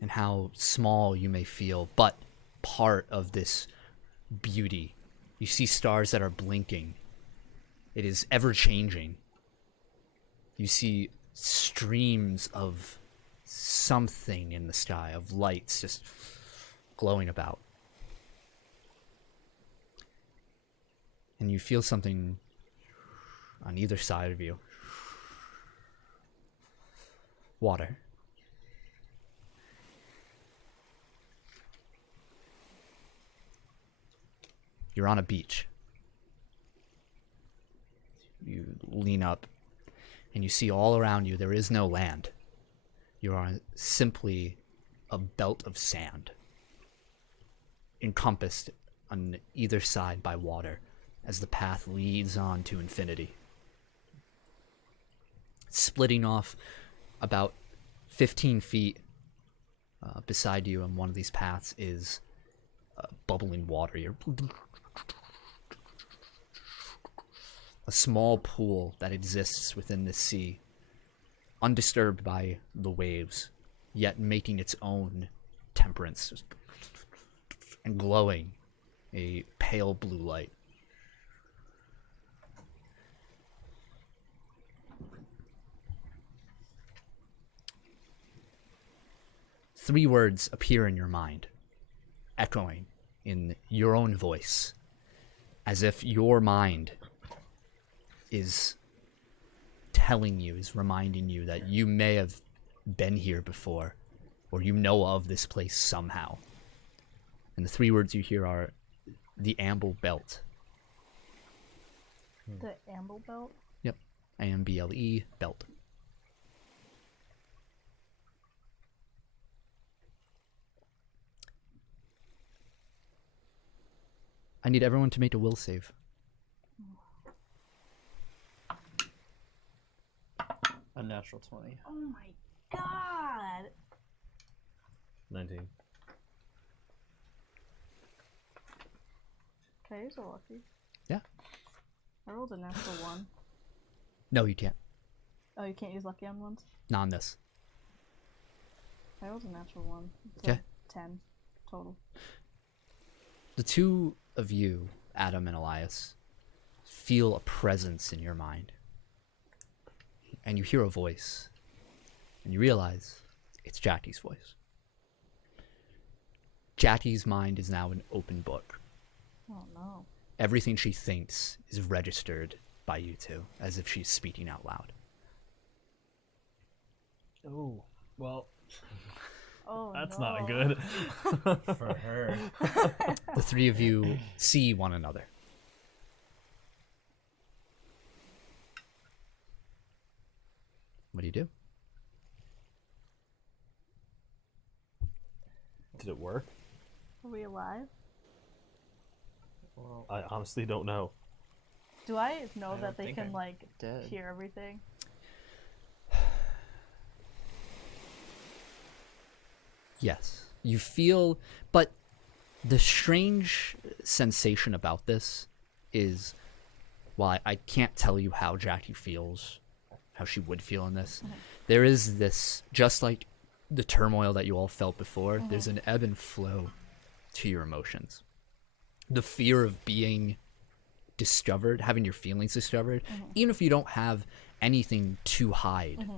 and how small you may feel, but part of this beauty. You see stars that are blinking. It is ever changing. You see streams of something in the sky, of lights just glowing about. And you feel something on either side of you. Water. You're on a beach. You lean up, and you see all around you there is no land. You are simply a belt of sand, encompassed on either side by water, as the path leads on to infinity. Splitting off about 15 feet beside you on one of these paths is bubbling water. A small pool that exists within the sea, undisturbed by the waves, yet making its own temperance and glowing a pale blue light. Three words appear in your mind, echoing in your own voice, as if your mind is telling you, is reminding you that you may have been here before, or you know of this place somehow. And the three words you hear are the Amble Belt. The Amble Belt? Yep. A-M-B-L-E, belt. I need everyone to make a will save. A natural 20. Oh my god! 19. Can I use a lucky? Yeah. I rolled a natural 1. No, you can't. Oh, you can't use lucky on ones? Not on this. I rolled a natural 1. Okay. 10 total. The two of you, Adam and Elias, feel a presence in your mind. And you hear a voice. And you realize it's Jackie's voice. Jackie's mind is now an open book. Oh no. Everything she thinks is registered by you two, as if she's speaking out loud. Oh, well, Oh that's no. not good. For her. The three of you see one another. What do you do? Did it work? Are we alive? Well, I honestly don't know. Do I know I that don't they think can I'm like dead. hear everything? Yes. You feel, but the strange sensation about this is, while I can't tell you how Jackie feels, how she would feel in this, there is this, just like the turmoil that you all felt before, there's an ebb and flow to your emotions. The fear of being discovered, having your feelings discovered, even if you don't have anything to hide.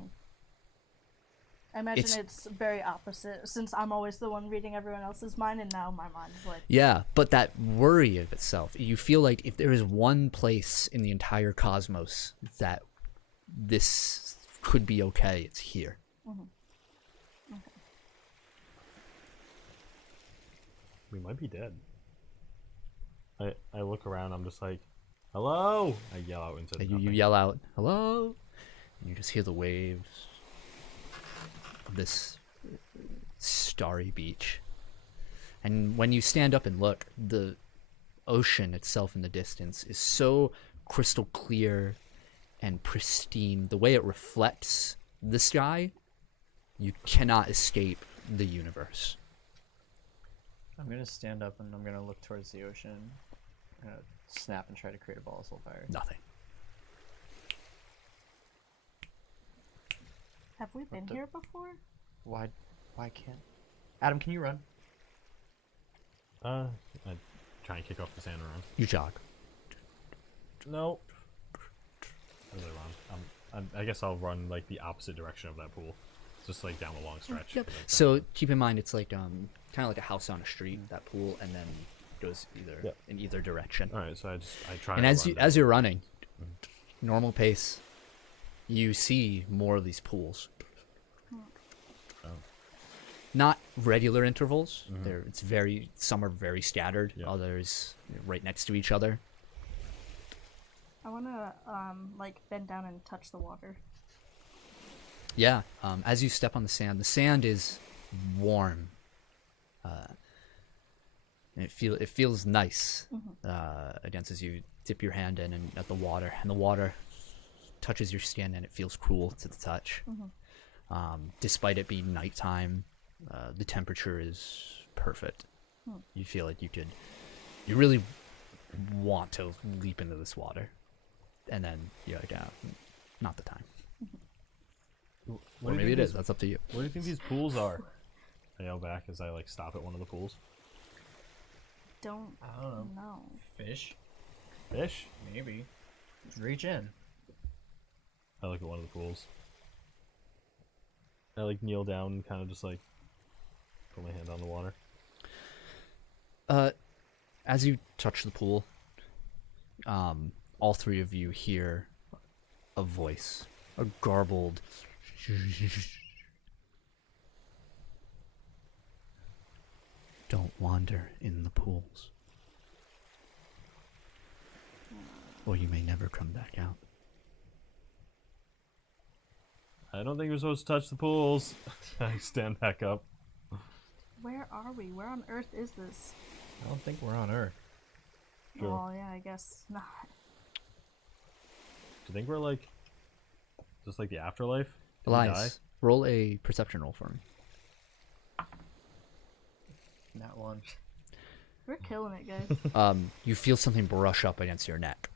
I imagine it's very opposite, since I'm always the one reading everyone else's mind, and now my mind is like... Yeah, but that worry of itself, you feel like if there is one place in the entire cosmos that this could be okay, it's here. We might be dead. I look around, I'm just like, hello! I yell out into You yell out, hello? And you just hear the waves of this starry beach. And when you stand up and look, the ocean itself in the distance is so crystal clear and pristine. The way it reflects the sky, you cannot escape the universe. I'm gonna stand up and I'm gonna look towards the ocean. I'm gonna snap and try to create a ball of soul fire. Nothing. Have we been here before? Why can't... Adam, can you run? I try and kick off the sand around. You jog. No. Really wrong. I guess I'll run like the opposite direction of that pool, just like down a long stretch. Yep. So keep in mind, it's like kind of like a house on a street, that pool, and then goes in either direction. All right, so I try. And as you're running, normal pace, you see more of these pools. Not regular intervals. Some are very scattered. Yeah. Others right next to each other. I wanna like bend down and touch the water. Yeah. As you step on the sand is warm. And it feels nice against as you dip your hand in and at the water, and the water touches your skin and it feels cool to the touch. Despite it being nighttime, the temperature is perfect. You feel like you really want to leap into this water, and then you're like, not the time. Or maybe it is. That's up to you. What do you think these pools are? I yell back as I like stop at one of the pools. I don't know. Fish? Fish? Maybe. Just reach in. I look at one of the pools. I like kneel down and kind of just like put my hand on the water. As you touch the pool, all three of you hear a voice, a garbled "Don't wander in the pools, or you may never come back out." I don't think we're supposed to touch the pools. I stand back up. Where are we? Where on earth is this? I don't think we're on Earth. Sure. Oh yeah, I guess not. Do you think we're like just like the afterlife? Did we die? Elias, roll a perception roll for me. That one. We're killing it, guys. You feel something brush up against your neck.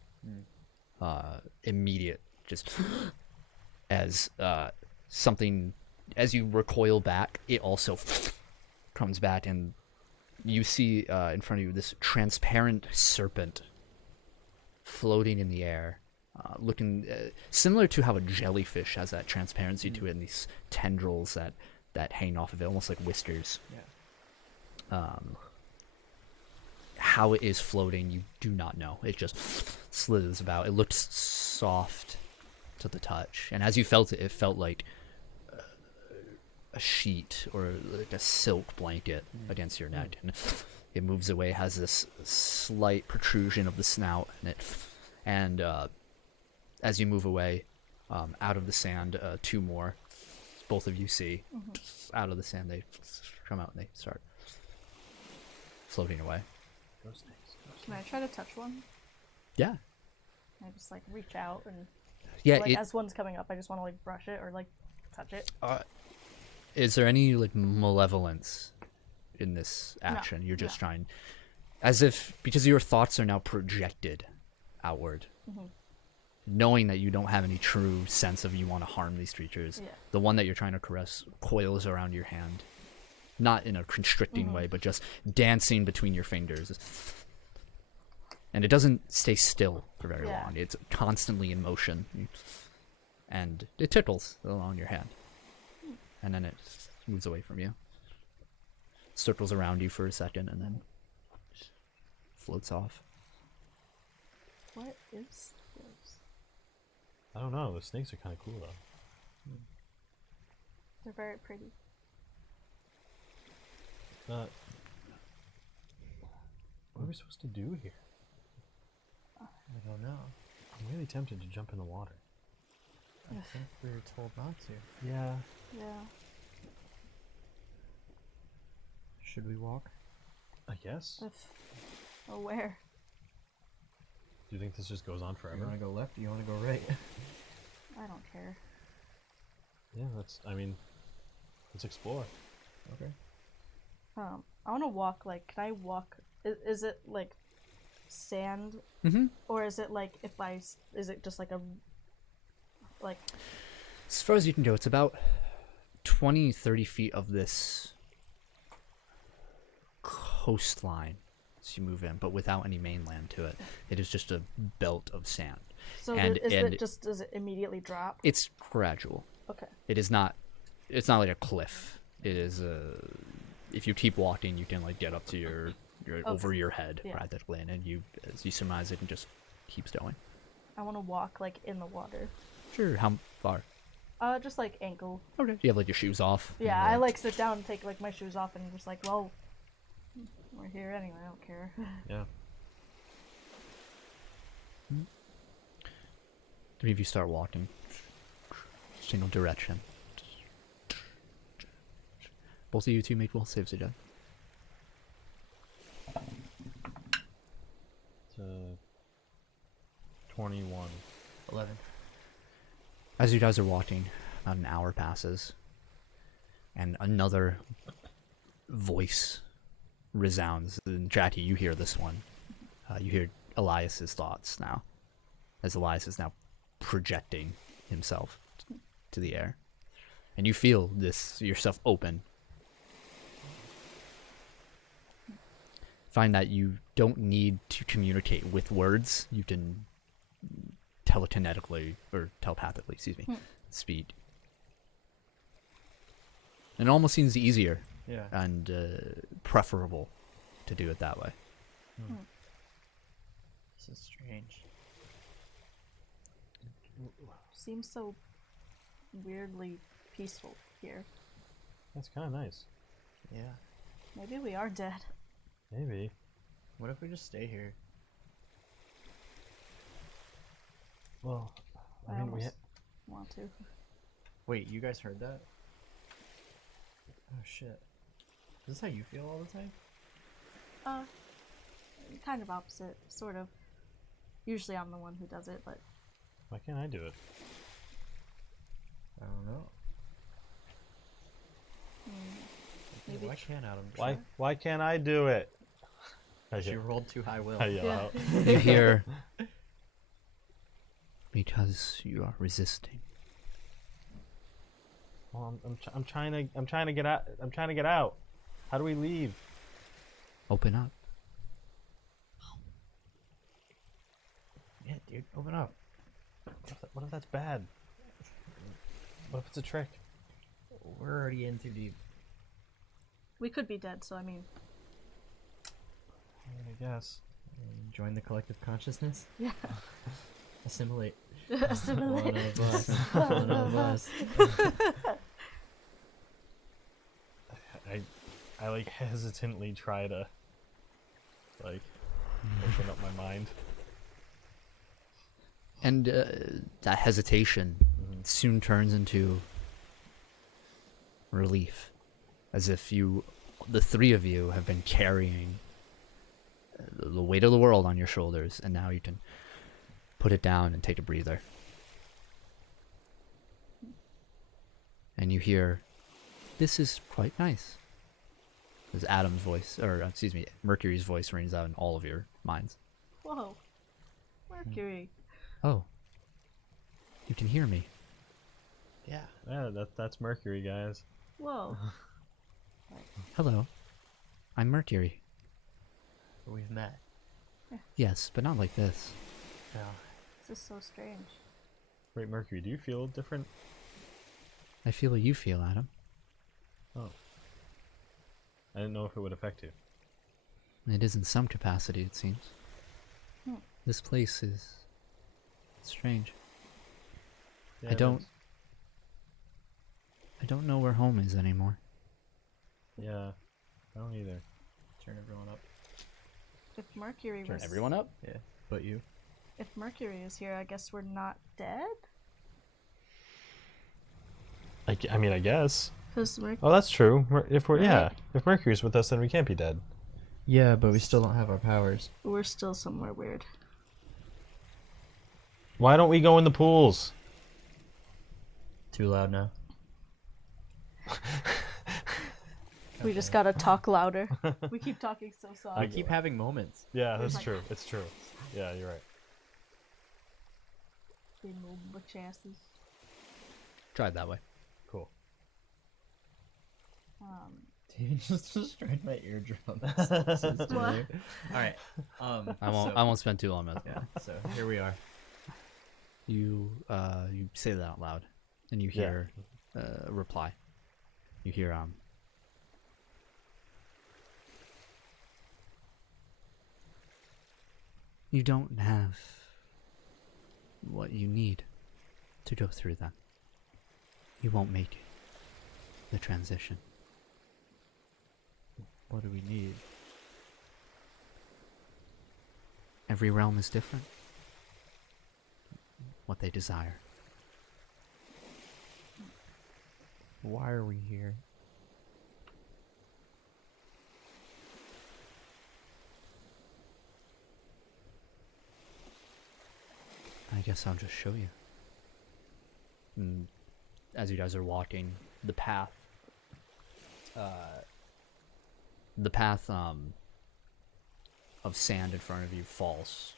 Immediate, just as something, as you recoil back, it also comes back, and you see in front of you this transparent serpent floating in the air, looking similar to how a jellyfish has that transparency to it, and these tendrils that hang off of it, almost like whiskers. Yeah. How it is floating, you do not know. It just slithers about. It looks soft to the touch, and as you felt it, it felt like a sheet or like a silk blanket against your neck, and it moves away. Has this slight protrusion of the snout in it, and as you move away, out of the sand, two more, both of you see out of the sand. They come out and they start floating away. Can I try to touch one? Yeah. I just like reach out and Yeah. like as one's coming up, I just want to like brush it or like touch it. Is there any like malevolence in this action. You're just trying, as if, because your thoughts are now projected outward, knowing that you don't have any true sense of you want to harm these creatures. The one that you're trying to caress coils around your hand, not in a constricting way, but just dancing between your fingers. And it doesn't stay still for very long. It's constantly in motion. And it tickles along your hand. And then it moves away from you. Circles around you for a second and then floats off. What is this? I don't know. The snakes are kind of cool though. They're very pretty. What are we supposed to do here? I don't know. I'm really tempted to jump in the water. I think we were told not to. Yeah. Yeah. Should we walk? I guess. Oh, where? Do you think this just goes on You forever? want to go left? Or you want to go right? I don't care. Yeah, let's explore. Okay. I want to walk, like, can I walk, is it, like, sand? Mm-hmm. Or is it, like, is it just, like, like... As far as you can go, it's about 20, 30 feet of this coastline as you move in, but without any mainland to it. It is just a belt of sand. So does it immediately drop? It's gradual. Okay. It's not like a cliff. It is if you keep walking, you can like get up to your over your head practically, and then as you surmise it just keeps going. I want to walk like in the water. Sure. How far? Just like ankle. Okay. You have like your shoes off. Yeah, I like sit down and take like my shoes off and just like, well, we're here anyway. I don't care. Yeah. Three of you start walking. Single direction. Both of you two make will saves again. It's 21. 11. As you guys are walking, about an hour passes, and another voice resounds. And Jackie, you hear this one. You hear Elias's thoughts now, as Elias is now projecting himself to the air, and you feel this yourself open. Find that you don't need to communicate with words. You can telekinetically or telepathically, speak. And it almost seems easier and preferable to do it that way. This is strange. Seems so weirdly peaceful here. That's kind of nice. Yeah. Maybe we are dead. Maybe. What if we just stay here? Well, I almost want to. Wait, you guys heard that? Oh shit. Is this how you feel all the time? Kind of opposite, sort of. Usually I'm the one who does it, but why can't I do it? I don't know. maybe. Why can't Adam? Why can't I do it? She rolled too high will. I yell out. You hear, because you are resisting. Well, I'm trying to get out. I'm trying to get out. How do we leave? Open up. Yeah, dude, open up. What if that's bad? What if it's a trick? We're already in too deep. We could be dead, so I mean. I guess. Join the collective consciousness. Yeah. Assimilate. Assimilate. One of us. One of us. I like hesitantly try to like open up my mind. And that hesitation soon turns into relief, as if the three of you, have been carrying the weight of the world on your shoulders, and now you can put it down and take a breather. And you hear, "This is quite nice." As Adam's voice, or excuse me, Mercury's voice rings out in all of your minds. Whoa. Mercury. Oh. You can hear me. Yeah. Yeah, that's Mercury, guys. Whoa. Hello. I'm Mercury. We've met. Yes, but not like this. No. This is so strange. Wait, Mercury, do you feel different? I feel what you feel, Adam. Oh. I didn't know if it would affect you. It is in some capacity, it seems. Hmm. This place is strange. Yeah, I don't know where home is anymore. Yeah, I don't either. Turn everyone up. If Mercury Turn was everyone up? Yeah. But you. If Mercury is here, I guess we're not dead? I mean, I guess. Because Oh, that's true. If Right. if Mercury's with us, then we can't be dead. Yeah, but we still don't have our powers. we're still somewhere weird. Why don't we go in the pools? Too loud now. We just gotta talk louder. We keep talking so soft. I keep having moments. Yeah, that's like- true. It's true. Yeah, you're right. Big little butch asses. Try it that way. Cool. David just destroyed my eardrum. What? Alright. I won't spend too long with it. Yeah, so here we are. You say that out loud, and you hear a reply. You hear you don't have what you need to go through that. You won't make the transition. What do we need? Every realm is different. What they desire. Why are we here? I guess I'll just show you. And as you guys are walking, the path of sand in front of you falls,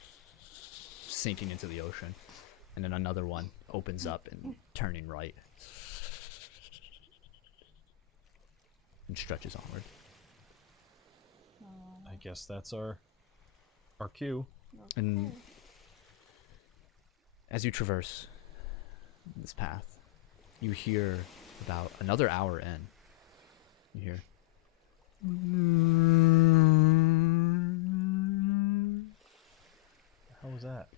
sinking into the ocean, and then another one opens up and turning right and stretches onward. I guess that's our cue. And as you traverse this path, you hear about another hour in. You hear. How was that?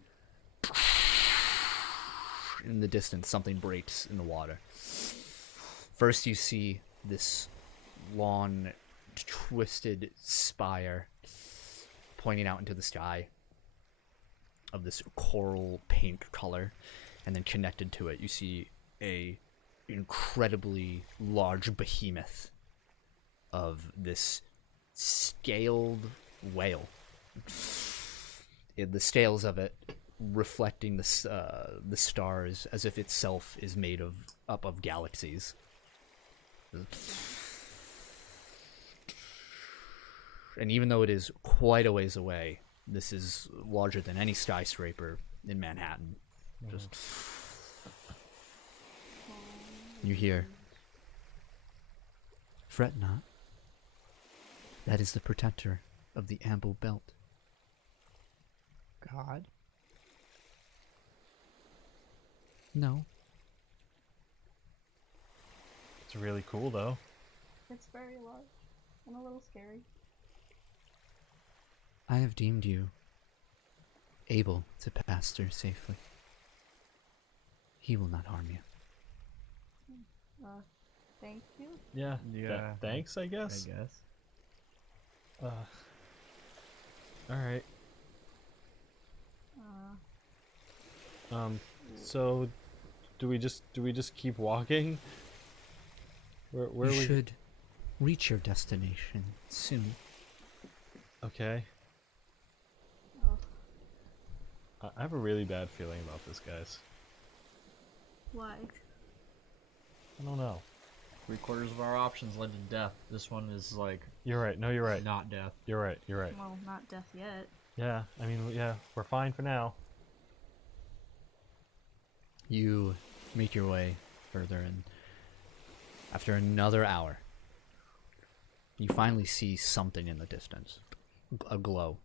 In the distance, something breaks in the water. First, you see this long, twisted spire pointing out into the sky of this coral pink color, and then connected to it, you see a incredibly large behemoth of this scaled whale. The scales of it reflecting the stars as if itself is made up of galaxies. And even though it is quite a ways away, this is larger than any skyscraper in Manhattan. Just you hear, "Fret not. That is the protector of the Amble Belt." God? No, It's really cool, though. It's very large and a little scary. I have deemed you able to pass through safely. He will not harm you. Thank you. Yeah. Yeah. Thanks, I guess. I guess. All right. So, do we just keep walking? Where You we? should reach your destination soon. Okay. Oh, I have a really bad feeling about this, guys. why? I don't know. 3/4 of our options led to death. This one is like You're right. No, you're right. not death. You're right. You're right. Well, not death yet. Yeah, I mean, yeah, we're fine for now. You make your way further, and after another hour, you finally see something in the distance, a glow.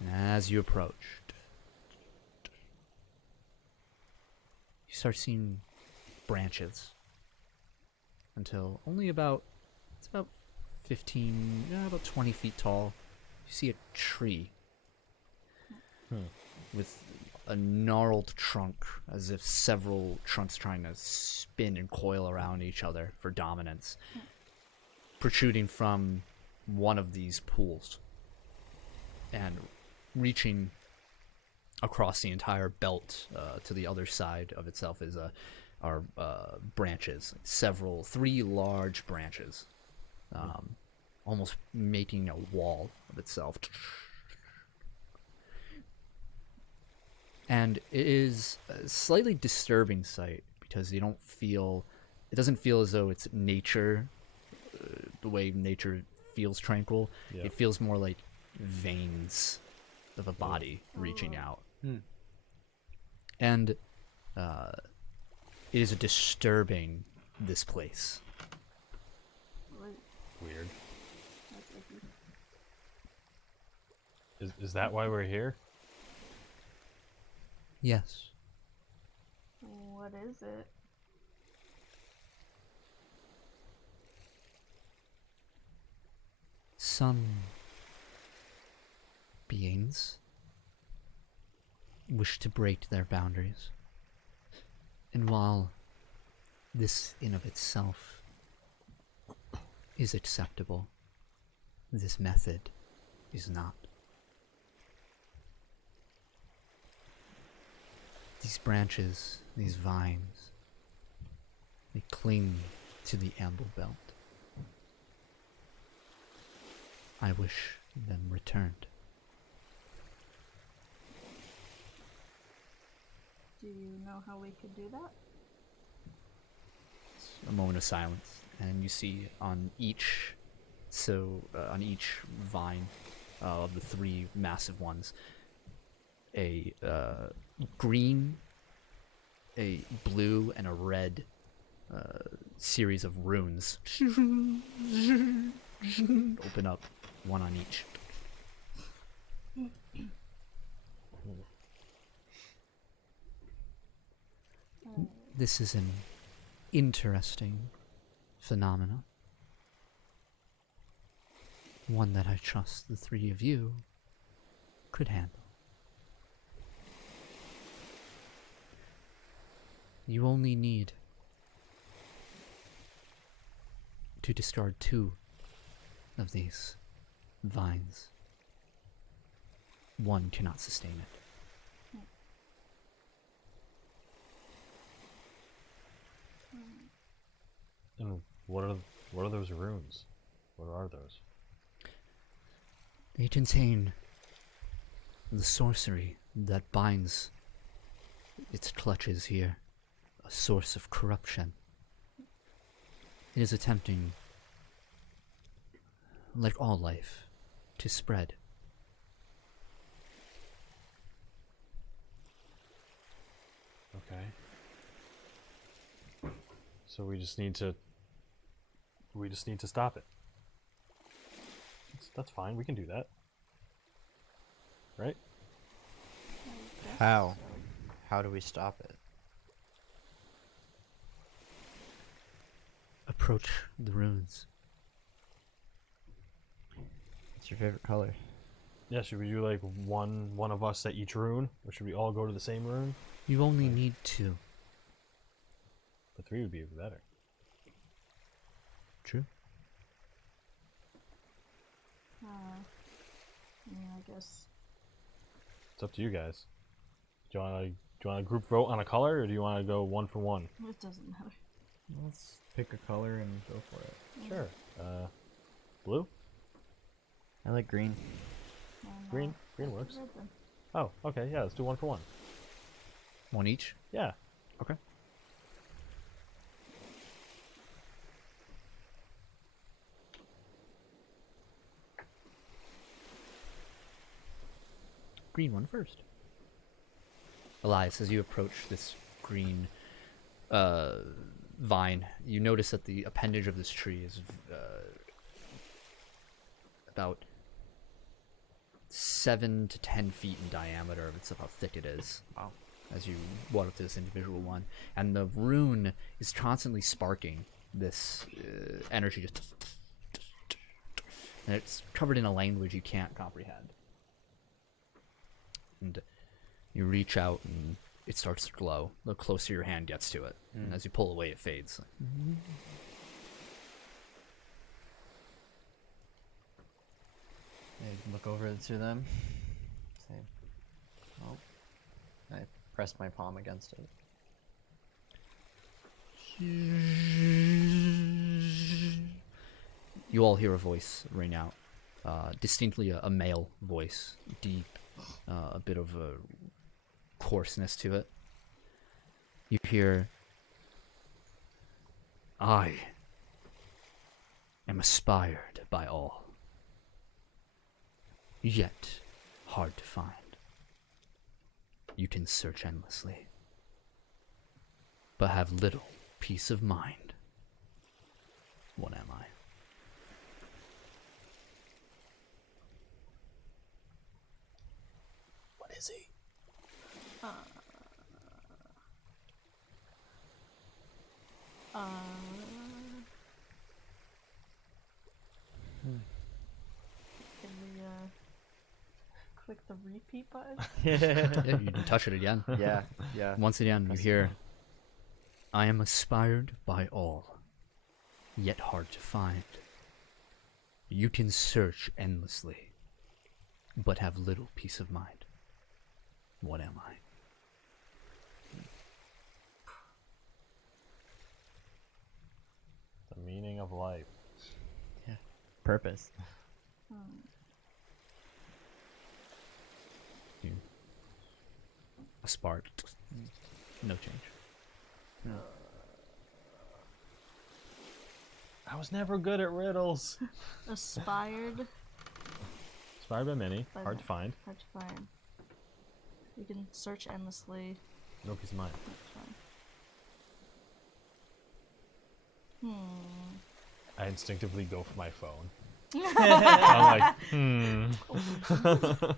And as you approach, you start seeing branches until only about 15, about 20 feet tall. You see a tree with a gnarled trunk, as if several trunks trying to spin and coil around each other for dominance, protruding from one of these pools and reaching across the entire belt to the other side of itself are branches, 3 large branches, almost making a wall of itself. And it is a slightly disturbing sight because it doesn't feel as though it's nature, the way nature feels tranquil. Yeah. It feels more like veins of a body reaching out. And it is a disturbing this place. Weird. Is that why we're here? Yes. What is it? Some beings wish to break their boundaries. And while this in of itself is acceptable, this method is not. These branches, these vines, they cling to the amble belt. I wish them returned. Do you know how we could do that? A moment of silence, and you see on each vine of the 3 massive ones, a green, a blue, and a red series of runes open up, one on each. This is an interesting phenomenon. One that I trust the 3 of you could handle. You only need to discard 2 of these vines. 1 cannot sustain it. And what are those runes? What are those? They contain the sorcery that binds its clutches here, a source of corruption. It is attempting, like all life, to spread. Okay. So we just need to stop it. That's fine. We can do that. Right? How? How do we stop it? Approach the ruins. What's your favorite color? Yeah, should we do like one of us at each rune? Or should we all go to the same rune? You only need 2. The 3 would be better. True. I guess. It's up to you guys. Do you want a group vote on a color, or do you want to go 1 for 1? It doesn't matter. Let's pick a color and go for it. Sure. Blue? I like green. Green? Green works. Red then. Oh, okay, yeah, let's do 1 for 1. 1 each? Yeah. Okay. green one first. Elias, as you approach this green vine, you notice that the appendage of this tree is about 7 to 10 feet in diameter. That's how thick it is. Wow. As you walk up to this individual one, and the rune is constantly sparking this energy, just, and it's covered in a language you can't comprehend. And you reach out, and it starts to glow. The closer your hand gets to it, and as you pull away, it fades. I look over to them. Say, oh. I press my palm against it. You all hear a voice ring out, distinctly a male voice, deep, a bit of a coarseness to it. You hear, "I am aspired by all, yet hard to find. You can search endlessly, but have little peace of mind. What am I?" What is he? Can we click the repeat button? Yeah, you can touch it again. Yeah, yeah. Once again, you hear, "I am aspired by all, yet hard to find. You can search endlessly, but have little peace of mind. What am I?" The meaning of life. Purpose. A spark. No change. I was never good at riddles. Aspired. Inspired by many. By Hard many. to find. Hard to find. You can search endlessly. No peace of mind. I instinctively go for my phone. I'm like, I'm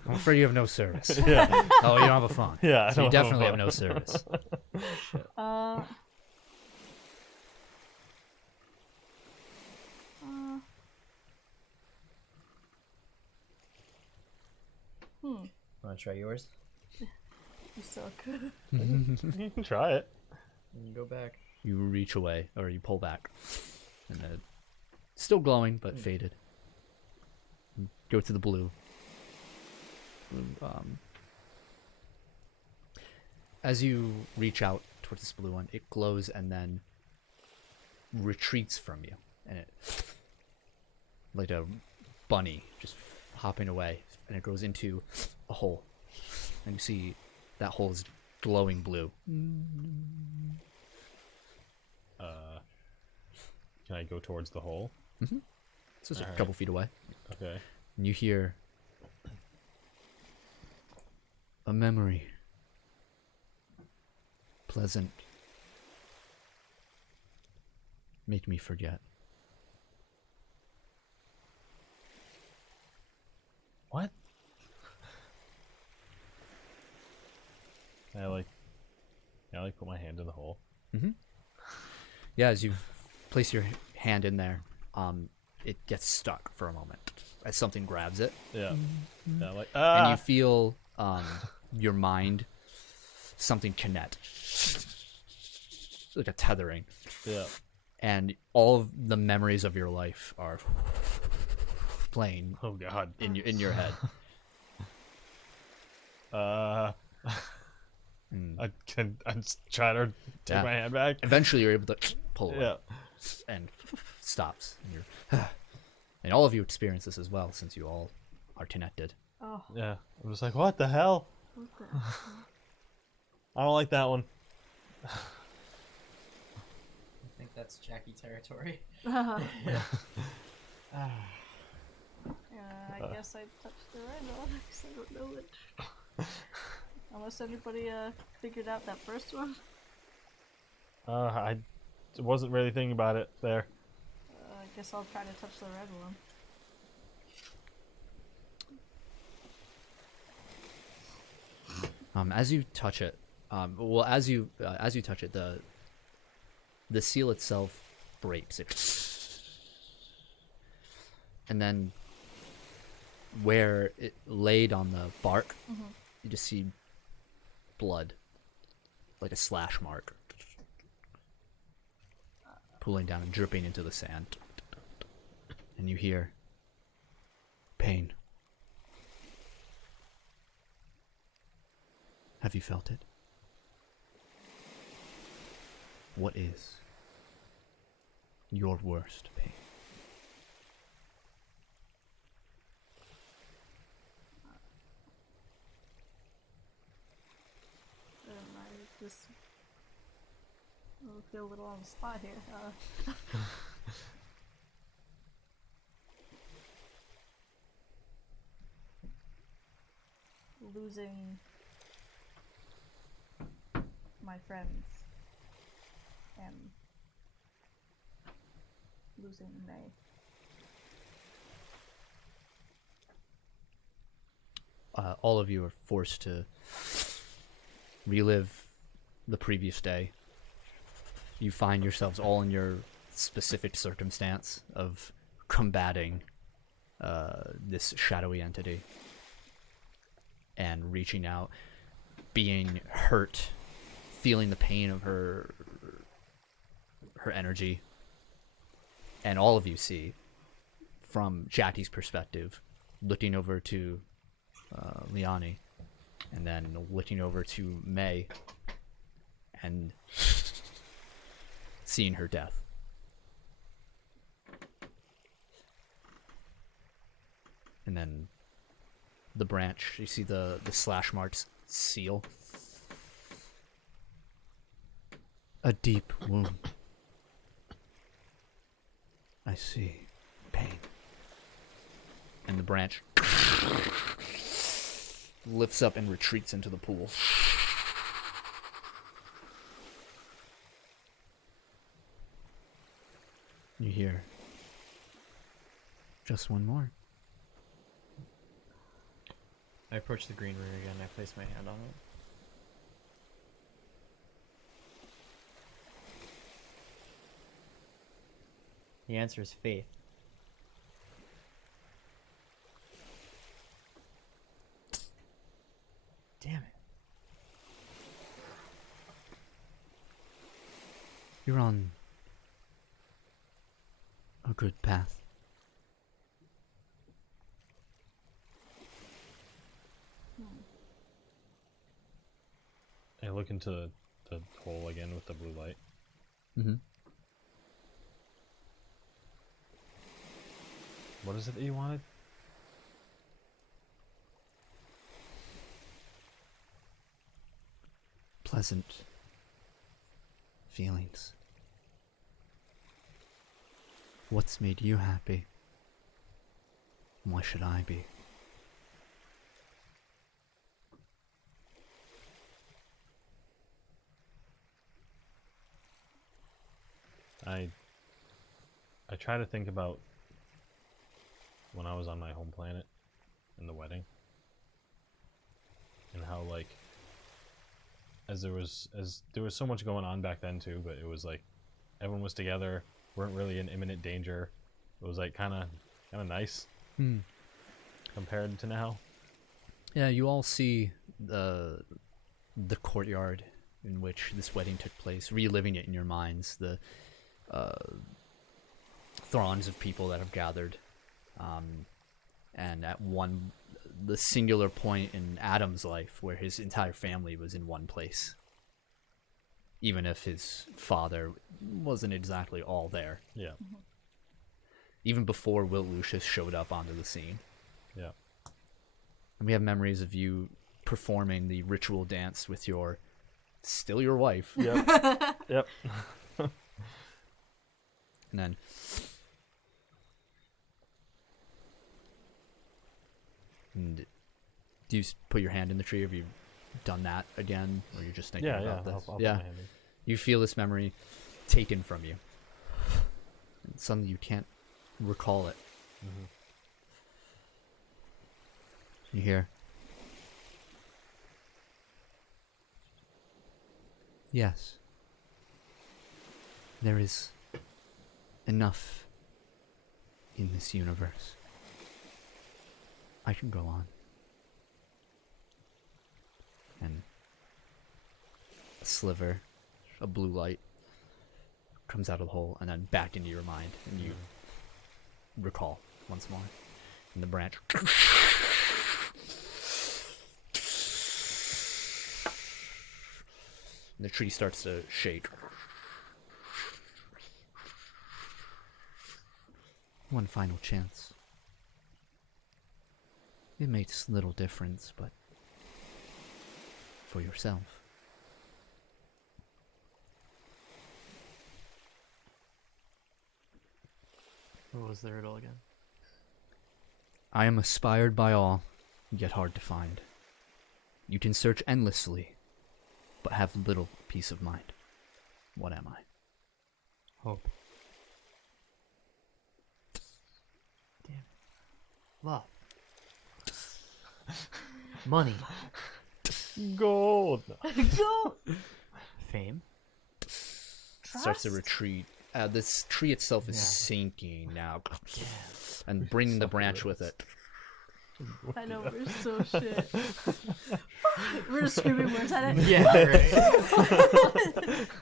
afraid you have no service. Yeah. Oh, you don't have a phone. Yeah, I So you don't have a definitely have phone. no service. Want to try yours? You suck. You can try it. And go back. You reach away, or you pull back, and still glowing but faded. You go to the blue. As you reach out towards this blue one, it glows and then retreats from you, and it, like a bunny, just hopping away, and it goes into a hole, and you see that hole is glowing blue. Can I go towards the hole? It's just a couple feet away. Okay. And you hear a memory. Pleasant. Make me forget. What? I put my hand in the hole. Yeah, as you place your hand in there, it gets stuck for a moment as something grabs it. Yeah. Yeah, like And you feel your mind, something connect. Like a tethering. Yeah. And all of the memories of your life are playing Oh god. in your head. I just try to take Yeah. my hand back. Eventually, you're able to pull away. Yeah. And stops. And you're, and all of you experience this as well, since you all are connected. Oh, Yeah. I'm just like, what the hell? what the I don't like that one. I think that's Jackie territory. Yeah, I guess I touched the right one because I don't know it. Unless anybody figured out that first one. I wasn't really thinking about it there. I guess I'll try to touch the red one. As you touch it, as you touch it, the seal itself breaks. And then where it laid on the bark, you just see blood, like a slash mark, pooling down and dripping into the sand. And you hear pain. Have you felt it? What is your worst pain? I just feel a little on the spot here. Losing my friends and losing May. All of you are forced to relive the previous day. You find yourselves all in your specific circumstance of combating this shadowy entity and reaching out, being hurt, feeling the pain of her energy. And all of you see, from Jackie's perspective, looking over to Liani, and then looking over to May, and seeing her death. And then the branch, you see the slash marks seal. A deep wound. I see. Pain. And the branch lifts up and retreats into the pool. You hear just one more. I approach the green room again. I place my hand on it. The answer is faith. Damn it. You're on a good path. I look into the hole again with the blue light. Mm-hmm. What is it that you wanted? Pleasant feelings. What's made you happy? Why should I be? I try to think about when I was on my home planet in the wedding, and how, like, as there was so much going on back then too, but it was like everyone was together, weren't really in imminent danger. It was like kind of nice compared to now. Yeah, you all see the courtyard in which this wedding took place, reliving it in your minds, the throngs of people that have gathered, and at the singular point in Adam's life where his entire family was in one place, even if his father wasn't exactly all there. Yeah. Even before Will Lucius showed up onto the scene. Yeah. And we have memories of you performing the ritual dance with your wife. Yep. Yep. And then Do you put your hand in the tree? Have you done that again, or you're just thinking about this? I'll put my hand in. You feel this memory taken from you. And suddenly you can't recall it. Mm-hmm. You hear? Yes. There is enough in this universe. I can go on. And a sliver, a blue light, comes out of the hole and then back into your mind, and you recall once more. And the branch the tree starts to shake. One final chance. It makes little difference, but for yourself. What was the riddle again? I am aspired by all, yet hard to find. You can search endlessly, but have little peace of mind. What am I? Hope. Damn. Love. Money. Gold. Go. Fame. Starts to retreat. This tree itself is sinking now, and bringing the branch with it. I know, we're so shit. We're just screaming words at it. Yeah, right.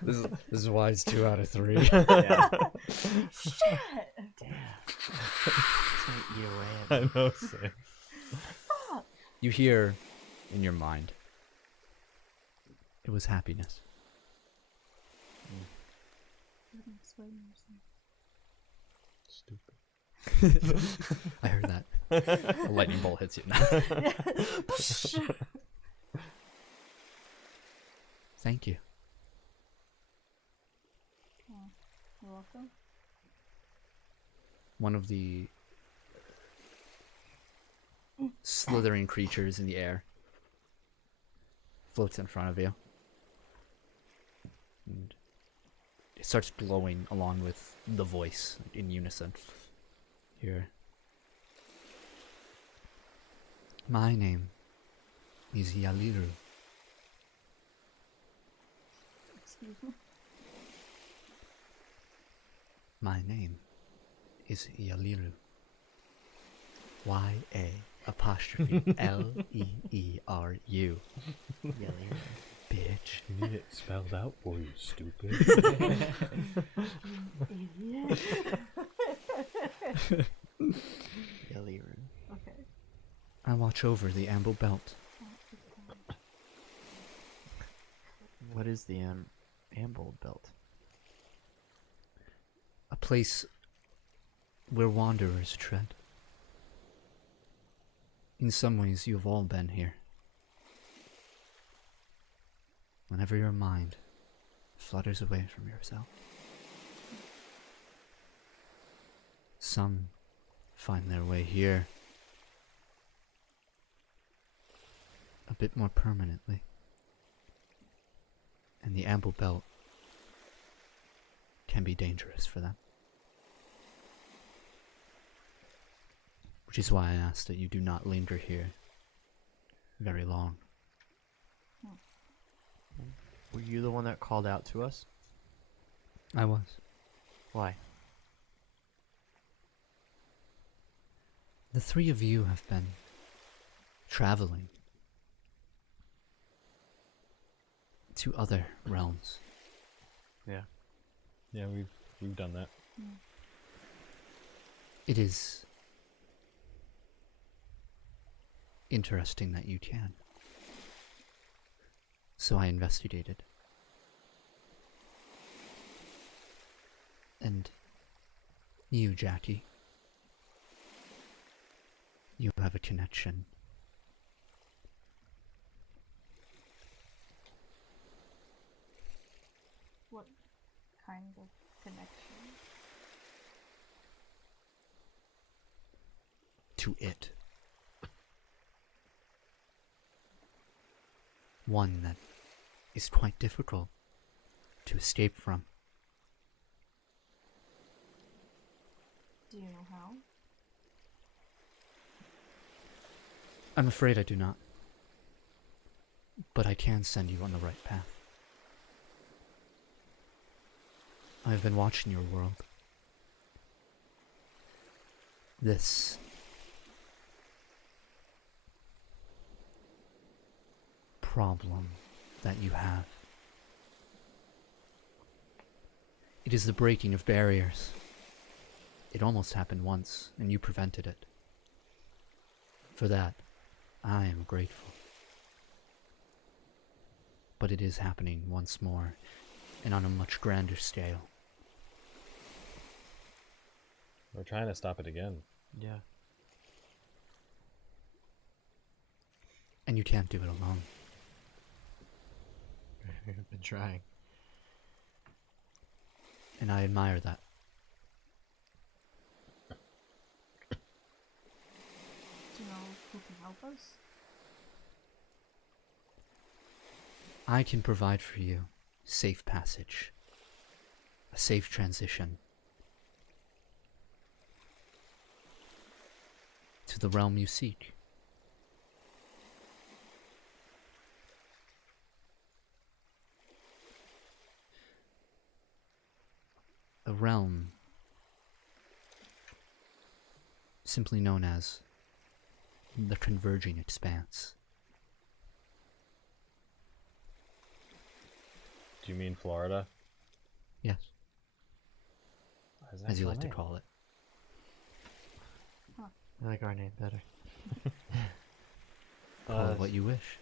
This is why it's 2 out of 3. Shit. Damn. It's gonna eat away at me. I know, Sam. You hear in your mind, it was happiness. Stupid. I heard that. A lightning bolt hits you now. Thank you. You're welcome. One of the slithering creatures in the air floats in front of you. And it starts glowing along with the voice in unison. Here. My name is Yaliru. Excuse me. My name is Yaliru. Y-A-L-E-E-R-U. Yelly. Bitch. You need it spelled out for you, stupid. Idiot. Yelly. Okay. I watch over the Amble Belt. What is the Amble Belt? A place where wanderers tread. In some ways, you have all been here. Whenever your mind flutters away from yourself. Some find their way here a bit more permanently. And the Amble Belt can be dangerous for them. Which is why I ask that you do not linger here very long. Were you the one that called out to us? I was. Why? The three of you have been traveling to other realms. Yeah. Yeah, we've done that. It is interesting that you can. So I investigated. And you, Jackie, you have a connection. What kind of connection? To it. one that is quite difficult to escape from. Do you know how? I'm afraid I do not. But I can send you on the right path. I've been watching your world. This problem that you have. It is the breaking of barriers. It almost happened once, and you prevented it. For that, I am grateful. But it is happening once more, and on a much grander scale. We're trying to stop it again. Yeah. And you can't do it alone. We've been trying. And I admire that. Do you know who can help us? I can provide for you safe passage, a safe transition to the realm you seek. A realm simply known as the Converging Expanse. Do you mean Florida? Yes, Why is that as you so like to lame? call it. I like our name better. Call it what you wish.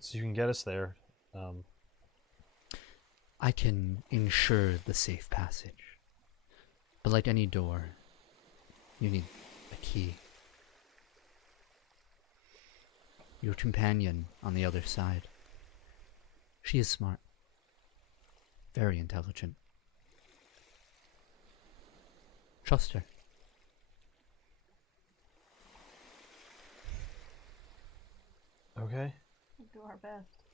So you can get us there. I can ensure the safe passage. But like any door, you need a key. Your companion on the other side. She is smart. Very intelligent. Trust her. Okay. We'll do our best.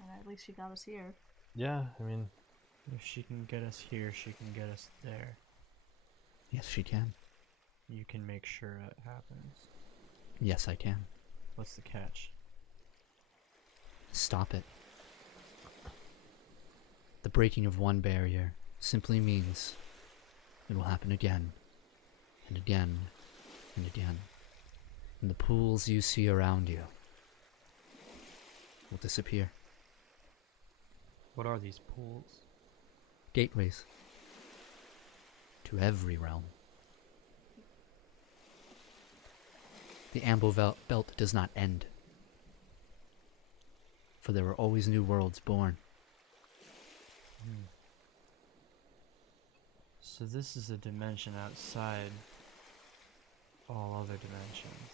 And at least she got us here. Yeah, I mean, If she can get us here, she can get us there. Yes, she can. You can make sure it happens. Yes, I can. What's the catch? Stop it. The breaking of one barrier simply means it will happen again, and again, and again. And the pools you see around you will disappear. What are these pools? Gateways to every realm. The Amble Belt does not end, for there are always new worlds born. So this is a dimension outside all other dimensions.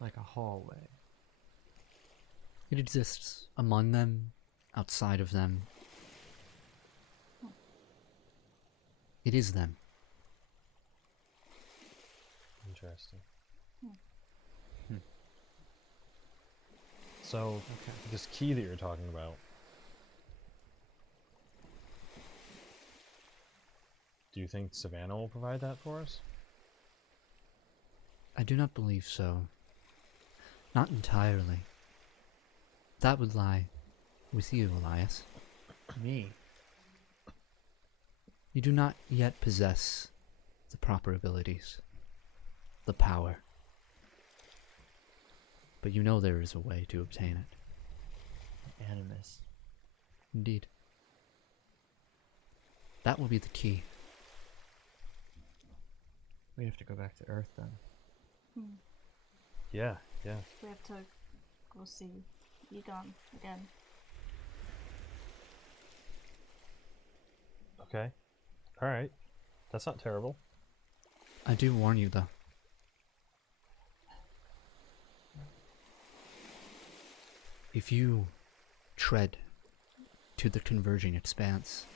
Like a hallway. It exists among them, outside of them. It is them. interesting. Hmm. So, Okay. this key that you're talking about, do you think Savannah will provide that for us? I do not believe so. Not entirely. That would lie with you, Elias. Me? You do not yet possess the proper abilities, the power. But you know there is a way to obtain it. Animus. Indeed. That will be the key. We have to go back to Earth then. Yeah. We have to go see Egon again. Okay. Alright. That's not terrible. I do warn you, though. If you tread to the converging expanse,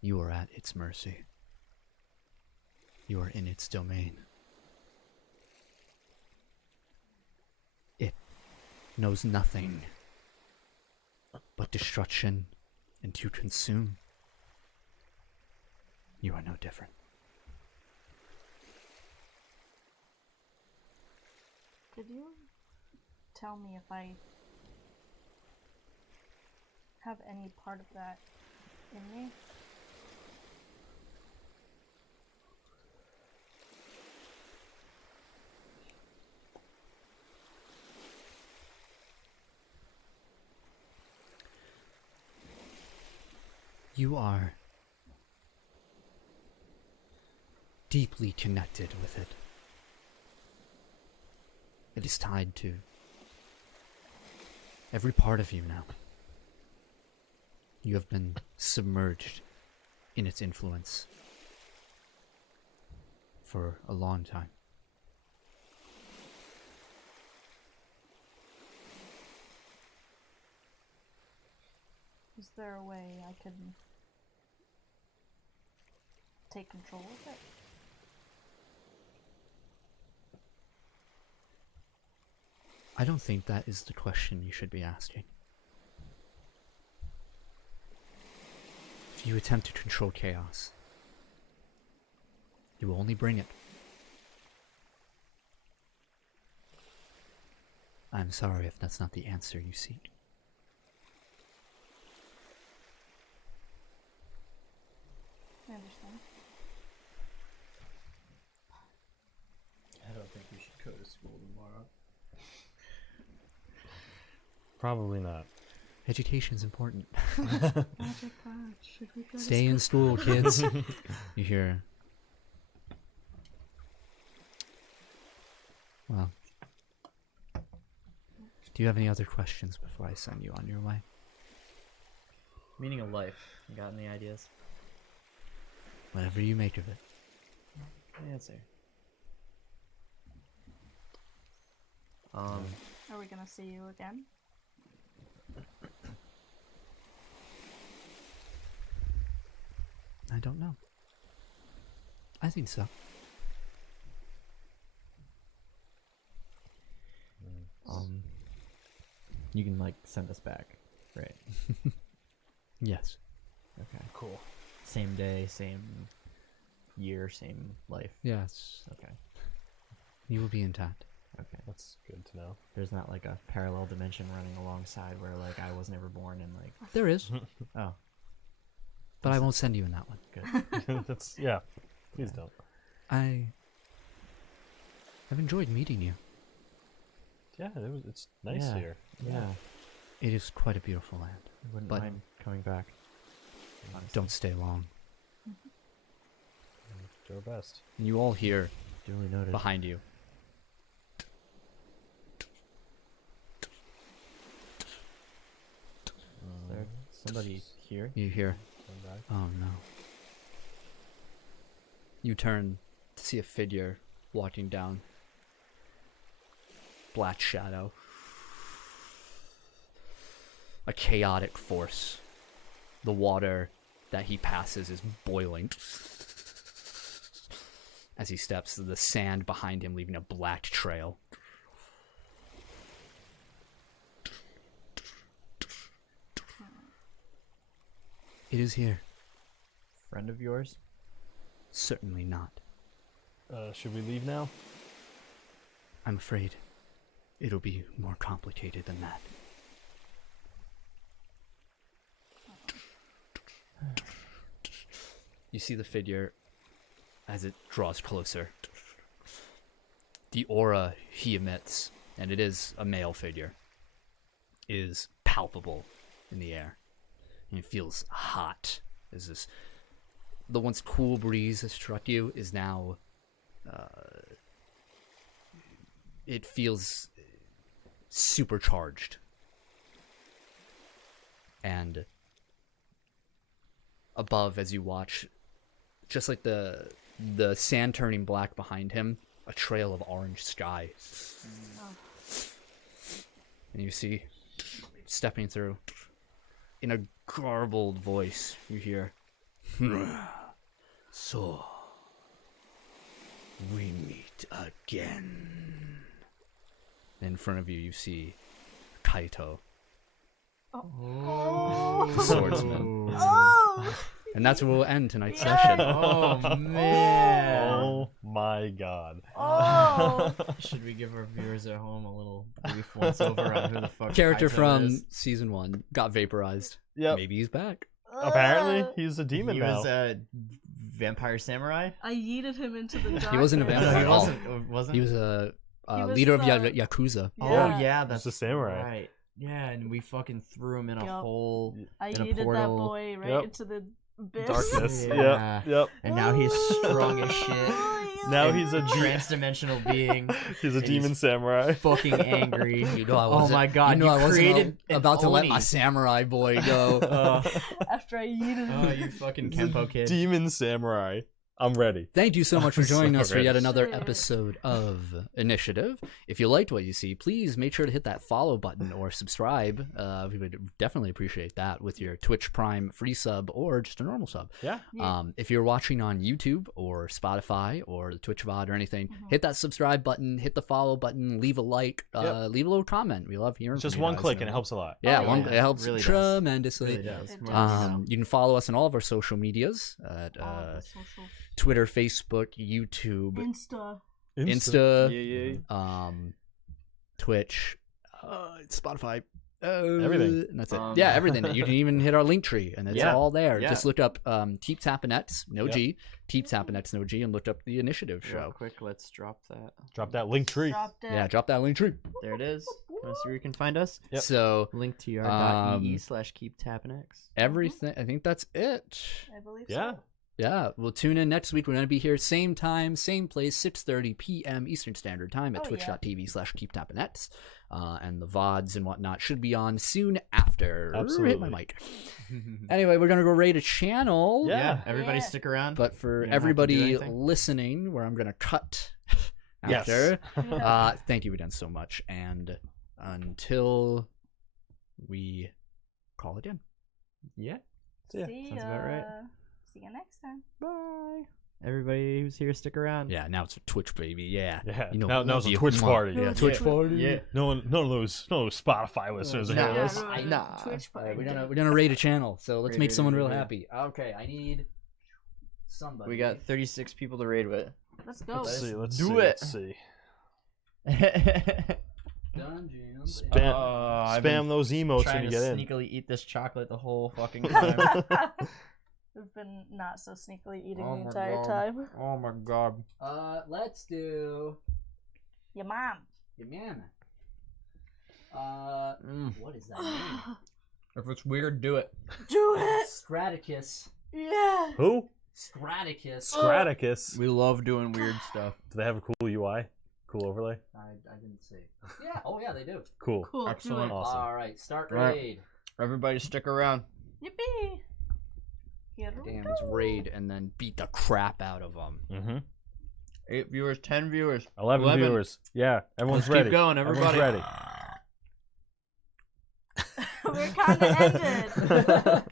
you are at its mercy. You are in its domain. knows nothing but destruction and to consume. You are no different. Could you tell me if I have any part of that in me? You are deeply connected with it. It is tied to every part of you now. You have been submerged in its influence for a long time. Is there a way I can take control of it? I don't think that is the question you should be asking. If you attempt to control chaos, you will only bring it. I'm sorry if that's not the answer you seek. I understand. I don't think we should go to school tomorrow. Probably not. Education's important. Magic pot. Should we go to Stay in school, kids. You hear? Well, do you have any other questions before I send you on your way? Meaning of life. You got any ideas? Whatever you make of it. Answer. Are we gonna see you again? I don't know. I think so. You can like send us back, right? Yes. Okay. Cool. Same day, same year, same life. Yes. Okay. You will be intact. Okay. That's good to know. There's not like a parallel dimension running alongside where like I was never born and like There is, oh but I won't send you in that one. good. That's yeah. Please don't. I've enjoyed meeting you. Yeah, it's nice Yeah. here. Yeah. It is quite a beautiful land. I wouldn't But- mind coming back. Honestly. Don't stay long. Do our best. And you all hear Duly noted. behind you. Is there somebody here? You hear, Come back. oh no. You turn to see a figure walking down. Black shadow. A chaotic force. The water that he passes is boiling. As he steps, the sand behind him leaving a black trail. It is here. Friend of yours? Certainly not. Should we leave now? I'm afraid it'll be more complicated than that. You see the figure as it draws closer. The aura he emits, and it is a male figure, is palpable in the air. And it feels hot. As this, the once cool breeze that struck you is now, it feels supercharged. And above, as you watch, just like the sand turning black behind him, a trail of orange sky. And you see, stepping through, in a garbled voice, you hear, "So, we meet again." In front of you, you see Kaito, Oh. the swordsman. Oh. And that's where we'll end tonight's Yeah. session. Oh man. Oh my god. Oh. Should we give our viewers at home a little brief once over on who the fuck Character Kaito from is? season 1 got vaporized. Yep. Maybe he's back. Apparently, he's a demon He now. was a vampire samurai. I yeeted him into the darkness. He wasn't a No, vampire he at all. wasn't. He was a He was leader of the- Yakuza. Oh Yeah. yeah, that's a samurai. Right. Yeah, and we fucking threw him in a Yup. hole. I in a yeeted that portal. boy right Yep. into the abyss. Darkness. Yeah. Yep. And now he's strong as shit. Now And he's a trans-dimensional being. He's a and demon samurai. Fucking angry. You know I Oh wasn't, my god, you know I wasn't created an about to let my Oni. samurai boy go. After I yeeted him. Oh, you fucking Kenpo kid. Demon samurai. I'm ready. Thank you so much for joining So us for yet ready. another Shit. episode of Initiative. If you liked what you see, please make sure to hit that follow button or subscribe. We would definitely appreciate that with your Twitch Prime free sub or just a normal sub. Yeah. Yeah. If you're watching on YouTube or Spotify or the Twitch VOD or anything, hit that subscribe button, hit the follow button, leave a like, leave a little comment. We love hearing It's just from you one guys. click and it helps a lot. Yeah, Oh, it helps Really does. tremendously. Really does. It More does. than you know. You can follow us on all of our social medias at All the socials. Twitter, Facebook, YouTube, Insta. Insta, Yeah. Twitch, Spotify, Everything. And that's it. Um, Yeah, everything. You can even hit our link tree, and it's Yeah. all there. Yeah. Just look up keeptappinx, no Yep. G, keeptappinx, no G, and look up the Initiative Real show. quick, let's drop that. Drop that link tree. Dropped it. Yeah, drop that link tree. There it is. Want to see where you can find us? Yep. So linktr.ee/keeptappinx. everything. I think that's it. I believe Yeah. so. Yeah, we'll tune in next week. We're going to be here same time, same place, 6:30 p.m. Eastern Standard Time at Oh, yeah. twitch.tv/keeptappinx. And the VODs and whatnot should be on soon after. Hit Absolutely. my mic. Anyway, we're going to go raid a channel. Yeah. Everybody Yeah. stick around. But for You don't have to do everybody anything. listening, where I'm going to cut Yes. after, thank you again so much. And until we call again. Yeah. Yeah, See sounds about right. ya. See you next time. Bye. Everybody who's here, stick around. Yeah, now it's a Twitch, baby. Yeah. Yeah. You know, now love it's a you. Twitch Mwah. party. Yeah, Twitch party. Yeah. None of those Spotify listeners are Nah. here. Yeah, Let's- really, Nah. Twitch All right, party. we're gonna raid a channel, so let's Raid, make raid, someone raid, real raid. happy. Okay, I need somebody. We got 36 people to raid with. Let's go. Let's see. Let's do see. it. Let's see. Dungeons. Spam, I've spam been those emotes trying when you to get in. sneakily eat this chocolate the whole fucking time. We've been not so sneakily eating Oh the my entire God. time. Oh my god. Let's do. Your mom. Yeah, man. What is that name? If it's weird, do it. Do it. Scraticus. Yeah. Who? Scraticus. Scraticus. We love doing weird stuff. Do they have a cool UI? Cool overlay? I didn't see. Yeah. Oh yeah, they do. Cool. Cool. Excellent. Do it. Awesome. All right, start Right. raid. Everybody stick around. Yippee. Here we Damn, go. it's raid and then beat the crap out of them. Mm-hmm. 8 viewers, 10 viewers. 11 viewers. Yeah. Everyone's Let's ready. keep going, Everyone's everybody. ready. We're kind of ended.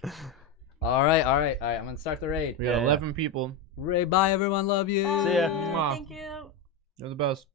All right. I'm gonna start the raid. We got Yeah. 11 people. Raid, bye everyone, love you. See ya. Bye. Thank you. You're the best.